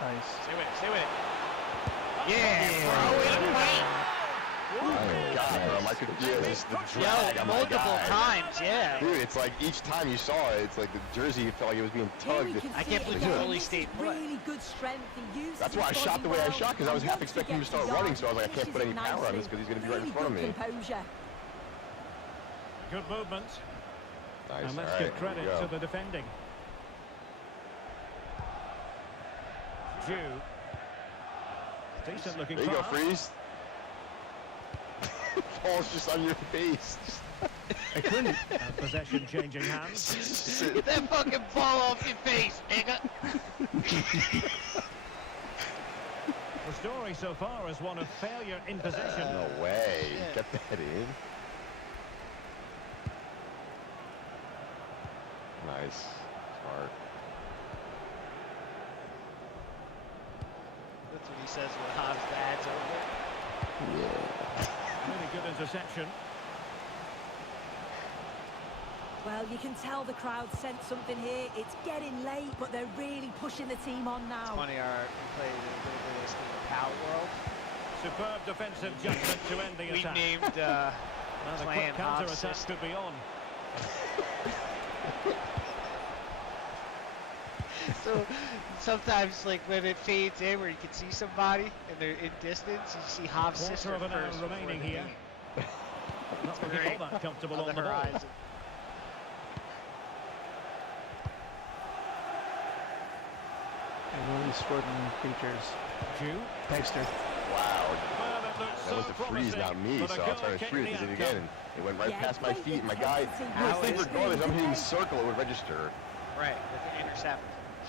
Nice. Stay with it. Stay with it. Yeah, bro. In late. Oh my god, bro, I could feel just the drag Yo, on my multiple guy. times. Yeah. Dude, it's like each time you saw it, it's like the jersey felt like it was being Here we tugged. can I see can't it believe again. he fully This stayed is put. really good strength. He uses That's his why I shot body the way I well shot, because I was and half wants to expecting him get to start the running, yard. so I was like, I can't Finishes put any it power on nicely. this because he's going to be right in Really front of good me. composure. Good movement. Nice, And let's alright, give credit here we to go. the defending. Jew. Decent looking There you go, pass. Freeze. Ball's just on your face. I couldn't. And possession changing hands. Get that fucking ball off your face, nigga. The story so far is one of failure in possession. No way. shit. Get that in. Nice. Smart. That's what he says when Hobbs' dad's over. Really good interception. Well, you can tell the crowd sensed something here. It's getting late, but they're really pushing the team on now. It's funny, we played a little bit of this thing with Power World. Superb defensive judgment to end the We attack. named And a Clan quick counter Hobbs' attack system. could be on. So sometimes, like when it fades in, where you can see somebody and they're in distance, you see Hobbs' Quarter sister of an hour first before remaining the here. game. Not looking Great. all that comfortable On on the the ball. horizon. And really sporting creatures. Jew. Dexter. Wow. Well, it looks That so was the freeze, promising, not me, but a so I was goal trying to kicked shoot the it. Did it outcome. again, and it went right Yeah, past my great feet. And my guy, intensity. you would How think is regardless, I'm hitting it? circle, it would register. Right, with the intercept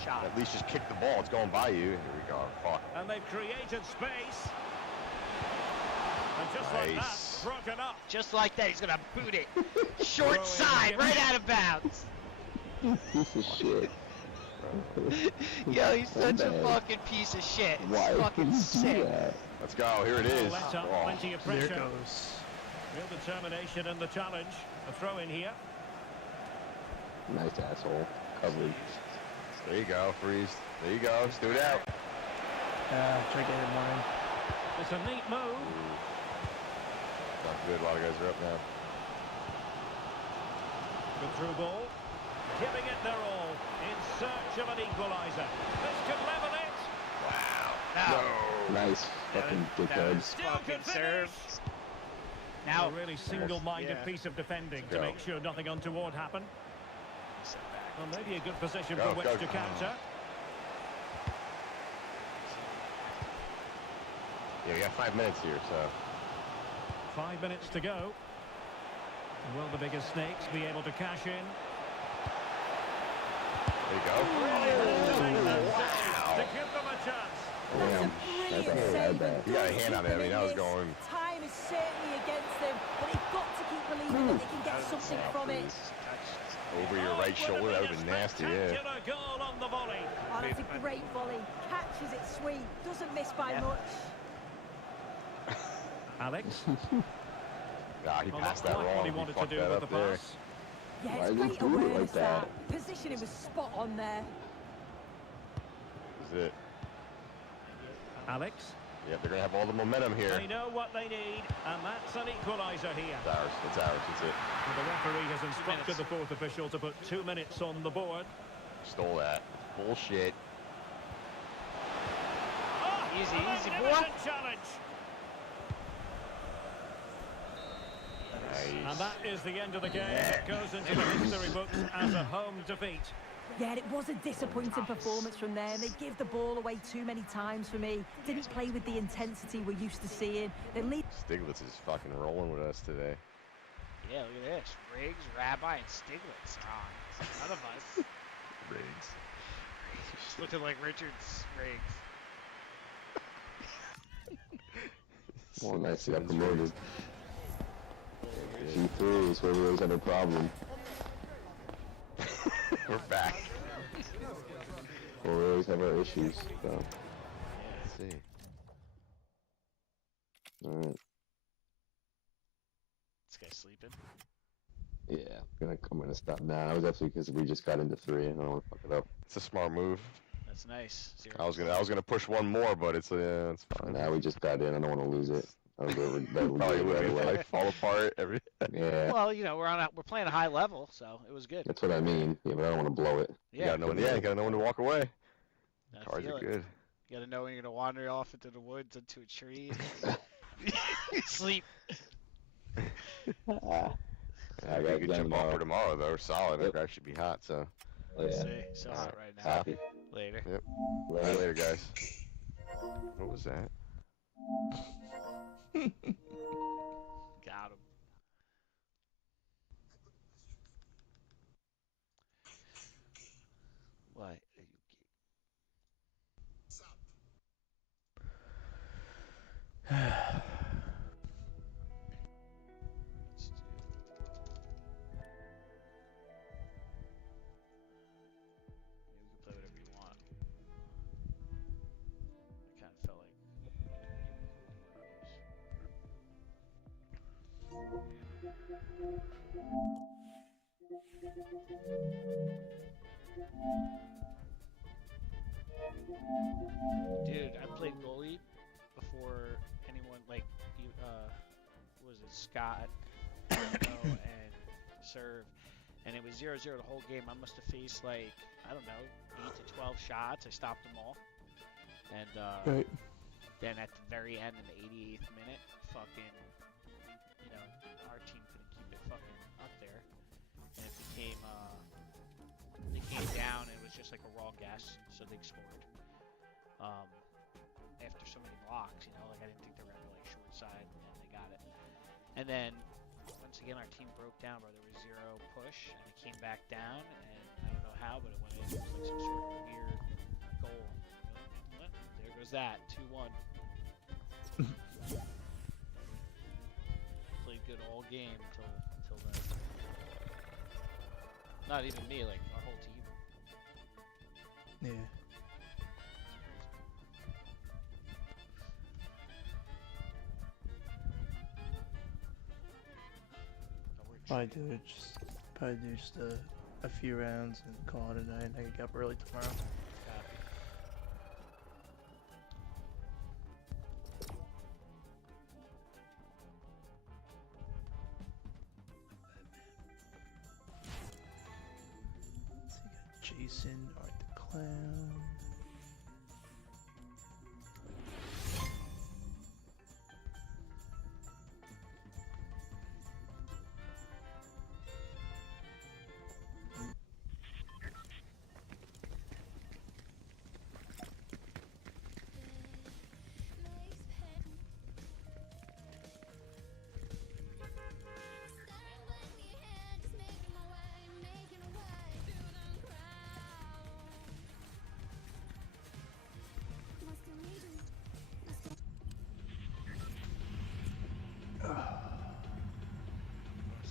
shot. At least just kick the ball. It's going by you. Here we go. Fuck. And they've created space. And just like that, Nice. broken up. Just like that, he's gonna boot it. Short Throwing side, him. right out of bounds. Piece of shit. Yo, he's such a bad. fucking piece of shit. It's Why fucking would you do sick. that? Let's go. Here it is. Let up Oh. plenty of There it pressure. goes. Real determination in the challenge. A throw in here. Nice asshole. Coverage. There you go, Freeze. There you go. Let's do it out. Try to get it more in. It's a neat move. Not good. A lot of guys are up now. Good through ball. Giving it their all in search of an equaliser. This could level it. Now, Nice. Fucking that dickhead. was Still fucking could finish. served. Now, A really single-minded Yeah. piece of defending Let's to go. make sure nothing untoward happened. Well, maybe a good position Go, from which go. to counter. Yeah, we got 5 minutes here, so. 5 minutes to go. Will the biggest snakes be able to cash in? There you go. To give them a chance. That's a Damn. brilliant That's save. bad. and You got a good hand on it. I mean, keeping that was in this. going- Time is certainly against them, but they've got to keep believing that they can get something from it. Over your right shoulder. That would have been nasty, yeah. Spectacular goal on the volley. Oh, that's a great volley. Catches it sweet. Doesn't miss by Yeah. much. Alex. Nah, he Well, passed not that quite wrong. what he He wanted to fucked do that with up the there. pass. Yeah, Why it's did great he do it awareness like that? that. Positioning was spot on there. This is it. Alex. Yep, they're going to have all the momentum here. They know what they need, and that's an equaliser here. It's ours. It's ours. It's it. And the referee has instructed minutes. the fourth official to put 2 minutes on the board. Stole that. Bullshit. Oh, Easy, a easy, boy. magnificent challenge. And that is the end of the game. It goes into the history books as a home defeat. Yeah, it was a disappointing performance from them. They give the ball away too many times for me. Didn't play with the intensity we're used to seeing. They lead. Stiglitz is fucking rolling with us today. Yeah, look at this. Riggs, Rabbi, and Stiglitz are on. It's none of us. Riggs. Just looking like Richard's Riggs. Well, nice, got promoted. G3 is where we always had a problem. We're back. Well, we always have our issues, so. Let's see. Alright. This guy's sleeping. Yeah, I'm gonna stop now. It was actually because we just got into 3 and I don't want to fuck it up. It's a smart move. That's nice. I was gonna push one more, but it's fine. Now we just got in. I don't want to lose it. I'll do it Probably right would away. like fall apart. Yeah, Well, you know, we're playing a high level, so it was good. that's what I mean. Yeah, but I don't want to blow it. Yeah, You gotta know when. Yeah, you gotta know when to walk away. I Cards feel are it. good. You gotta know when you're gonna wander off into the woods, into a tree. Sleep. I Yeah, got you could jump off for tomorrow though. Solid. Yep. It actually be hot. So. Let's Yeah. see. So hot right now. Happy. Later. Yep. All right, later, guys. What was that? Got him. What? Let's do. Maybe we can play whatever you want. I kind of felt like. Dude, I played goalie before anyone like you. What was it Scott and serve, and it was 0-0 the whole game. I must have faced like I don't know 8 to 12 shots. I stopped them all, and Right. then at the very end in the 88th minute, fucking, you know, our team couldn't keep it fucking up there, and it became they came down and it was just like a raw guess, so they scored. After so many blocks, you know, like I didn't think they were gonna go like short side, and they got it. And then once again, our team broke down, bro. There was 0 push, and it came back down, and I don't know how, but it went in. It was like some sort of weird goal. You know? There goes that 2-1. Played good all game until then. Not even me, like our whole team. Yeah. Probably do just a few rounds and call it a night. I can get up early tomorrow. Let's see, got Jason, Art the Clown.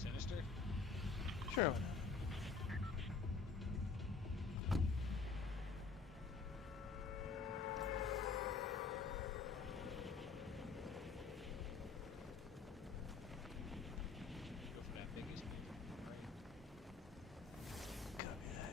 Sinister? Sure. Go for that biggest move, right? Copy that.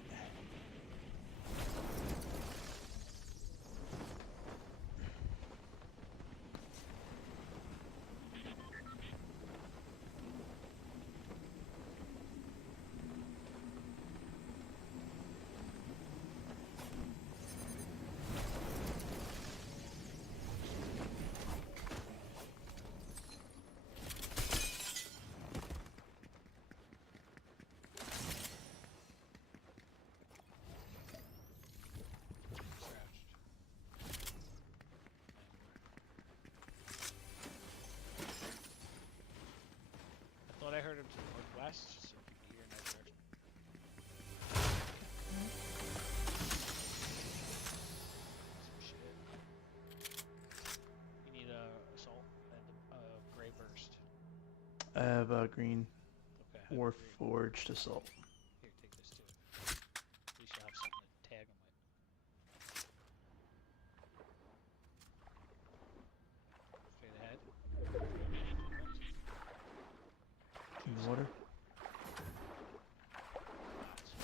I have a green Okay. I have War green. Forged Assault. Here, take this too. At least you'll have something to tag them with. Straight ahead. In the water. Straight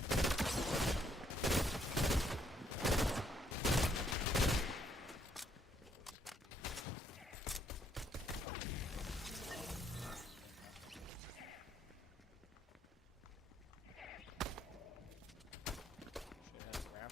ahead, grab.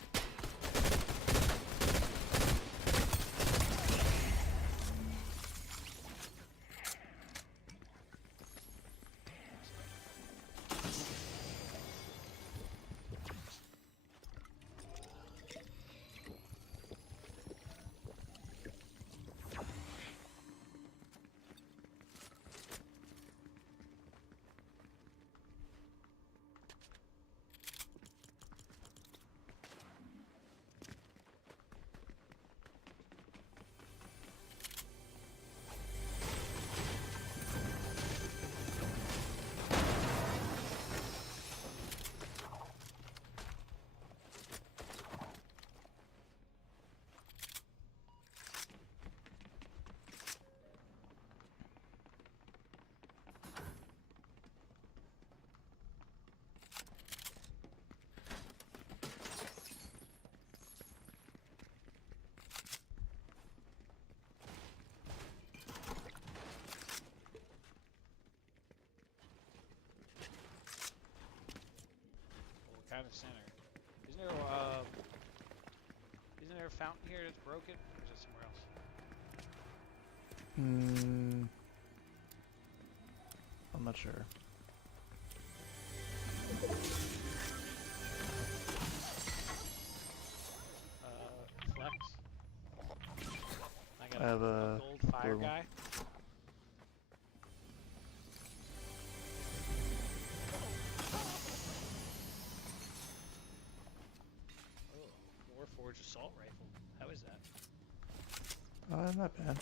Well, we're kind of center. Isn't there a fountain here that's broken? Or is it somewhere else? I'm not sure. Flex. I got I have a a gold fire blue one. guy. Oh, Warforged assault rifle. How is that? Not bad.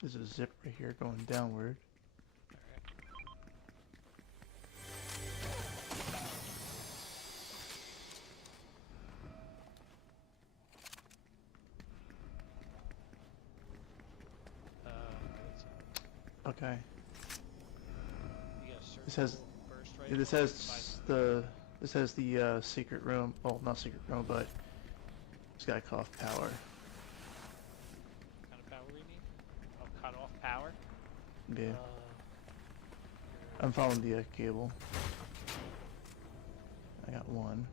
There's a zip right here going downward. Alright. Okay. You got a certain This has level of burst yeah, rifle this and has five- this has the secret room. Well, not secret room, but it's got cough power. What kind of power we need? Oh, cut off power? Yeah. I'm following the cable. I got one.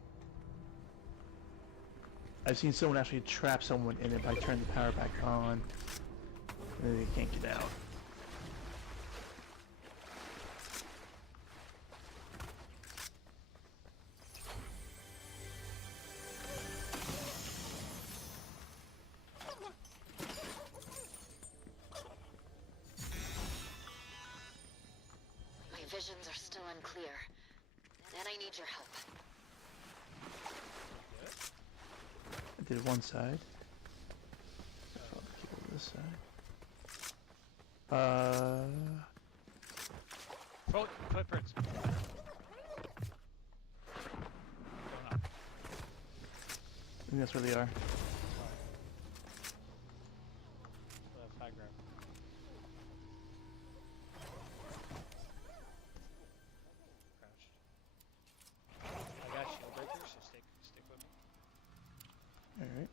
I've seen someone actually trap someone in it by turning the power back on, and then they can't get out. My visions are still unclear, and I need your help. I did one side. I followed the cable this side. Footprints. Going up. I think that's where they are. Left high ground. Crouched. I got shield breakers, so stick with me. All right.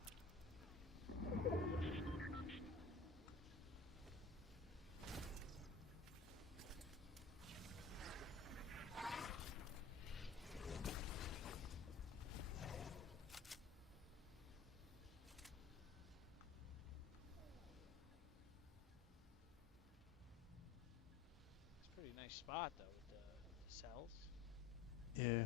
It's a pretty nice spot though with the cells. Yeah.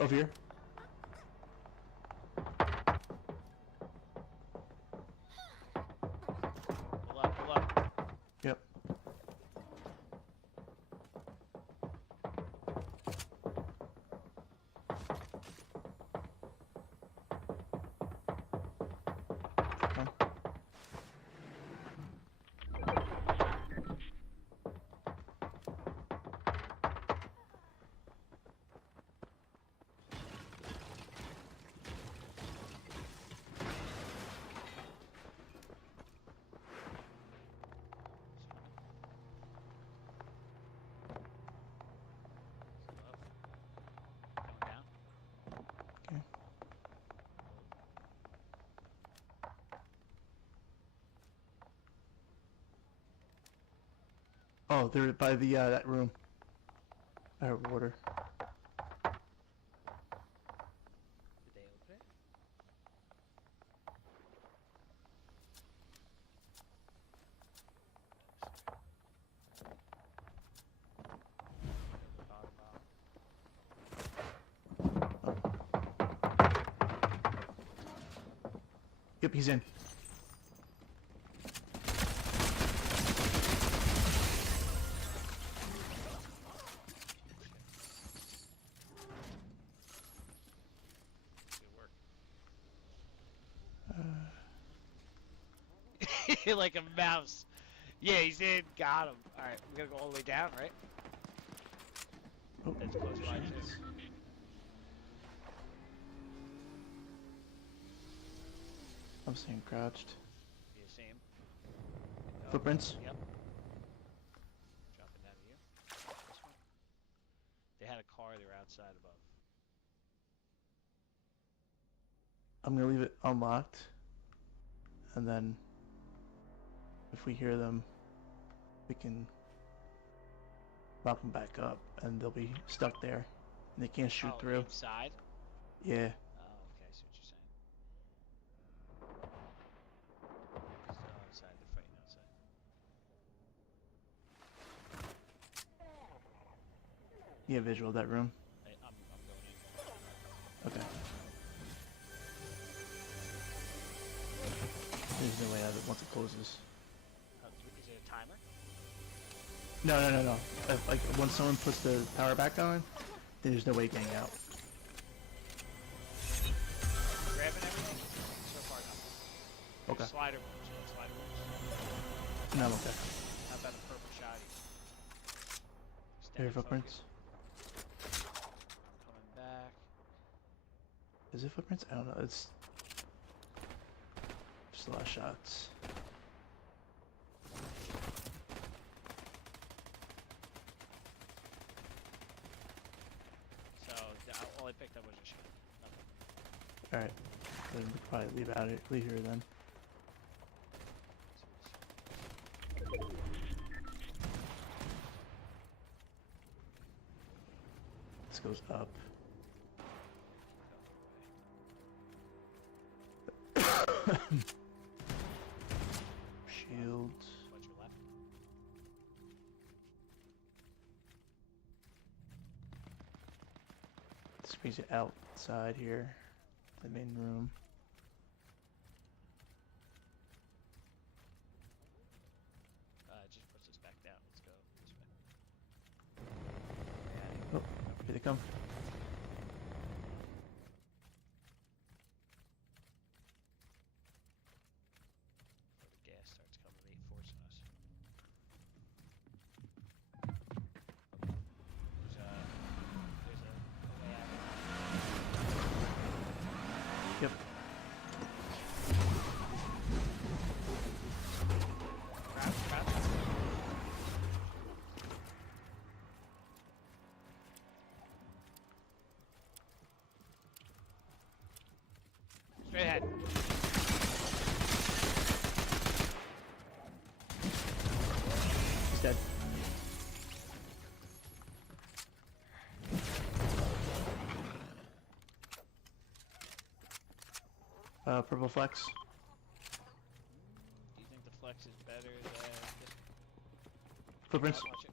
Over here. Pull up, pull up. Yep. Going down. Okay. Oh, they're by the that room. I heard water. Did they open it? Yep, he's in. Like a mouse. Yeah, he's in. Got him. All right, we're gonna go all the way down, right? Oh, That's close by too. I'm staying crouched. You see him? Footprints? Yep. Dropping down to you. This one. They had a car. They were outside above. I'm gonna leave it unlocked, and then if we hear them, we can lock them back up, and they'll be stuck there, and they can't shoot through. Inside? Yeah. Oh, okay. I see what you're saying. So outside, they're fighting outside. You have visual of that room? I'm going in. Okay. There's no way out of it once it closes. Is it a timer? No. Like, once someone puts the power back on, there's no way getting out. Grabbing everything? So far, no. Okay. Slider moves. You know slider moves? No, I'm okay. How about a purple shotty? There are footprints. Coming back. Is it footprints? I don't know. It's just a lot of shots. So, all I picked up was a shot. Nothing. Alright. Then we'll probably leave here then. This goes up. Shields. What's your left? Squeeze it outside here. The main room. Just puts us back down. Let's go this way. Oh, here they come. Before the gas starts coming, they forcing us. There's a way out. Yep. Crouch. Straight ahead. He's dead. Purple flex. Do you think the flex is better than this? Footprints. Watch it.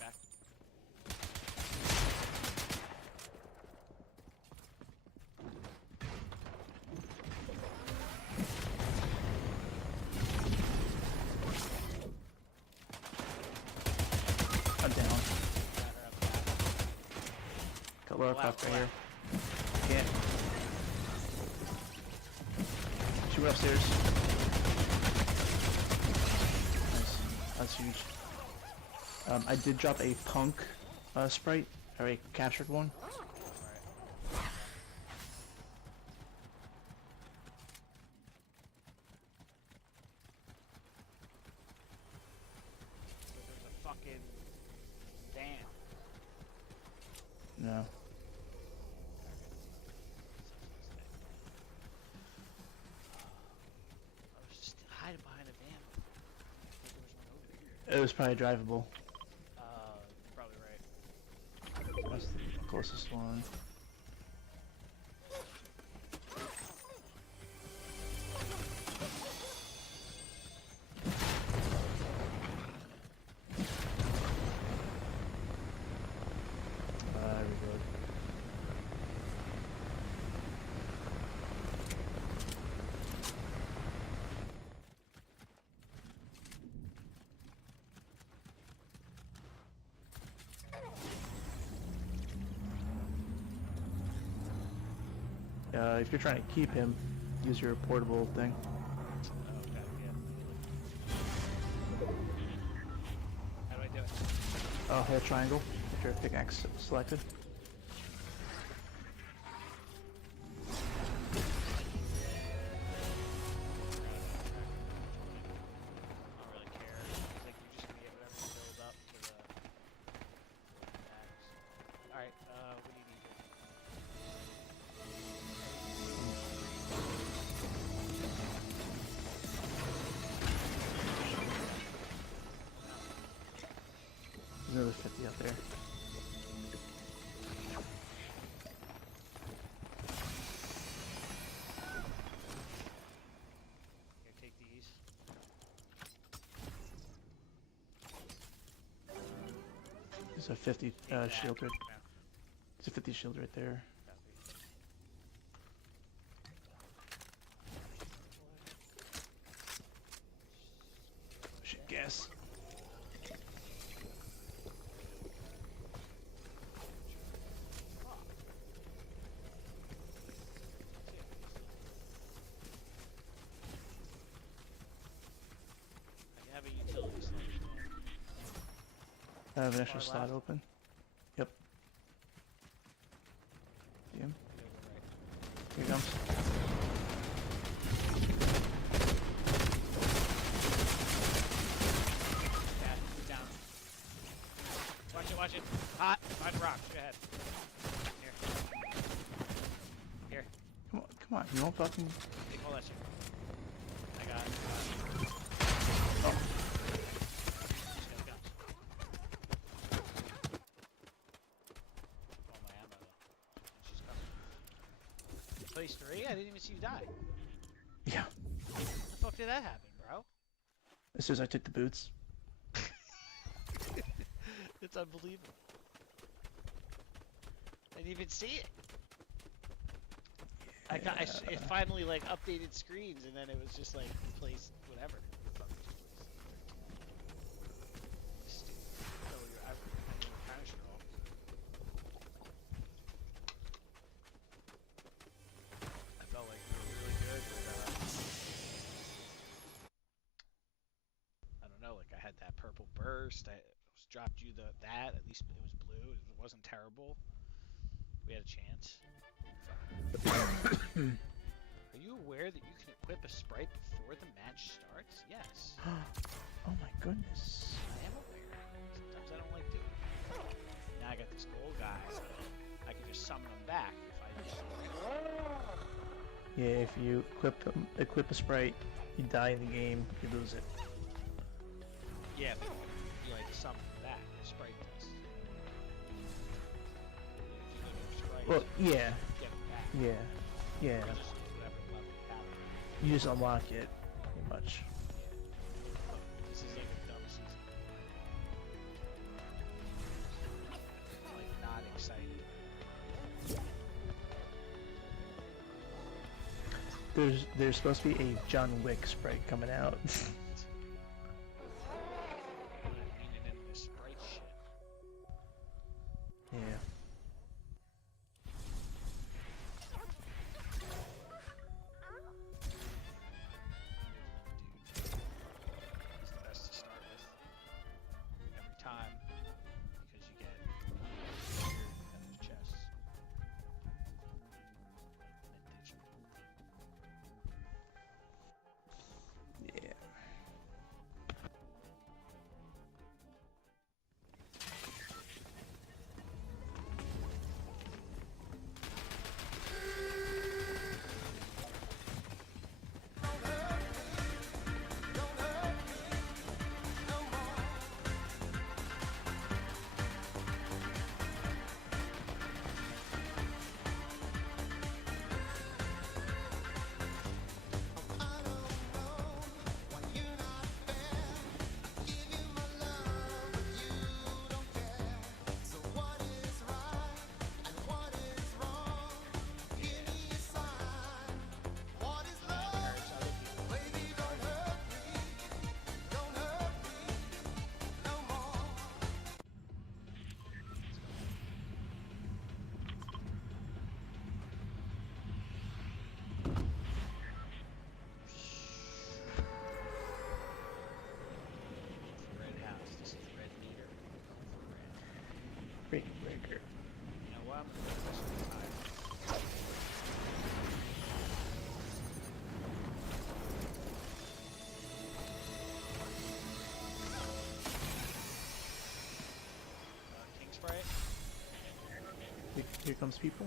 Back. We're up right here. Can't. She went upstairs. Nice. That's huge. I did drop a punk sprite, or a captured one. There's a fucking dam. No. I was just hiding behind a van. I think there was one over here. It was probably drivable. You're probably right. That's the closest one. Reload. If you're trying to keep him, use your portable thing. Okay, yeah. How do I do it? Hold triangle with your pickaxe selected. I don't really care. It's like you're just gonna get whatever you build up to the max. Alright, what do you need here? There's another 50 up there. Here, take these. There's a 50 Take that. shield right. Yeah, There's a 50 shield right there. copy. Shit, gas. I have a utility slot. I have an Far extra slot left. open. Yep. See him? Here he comes. Yeah, he's down. Watch it, watch it. Hot. Find a rock. Go ahead. Here. Here. Come on, you won't fucking... Take all that shit. I got it. Oh. Just got guns. All my ammo though. She's coming. Place 3? I didn't even see you die. Yeah. How the fuck did that happen, bro? As soon as I took the boots. It's unbelievable. I didn't even see it. It finally like updated screens, and then it was just like placed whatever. Stupid. So I kind of should roll. I felt like we were really good, but I don't know. Like I had that purple burst. I dropped you that. At least it was blue. It wasn't terrible. We had a chance. Are you aware that you can equip a sprite before the match starts? Yes. Oh my goodness. I am aware. Sometimes I don't like doing it. Now I got this gold guy. I can just summon him back if I use it. Yeah, if you equip a sprite, you die in the game, you lose it. Yeah, but you like summon him back. The sprite does. If you go to sprite, Well, yeah, get him back. yeah, yeah. Or just use whatever level you have. You just unlock it, pretty much. This is like a dumb season. Like not excited. There's supposed to be a John Wick sprite coming out. Leaning into this sprite shit. Yeah. spray. Here comes people.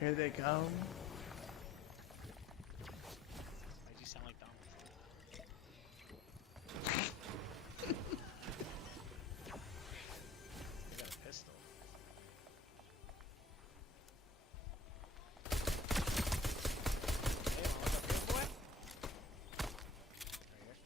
Here they come. Why does he sound like Donald Trump? He got a pistol. Hey, what's up, big boy? Right here.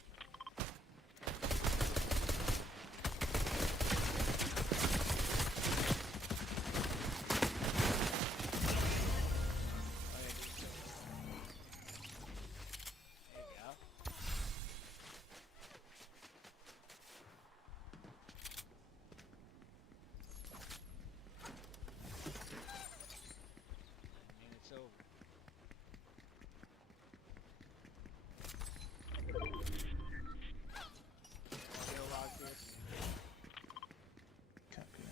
There you go. I mean, it's over. Audio log here. Copy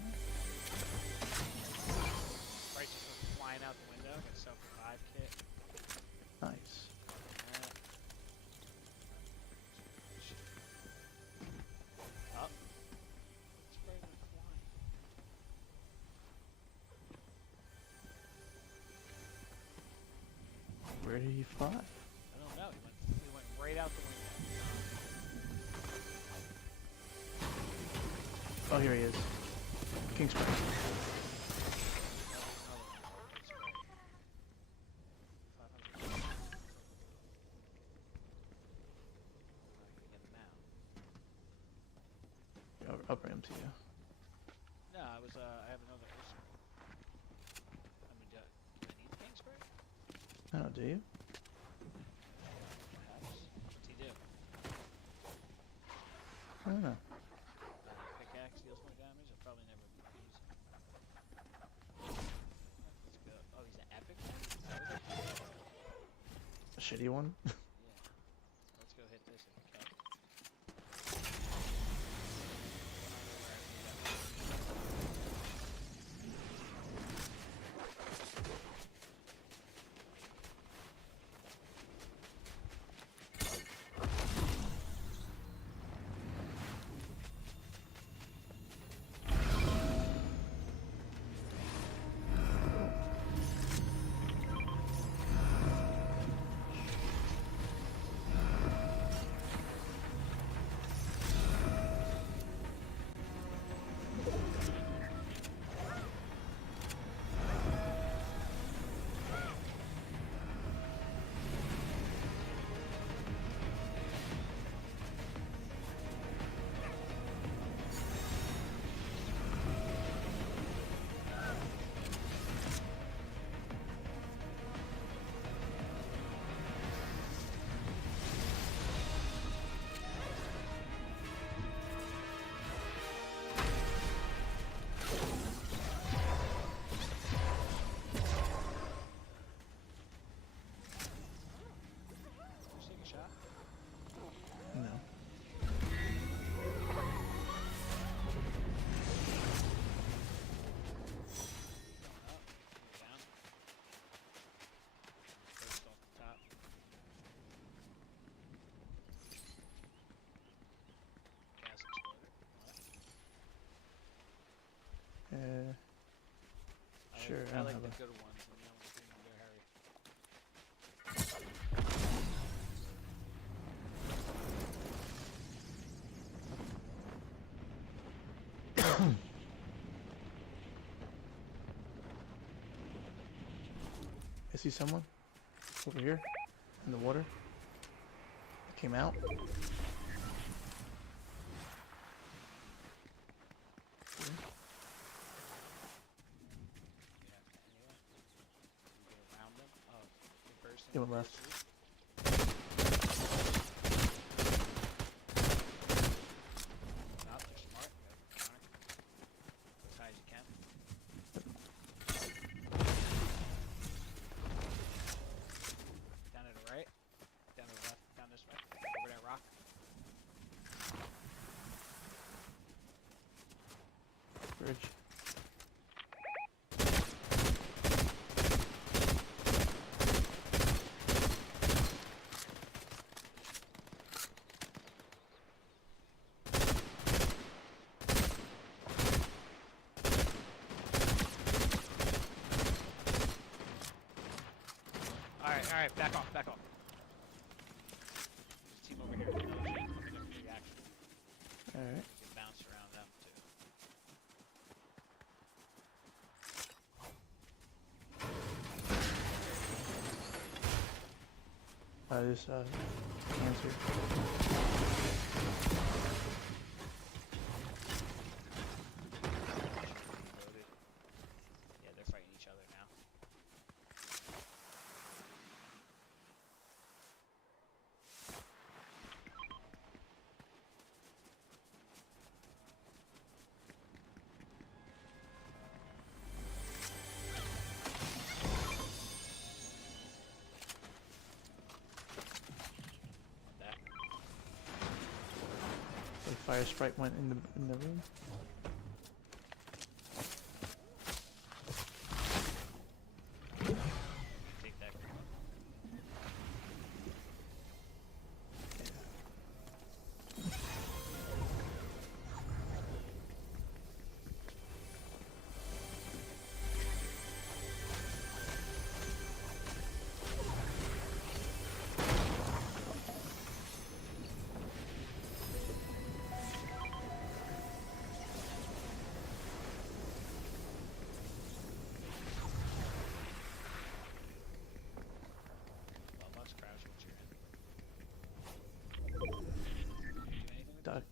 Price just went flying out the window. Got self-revive kit. that. Nice. Up. Spray went flying. Where did he fly? I don't know. He went right out the window. Oh, here he is. King Spray. Another one. Good spray. 500. Get him now. I'll bring him to you. No, I was. I have another spray. I mean, do I need the king spray? Oh, do you? Perhaps. What's he do? I don't know. Pickaxe deals more damage. I'll probably never use it. Let's go. Oh, he's an epic one? Is that what A they- shitty one? Yeah. Let's go hit this if we can. Just take a shot. No. Going up. Down. First off the top. Gas exploder. Sure, I I'll like have the a- good ones, and the only thing in their hurry. I see someone over here in the water. Came out. He went left. Not they're smart. Counter. Go as high as you can. Down to the right. Down to the left. Down this way. Over that rock. Bridge. Alright, back off, back off. There's a team over here. Coming up for reaction. Alright. You can bounce around them too. There's cancer. Yeah, they're fighting each other now. That. The fire sprite went in the room. Take that. Well, must crouch what you're in. Do anything with Duck.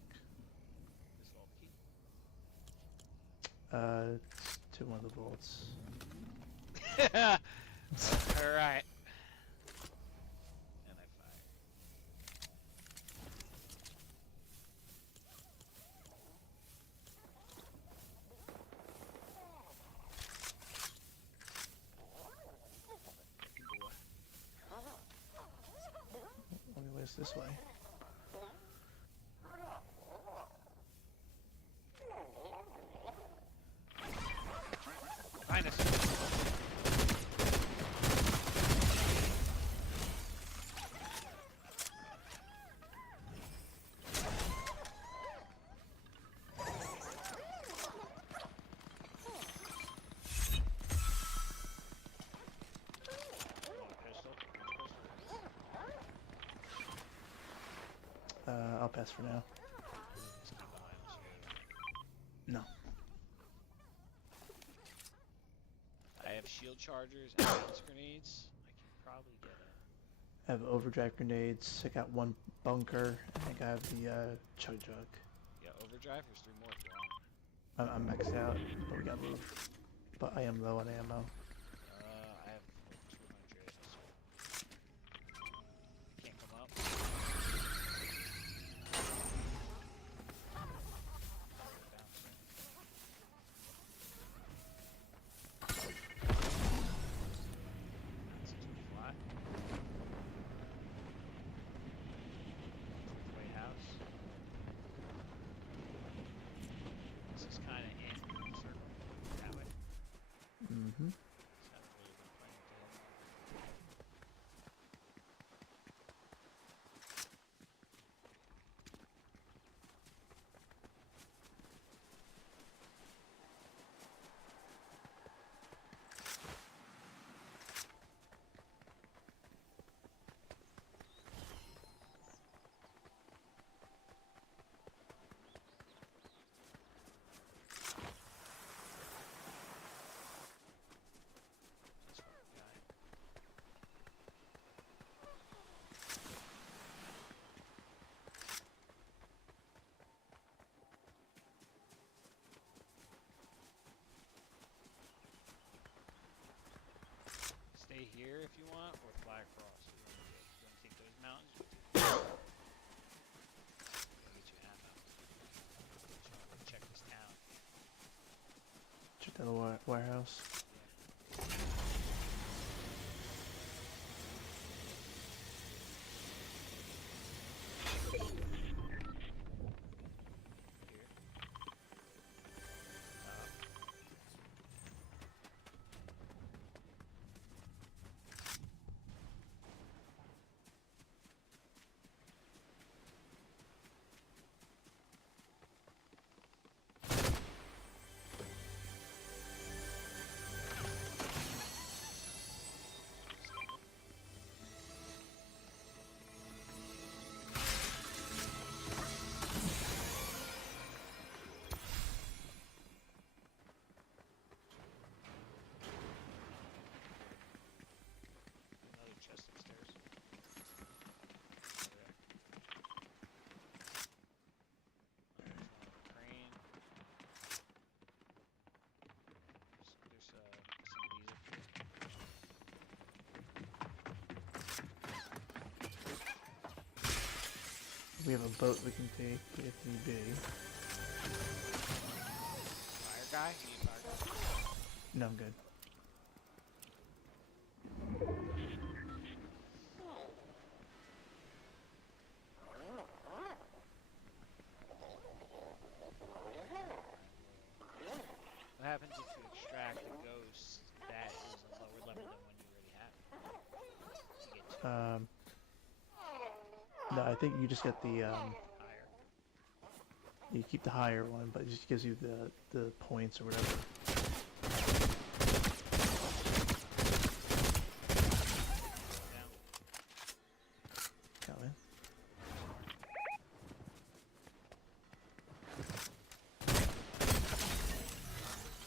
this vault key? To one of the vaults. Alright. And I fire. Anyways, this way. Behind us. Want a pistol? I'll pass for now. Just come behind us. No. I have shield chargers and bounce grenades. I can probably get a... I have overdrive grenades. I got one bunker. I think I have the chug jug. Yeah, overdrive. There's 3 more if you want. I'm maxed out, but we got move. But I am low on ammo. I have 200. Can't come up. Seems flat. White House. This is kind of in circle that way. Mm-hmm. It's not really been playing dead. This fucking guy. Stay here if you want, or fly across. What do you want to do? You want to take those mountains? Gotta get you ammo. Just wanna go check this town. Check out the warehouse. Here. We have a boat we can take if need be. Fire guy? You need fire guy? No, I'm good. What happens if you extract a ghost that is a lower level than one you already have? You get two No, I think you just get the higher. you keep the higher one, but it just gives you the points or whatever. Down. Coming.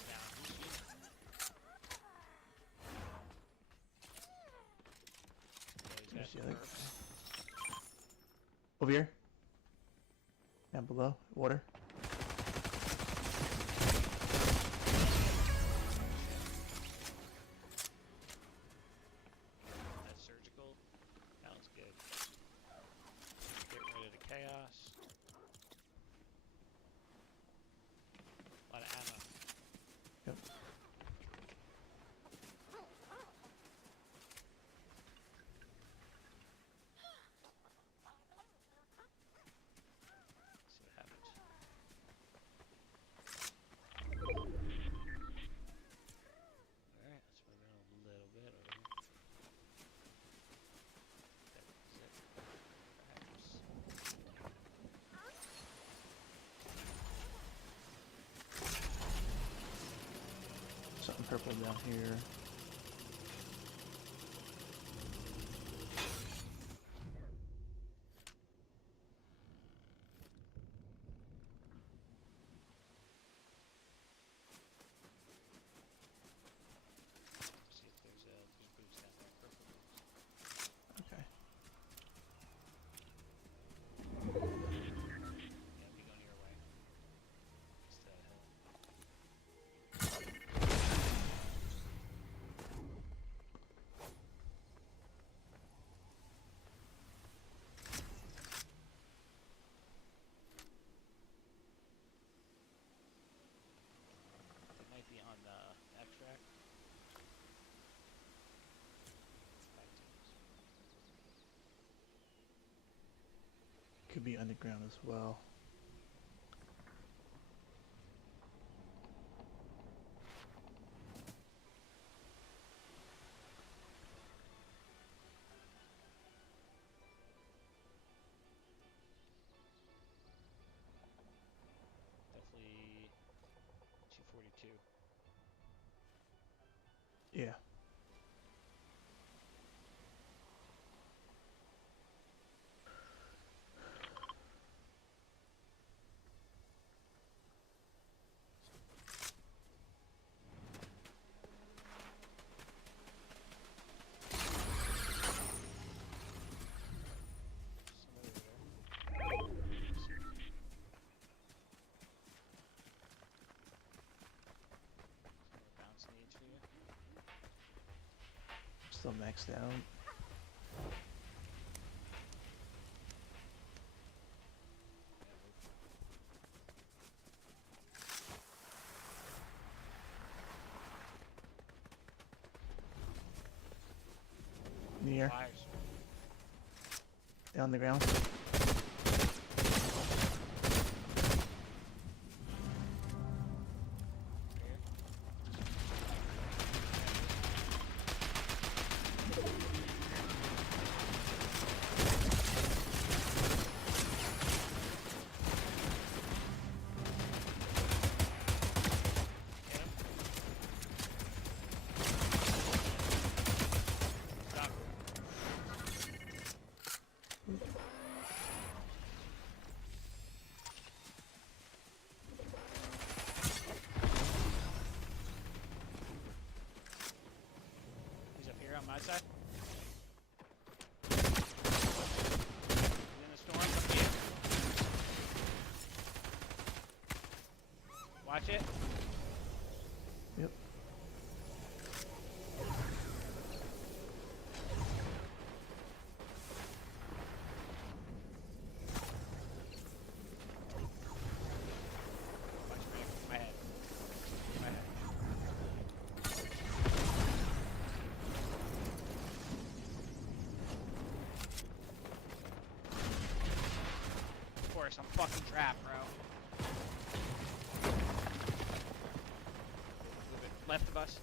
Down. Where's He's the got other perks. guy? Over here. Down below. Water. That's surgical. Sounds good. Get rid of the chaos. A lot of ammo. Yep. See what happens. Alright, let's move in a little bit over here. That is it. Perhaps. Something purple down here. See if there's boots down there. Purple boots. Okay. Yeah, be going your way. Just it might be on the extract. Back to us. Could be underground as well. Definitely 242. Yeah. Somebody over there. Some more bounce needs for you. Still maxed out. Near. Fires. On the ground. Here. Get him. Stop. He's up here on my side. He's in the storm. Up here. Watch it. Yep. fucking trap, bro. Move it left of us.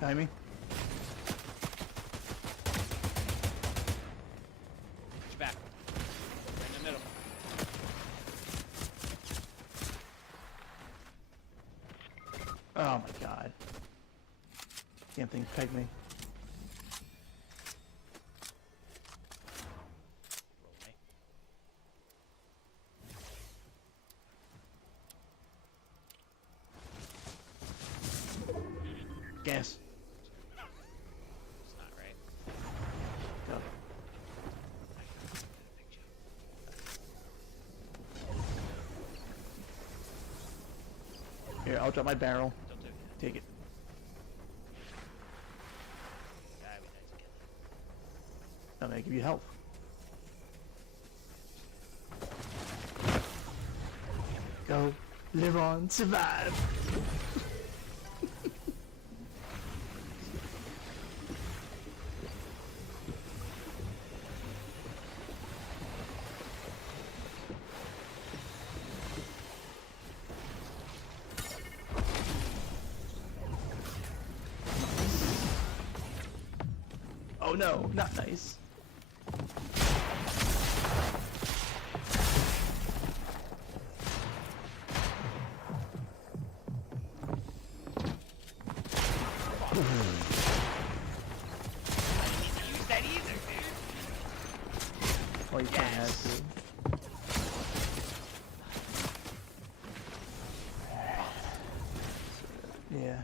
Behind me. Get back. Right in the middle. Oh my god. Damn thing pegged me. Roll me. Gas. It's not right. Go. Here, I'll drop my barrel. Don't do it. Take it. That'd be nice again. I'm gonna give you health. Go. Live on. Survive. Oh no, not nice. Use that either, dude. Oh, you can't have to. Yeah.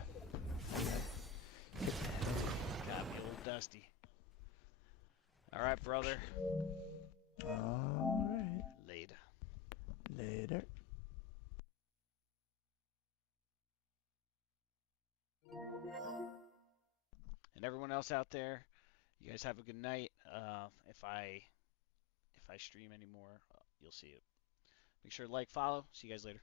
Got me old Dusty. Alright, brother. Alright. Later. Later. And everyone else out there, you guys have a good night. If I stream anymore, you'll see it. Make sure to like, follow. See you guys later.